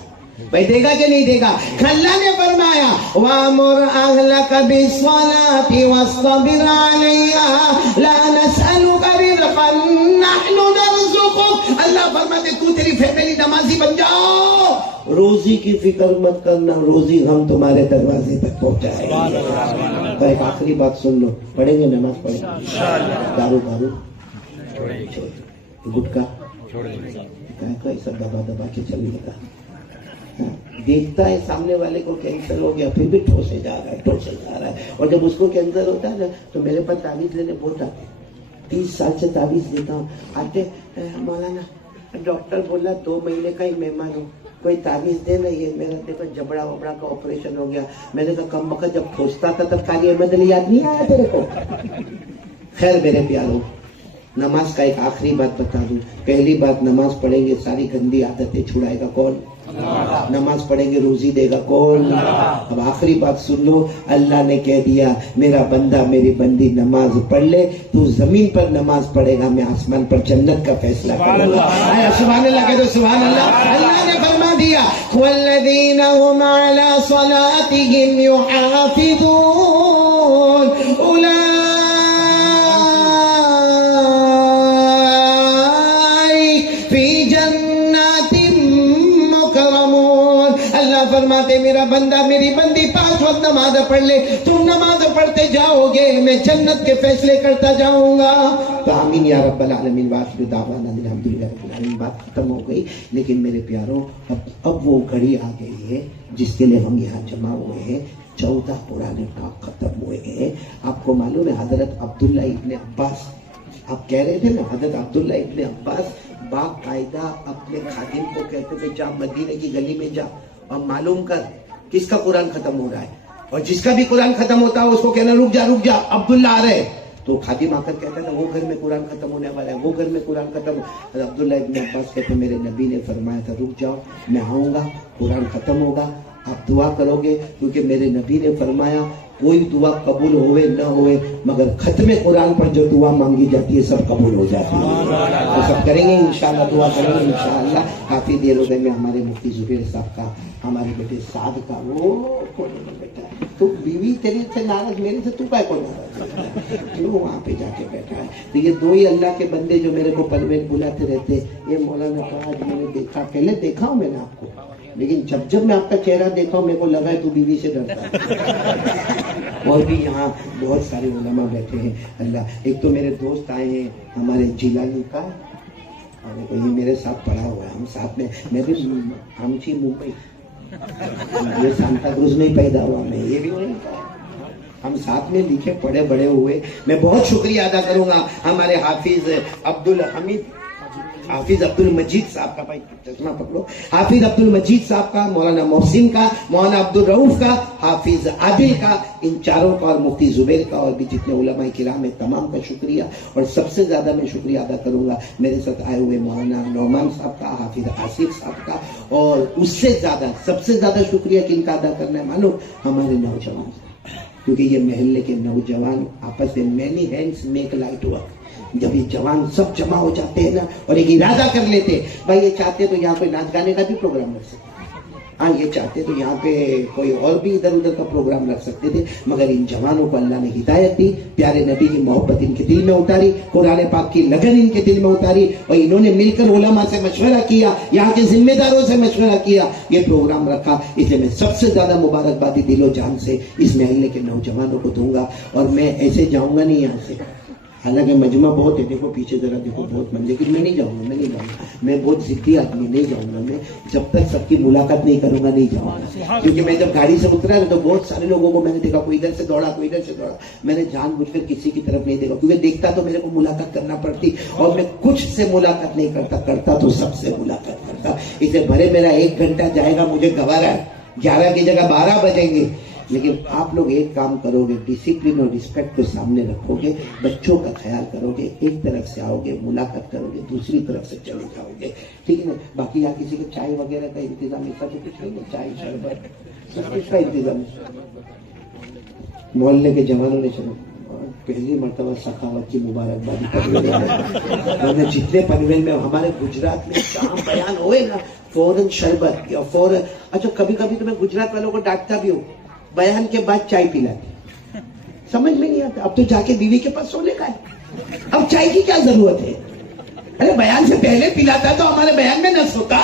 بھائی دے گا کہ نہیں دے گا؟ اللہ نے فرمایا وَأَمُرْ أَهْلَكَ بِالصَّلَاةِ وَاصْطَبِرْ عَلَيْهَا لَا نَسْأَلُكَ رِزْقًا نَحْنُ نَرْزُقُكَ. اللہ فرماتے تو تیری فیملی نمازی بن جاؤ, روزی کی فکر مت کرنا, روزی ہم تمہارے دروازے تک پہنچائیں گے. ایک آخری بات سن لو, پڑھیں گے نماز پڑھیں گے, دارو گٹکا ایسا دبا دبا کے چلنے کا, دیکھتا ہے سامنے والے کو کینسر ہو گیا پھر بھی ٹھوسے جا رہا ہے, اور جب اس کو کینسر ہوتا ہے نا تو میرے پاس تعویذ لینے بہت آتے, 30 سال سے تعویذ دیتا ہوں. آتے مولانا ڈاکٹر بولا 2 مہینے کا ہی مہمان ہوں, کوئی تعویذ دے نا, یہ میرا دیکھو جبڑا وبڑا کا آپریشن ہو گیا. میں نے کہا کم وقت جب ٹھوستا تھا تب قاری احمد علی یاد نہیں آیا تیرے کو؟ خیر میرے پیاروں, نماز کا ایک آخری بات بتا دوں. پہلی بات, نماز پڑھیں گے ساری گندی عادتیں چھڑائے گا کون؟ نماز پڑھیں گے روزی دے گا کون؟ اب آخری بات سن لو, اللہ نے کہہ دیا میرا بندہ میری بندی نماز پڑھ لے, تو زمین پر نماز پڑھے گا, میں آسمان پر جنت کا فیصلہ کروں گا. سبحان اللہ کہہ دو, سبحان اللہ. اللہ نے فرما دیا والذین هم علی صلاتهم یحافظون فرماتے میرا بندہ میری بندی 5 وقت نماز پڑھ لے, تم نماز پڑھتے جاؤ گے, میں جنت کے فیصلے کرتا جاؤں گا. تو آمین یا رب العالمین. وآخر دعوانا الحمدللہ رب العالمین. بات ختم ہو گئی, لیکن میرے پیاروں اب وہ گھڑی آ گئی ہے جس کے لیے ہم یہاں جمع ہوئے ہیں. 14 قرآن پاک ختم ہوئے ہیں. آپ کو معلوم ہے حضرت عبداللہ ابن عباس, آپ کہہ رہے تھے نا, حضرت عبداللہ ابن عباس باقاعدہ اپنے خادم کو کہتے تھے جا مدینے کی گلی میں جا اور معلوم کر کس کا قرآن ختم ہو رہا ہے, اور جس کا بھی قرآن ختم ہوتا ہے اس کو کہنا رک جا عبداللہ آ رہے. تو خادم آ کر کہتا تھا وہ گھر میں قرآن ختم ہونے والا ہے, وہ گھر میں قرآن ختم. عبداللہ ابن عباس کہتے میرے نبی نے فرمایا تھا رک جاؤ, میں آؤں گا, قرآن ختم ہوگا, آپ دعا کرو گے, کیونکہ میرے نبی نے فرمایا کوئی دعا قبول ہوئے نہ ہوئے مگر ختم قرآن پر جو دعا مانگی جاتی ہے سب قبول ہو جاتی ہے. تو سب کریں گے انشاءاللہ, دعا کریں گے انشاءاللہ. کافی دیر ہو گئی. میں ہمارے مفتی زبیر صاحب کا, ہمارے بیٹے سعد کا, وہ بیٹا تو بیوی تیری سے ناراض, میرے سے تو کائے کو ناراض, کیوں وہاں پہ جا کے بیٹھا ہے. تو یہ 2 ہی اللہ کے بندے جو میرے کو پنویل بلاتے رہتے. یہ مولانا کہا آج میں نے دیکھا, پہلے دیکھا ہوں میں نے آپ کو, لیکن جب میں آپ کا چہرہ دیکھا ہوں میرے کو لگا ہے تو بیوی سے ڈرتا ہے. اور بھی یہاں بہت سارے علماء بیٹھے ہیں. اللہ, ایک تو میرے دوست آئے ہیں ہمارے جیلانی کا, اور یہ میرے ساتھ پڑھا ہوا ہے, ہم ساتھ میں بھی ہمچی ممبئی, یہ سانتا کروز میں ہی پیدا ہوا, میں یہ بھی نہیں کہا, ہم ساتھ میں لکھے پڑھے بڑے ہوئے. میں بہت شکریہ ادا کروں گا ہمارے حافظ عبد الحمید حافظ عبد المجید صاحب کا، بھائی چشمہ پکڑو، حافظ عبد المجید صاحب کا، مولانا محسن کا، مولانا عبد الرؤوف کا، حافظ عادل کا، ان چاروں کا اور مفتی زبیر کا اور بھی جتنے علماء کرام ہیں تمام کا شکریہ. اور سب سے زیادہ میں شکریہ ادا کروں گا میرے ساتھ آئے ہوئے مولانا نعمان صاحب کا، حافظ آصف صاحب کا، اور اس سے زیادہ سب سے زیادہ شکریہ کن کا ادا کرنا ہے معلوم؟ ہمارے نوجوان، کیونکہ یہ محلے کے نوجوان آپس میں many hands make light work. جب یہ جوان سب جمع ہو جاتے ہیں نا اور ایک ارادہ کر لیتے، بھائی یہ چاہتے تو یہاں کوئی ناچ گانے کا بھی پروگرام رکھ سکتے، ہاں یہ چاہتے تو یہاں پہ کوئی اور بھی ادھر ادھر کا پروگرام رکھ سکتے تھے، مگر ان جوانوں کو اللہ نے ہدایت دی، پیارے نبی کی محبت ان کے دل میں اتاری، قرآن پاک کی لگن ان کے دل میں اتاری، اور انہوں نے مل کر علماء سے مشورہ کیا، یہاں کے ذمہ داروں سے مشورہ کیا، یہ پروگرام رکھا. اس لیے میں سب سے زیادہ مبارکبادی دل و جان سے اس محلے کے نوجوانوں کو دوں گا. اور میں ایسے جاؤں گا نہیں یہاں سے، حالانکہ مجمع بہت ہے، دیکھو پیچھے ذرا دیکھو بہت من، لیکن میں نہیں جاؤں گا، میں بہت ضدی آدمی، نہیں جاؤں گا. میں جب تک سب کی ملاقات نہیں کروں گا نہیں جاؤں گا، کیونکہ میں جب گاڑی سے اترا تو بہت سارے لوگوں کو میں نے دیکھا، کوئی ادھر سے دوڑا کوئی ادھر سے دوڑا. میں نے جان بوجھ کر کسی کی طرف نہیں دیکھا، کیونکہ دیکھتا تو میرے کو ملاقات کرنا پڑتی، اور میں کچھ سے ملاقات نہیں کرتا تو سب سے ملاقات کرتا. اسے بھرے میرا 1 گھنٹہ جائے گا، مجھے گوارا ہے، 11 کی جگہ 12 بجیں گے. لیکن آپ لوگ ایک کام کرو گے، ڈسپلن اور رسپیکٹ کو سامنے رکھو گے، بچوں کا خیال کرو گے، ایک طرف سے آؤ گے ملاقات کرو گے، دوسری طرف سے چلے جاؤ گے، ٹھیک ہے نا؟ باقی یہاں کسی کے چائے وغیرہ کا انتظام ایسا تو کچھ نہیں ہے، چائے شربت سب کچھ کا انتظام ہے. محلے کے جوانوں نے چلو پہلی مرتبہ سخاوت کی مبارکبادی پنویل، جتنے پنویل میں ہمارے گجرات میں جہاں بیان ہوئے نا فوراً شربت یا فوراً. اچھا کبھی کبھی تو میں گجرات والوں کو ڈانٹتا بھی ہوں، بیان کے بعد چائے پلاتے، سمجھ میں نہیں آتا. اب تو جا کے بیوی کے پاس سونے کا ہے، اب چائے کی کیا ضرورت ہے؟ ارے بیان سے پہلے پلاتا تو ہمارے بیان میں نہ سوتا.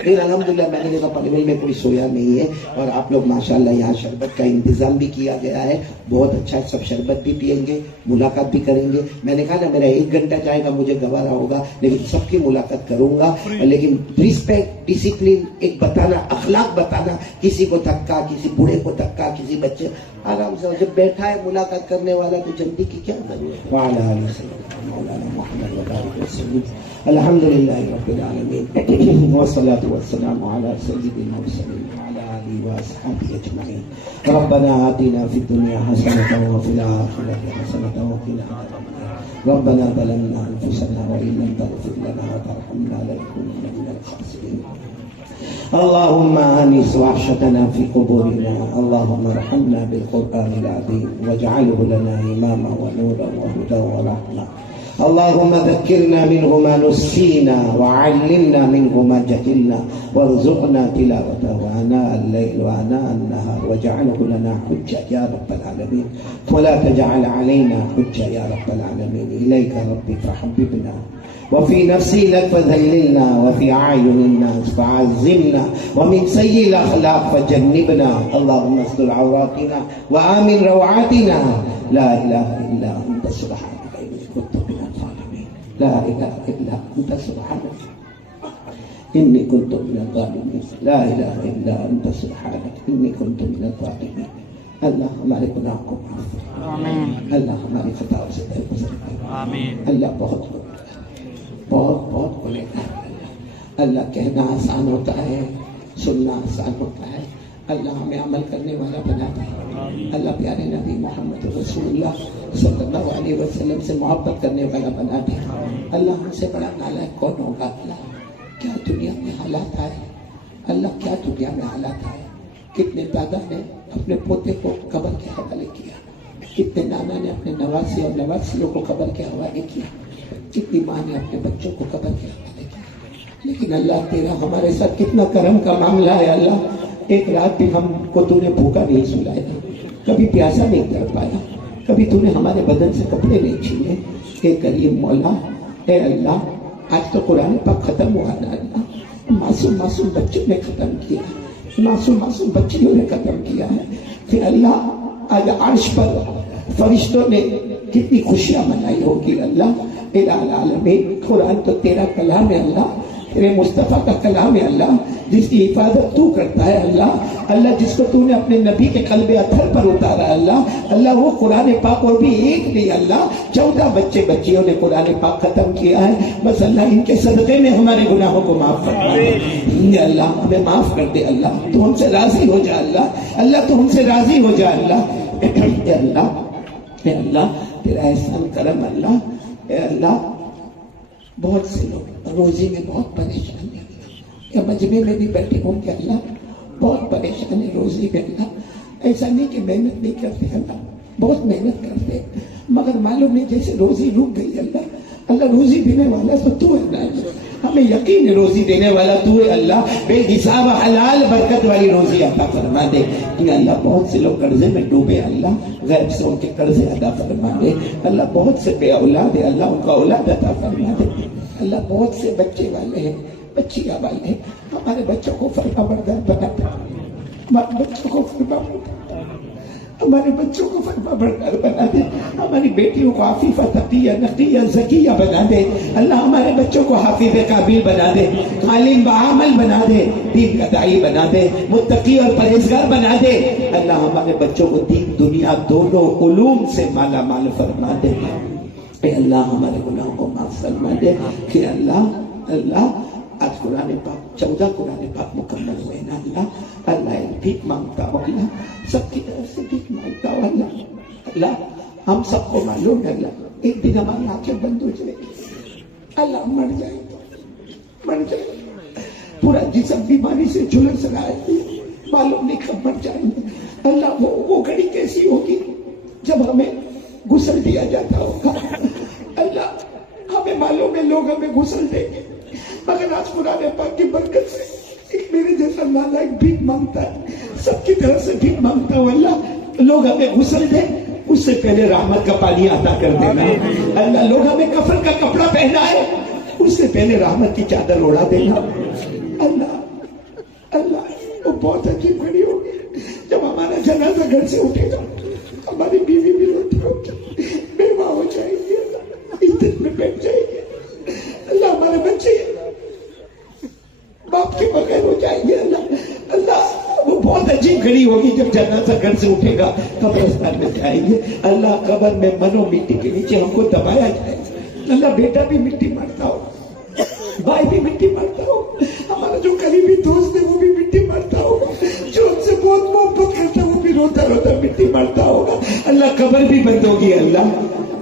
پھر الحمدللہ میں نے دیکھا پنویل میں کوئی سویا نہیں ہے، اور آپ لوگ ماشاءاللہ یہاں شربت کا انتظام بھی کیا گیا ہے، بہت اچھا ہے. سب شربت بھی پئیں گے، ملاقات بھی کریں گے. میں نے کہا نا میرا 1 گھنٹہ جائے گا، مجھے گوارا ہوگا، لیکن سب کی ملاقات کروں گا. لیکن رسپیکٹ، ڈسپلن، ایک بتانا، اخلاق بتانا، کسی کو دھکا، کسی بوڑھے کو دھکا، کسی بچے آرام سے. جب بیٹھا ہے ملاقات کرنے والا تو جلدی کی کیا ضرورت ہے؟ مولانا محمد وبارک وسلم. الحمدللہ رب العالمین والصلاة والسلام على سيد المرسلين وعلى آله وأصحابه أجمعين. ربنا آتنا في الدنيا حسنة وفي الآخرة حسنة وقنا عذاب النار. ربنا ظلمنا أنفسنا وإن لم تغفر لنا وترحمنا لنكونن من الخاسرين. اللهم آنس وحشتنا في قبورنا، اللهم ارحمنا بالقرآن العظيم واجعله لنا إماما ونورا وهدى ورحمة. اللهم ذكرنا منه ما نسينا وعلمنا منه ما جهلنا وارزقنا تلاوته آناء الليل وآناء النهار واجعله لنا حجة يا رب العالمين، ولا تجعل علينا حجة يا رب العالمين. إليك ربي فحببنا، وفي نفسي لك فذللنا، وفي أعين الناس فعزمنا، ومن سيء الأخلاق فجنبنا. اللهم استر عوراتنا وآمن روعاتنا. لا إله إلا أنت سبحانك إني كنت من الظالمين. لا إله إلا أنت سبحانك إني كنت من الظالمين. لا إله إلا أنت سبحانك إني كنت من الظالمين. اللہ ہمارے گناہ کو معاف کرے، اللہ ہماری خطاؤں سے درگزر کرے. اللہ بہت گناہ گار، اللہ کہنا آسان ہوتا ہے، سننا آسان ہوتا ہے. اللہ ہمیں عمل کرنے والا بنا دے. اللہ پیارے نبی محمد رسول اللہ صلی اللہ علیہ وسلم سے محبت کرنے والا بنا دے. اللہ ہم سے بڑا نالائق کون ہوگا؟ اللہ کیا دنیا میں حالات آئے، اللہ کیا دنیا میں حالات آئے. کتنے دادا نے اپنے پوتے کو قبر کے حوالے کیا، کتنے نانا نے اپنے نواسی اور نواسیوں کو قبر کے حوالے کیا، کتنی ماں نے اپنے بچوں کو قبر کے حوالے کیا. لیکن اللہ تیرا ہمارے ساتھ کتنا کرم کا معاملہ ہے. اللہ ایک رات بھی ہم کو تو نے بھوکا نہیں سلایا، کبھی پیاسا نہیں کر پایا، کبھی تو نے ہمارے بدن سے کپڑے نہیں چھینے. اے کریم مولا، اے اللہ آج تو قرآن پاک ختم ہوا نا اللہ، معصوم بچوں نے ختم کیا، معصوم بچیوں نے ختم کیا ہے. پھر اللہ آج عرش پر فرشتوں نے کتنی خوشیاں منائی ہوگی. اللہ الہ العالمین، قرآن تو تیرا کلام ہے اللہ، تیرے مصطفیٰ کا کلام ہے اللہ. جس کی حفاظت تو کرتا ہے اللہ، اللہ جس کو تو نے اپنے نبی کے قلب اطہر پر اتارا اللہ، اللہ وہ قرآن پاک اور بھی ایک نہیں اللہ 14 بچے بچیوں نے قرآن پاک ختم کیا ہے، بس اللہ ان کے صدقے میں ہمارے گناہوں کو معاف فرما دے اللہ، ہمیں معاف کر دے اللہ، تو ہم سے راضی ہو جا اللہ، اللہ تو ہم سے راضی ہو جا اللہ، اے اللہ اے اللہ تیرا احسان کرم اللہ، اے اللہ بہت سے لوگ روزی میں بہت پریشان ہیں، یا مجمع میں بھی بیٹھے ہوں گے اللہ، بہت پریشان ہے روزی میں اللہ، ایسا نہیں کہ محنت نہیں کرتے اللہ، بہت محنت کرتے مگر معلوم نہیں جیسے روزی رک گئی اللہ، اللہ روزی دینے والا تو ہے نا، ہمیں یقین ہے روزی دینے والا تو ہے اللہ، بے حساب حلال برکت والی روزی عطا فرما دے کہ اللہ بہت سے لوگ قرضے میں ڈوبے اللہ، غیب سے ان کے قرضے ادا فرما دے اللہ، بہت سے بے اولاد ہے اللہ ان کا اولاد عطا فرما دے اللہ، بہت سے بچے والے ہیں بچیاں والے ہیں، ہمارے بچوں کو فرما بردار بنا دے، ہمارے بچوں کو فرما ہمارے بچوں کو فرما بردار بنا دے، ہماری بیٹیوں کو عفیفہ تقیہ نقیہ زکیہ بنا دے اللہ، ہمارے بچوں کو حافظ قابل بنا دے، عالم بعمل بنا دے، دین کا داعی بنا دے، متقی اور پرہیزگار بنا دے اللہ، ہمارے بچوں کو دین دنیا دونوں علوم سے مالا مال فرما دے اے اللہ، ہمارے گناہوں کو معاف فرما دے کہ اللہ آج قرآن پاک 14 قرآن پاک مکمل ہوئے نا اللہ، اللہ بھیک مانگتا ہوں اللہ، سب کی طرف سے بھیک مانگتا ہوں اللہ، اللہ ہم سب کو معلوم ہے اللہ ایک دن ہماری آنکھیں بند ہو جائیں گی اللہ، مر جائیں پورا جسم بیماری سے جھلس رہا ہے، معلوم نہیں کب مر جائیں گے اللہ، وہ گھڑی کیسی ہوگی جب ہمیں غسل دیا جاتا ہوگا اللہ، ہمیں معلوم ہے لوگ ہمیں غسل دیں گے مگر آج قرآن پاک کی برکت سے ایک میرے جیسا نالائق بھیک مانگتا ہے، سب کی طرف سے بھیک مانگتا ہوں اللہ، لوگ ہمیں غسل دیں اس سے پہلے رحمت کا پانی عطا کر دینا اللہ، لوگ ہمیں کفن کا کپڑا پہنائے اس سے پہلے رحمت کی چادر اڑا دینا اللہ، اللہ وہ بہت عجیب گھڑی ہوگی جب ہمارا جنازہ گھر سے اٹھے گا، ہماری بیوی بھی روتی ہوگی، بیوہ ہو جائے گی اللہ، عزت میں بیٹھ جائے گی اللہ، ہمارے بچے باپ کے بغیر ہو جائیں گے اللہ، اللہ وہ بہت عجیب گھڑی ہوگی جب جنازہ گھر سے اٹھے گا، قبرستان میں جائیں گے اللہ، قبر میں منو مٹی کے نیچے ہم کو دبایا جائے اللہ، بیٹا بھی مٹی مارتا ہو، بھائی بھی مٹی مارتا ہو، ہمارا جو قریبی دوست ہے وہ بھی مٹی مارتا ہوگا، جو ہم سے بہت محبت کرتا ہے وہ بھی روتا روتا مٹی مارتا ہوگا اللہ، قبر بھی بند ہوگی اللہ،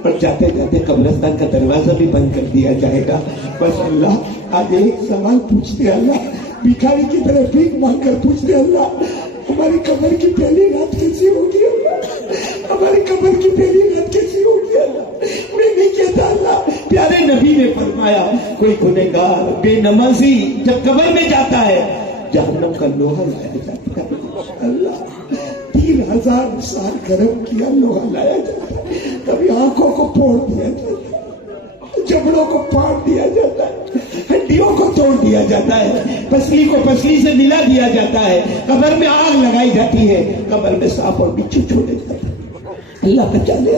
پر جاتے جاتے قبرستان کا دروازہ بھی بند کر دیا جائے گا، بس اللہ آج ایک سوال پوچھتے اللہ، بھکاری کی طرح بھیک مانگ کر پوچھتے اللہ، ہماری قبر کی پہلی رات کیسی ہوگی اللہ، ہماری قبر کی پہلی رات کیسی ہوگی اللہ، میں نہیں کہتا اللہ، پیارے نبی نے فرمایا کوئی گنہگار بے نمازی جب قبر میں جاتا ہے جہنم کا لوہا لایا جاتا ہے اللہ، 3000 سال گرم کیا لوہا لایا جاتا ہے، کبھی آنکھوں کو پھوڑ دیا جاتا ہے، جبڑوں کو پاڑ دیا جاتا ہے، ہڈیوں کو توڑ دیا جاتا ہے، پسلی کو پسلی سے ملا دیا جاتا ہے، قبر میں آگ لگائی جاتی ہے، قبر میں سانپ اور بچھو چھوڑے جاتے ہیں اللہ بچا لے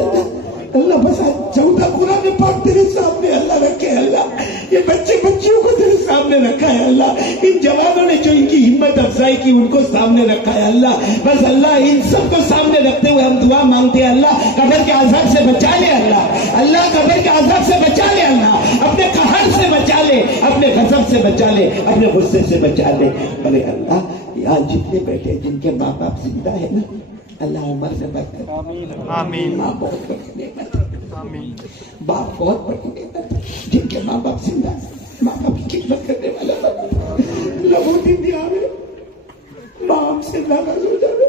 اللہ، بس 14 قرآن پاک تیرے سامنے اللہ رکھے اللہ، یہ بچے بچیوں کو تیرے سامنے رکھا ہے اللہ، ان جوانوں نے جو ان کی ہمت افزائی کی ان کو سامنے رکھا ہے اللہ، بس اللہ ان سب کو سامنے رکھتے ہوئے ہم دعا مانگتے ہیں اللہ، قبر کے عذاب سے بچا لے اللہ، اللہ قبر کے عذاب سے بچا لے اللہ، اپنے قہر سے بچا لے، اپنے غضب سے بچا لے، اپنے غصے سے بچا لے، ارے اللہ یہاں جتنے بیٹھے جن کے ماں باپ زندہ ہے نا اللہ عمر سے برکت، آمین، ماں بہت بڑی نعمت، آمین، باپ بہت بڑی نعمت، جن کے ماں باپ زندہ ہے، ماں باپ کی خدمت کرنے والا اللہ، وہ دن بھی آوے ماں ہم سے ناراض ہو جائے،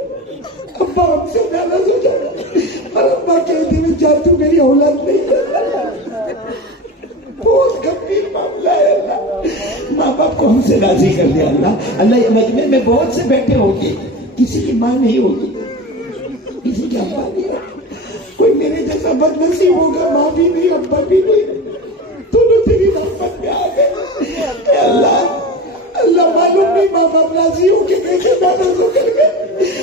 ابا ہم سے ناراض ہو جائے اور ابا کہتے ہیں جا تو میری اولاد نہیں ہے، بہت گمبھیر معاملہ ہے اللہ، ماں باپ کو ہم سے راضی کر دے اللہ، اللہ یہ مجمع میں بہت سے بیٹھے ہوں گے کسی کی ماں نہیں ہوگی، کسی کی ابا نہیں ہوگی، کوئی میرے جیسا بدنصیب ہوگا ماں بھی نہیں ابا بھی نہیں، دونوں تیری رحمت میں آ گئے اے اللہ، اللہ معلوم نہیں ماں باپ راضی ہو کے بیٹھے ناراض ہو کر گئے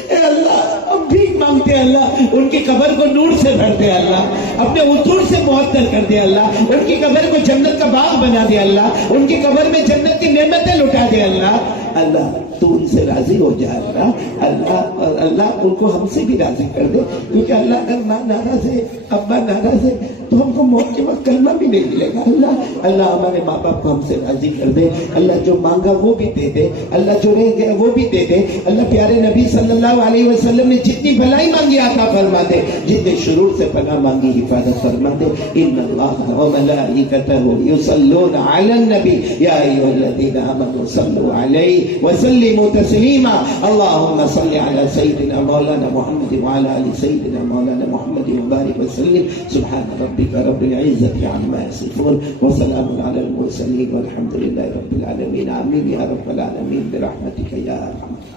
اے اللہ، ہم بھیک مانگتے ہیں اللہ، ان کی قبر کو نور سے بھر دے اللہ، اپنے اطور سے معطر کر دے اللہ، ان کی قبر کو جنت کا باغ بنا دے اللہ، ان کی قبر میں جنت کی نعمتیں لٹا دے اللہ، اللہ تو ان سے راضی ہو جا اللہ ان کو ہم سے بھی راضی کر دے، کیونکہ اللہ اگر ماں ناراض ہے، ابا ناراض ہے تو ہم کو موت کے وقت کلمہ بھی نہیں ملے گا۔ اللہ ہمارے ماں باپ کو ہم سے راضی کر دے، اللہ جو مانگا وہ بھی دے دے، اللہ جو رہ گیا وہ بھی دے دے، اللہ پیارے نبی صلی اللہ علیہ وسلم نے جتنی بھلائی مانگی عطا فرما دے، جتنے شرور سے پناہ مانگی حفاظت فرما دے۔ ان اللہ وملائکتہ یصلون علی النبی یا ایھا الذین آمنوا صلوا علیہ وسلموا تسلیما۔ اللهم صل علی سیدنا مولانا محمد وعلى آل سیدنا مولانا محمد وبارک وسلم۔ سبحان ربک رب العزۃ عما یصفون وسلام علی المرسلین والحمد للہ رب العالمین۔ آمین یا رب العالمین برحمتک یا ارحم۔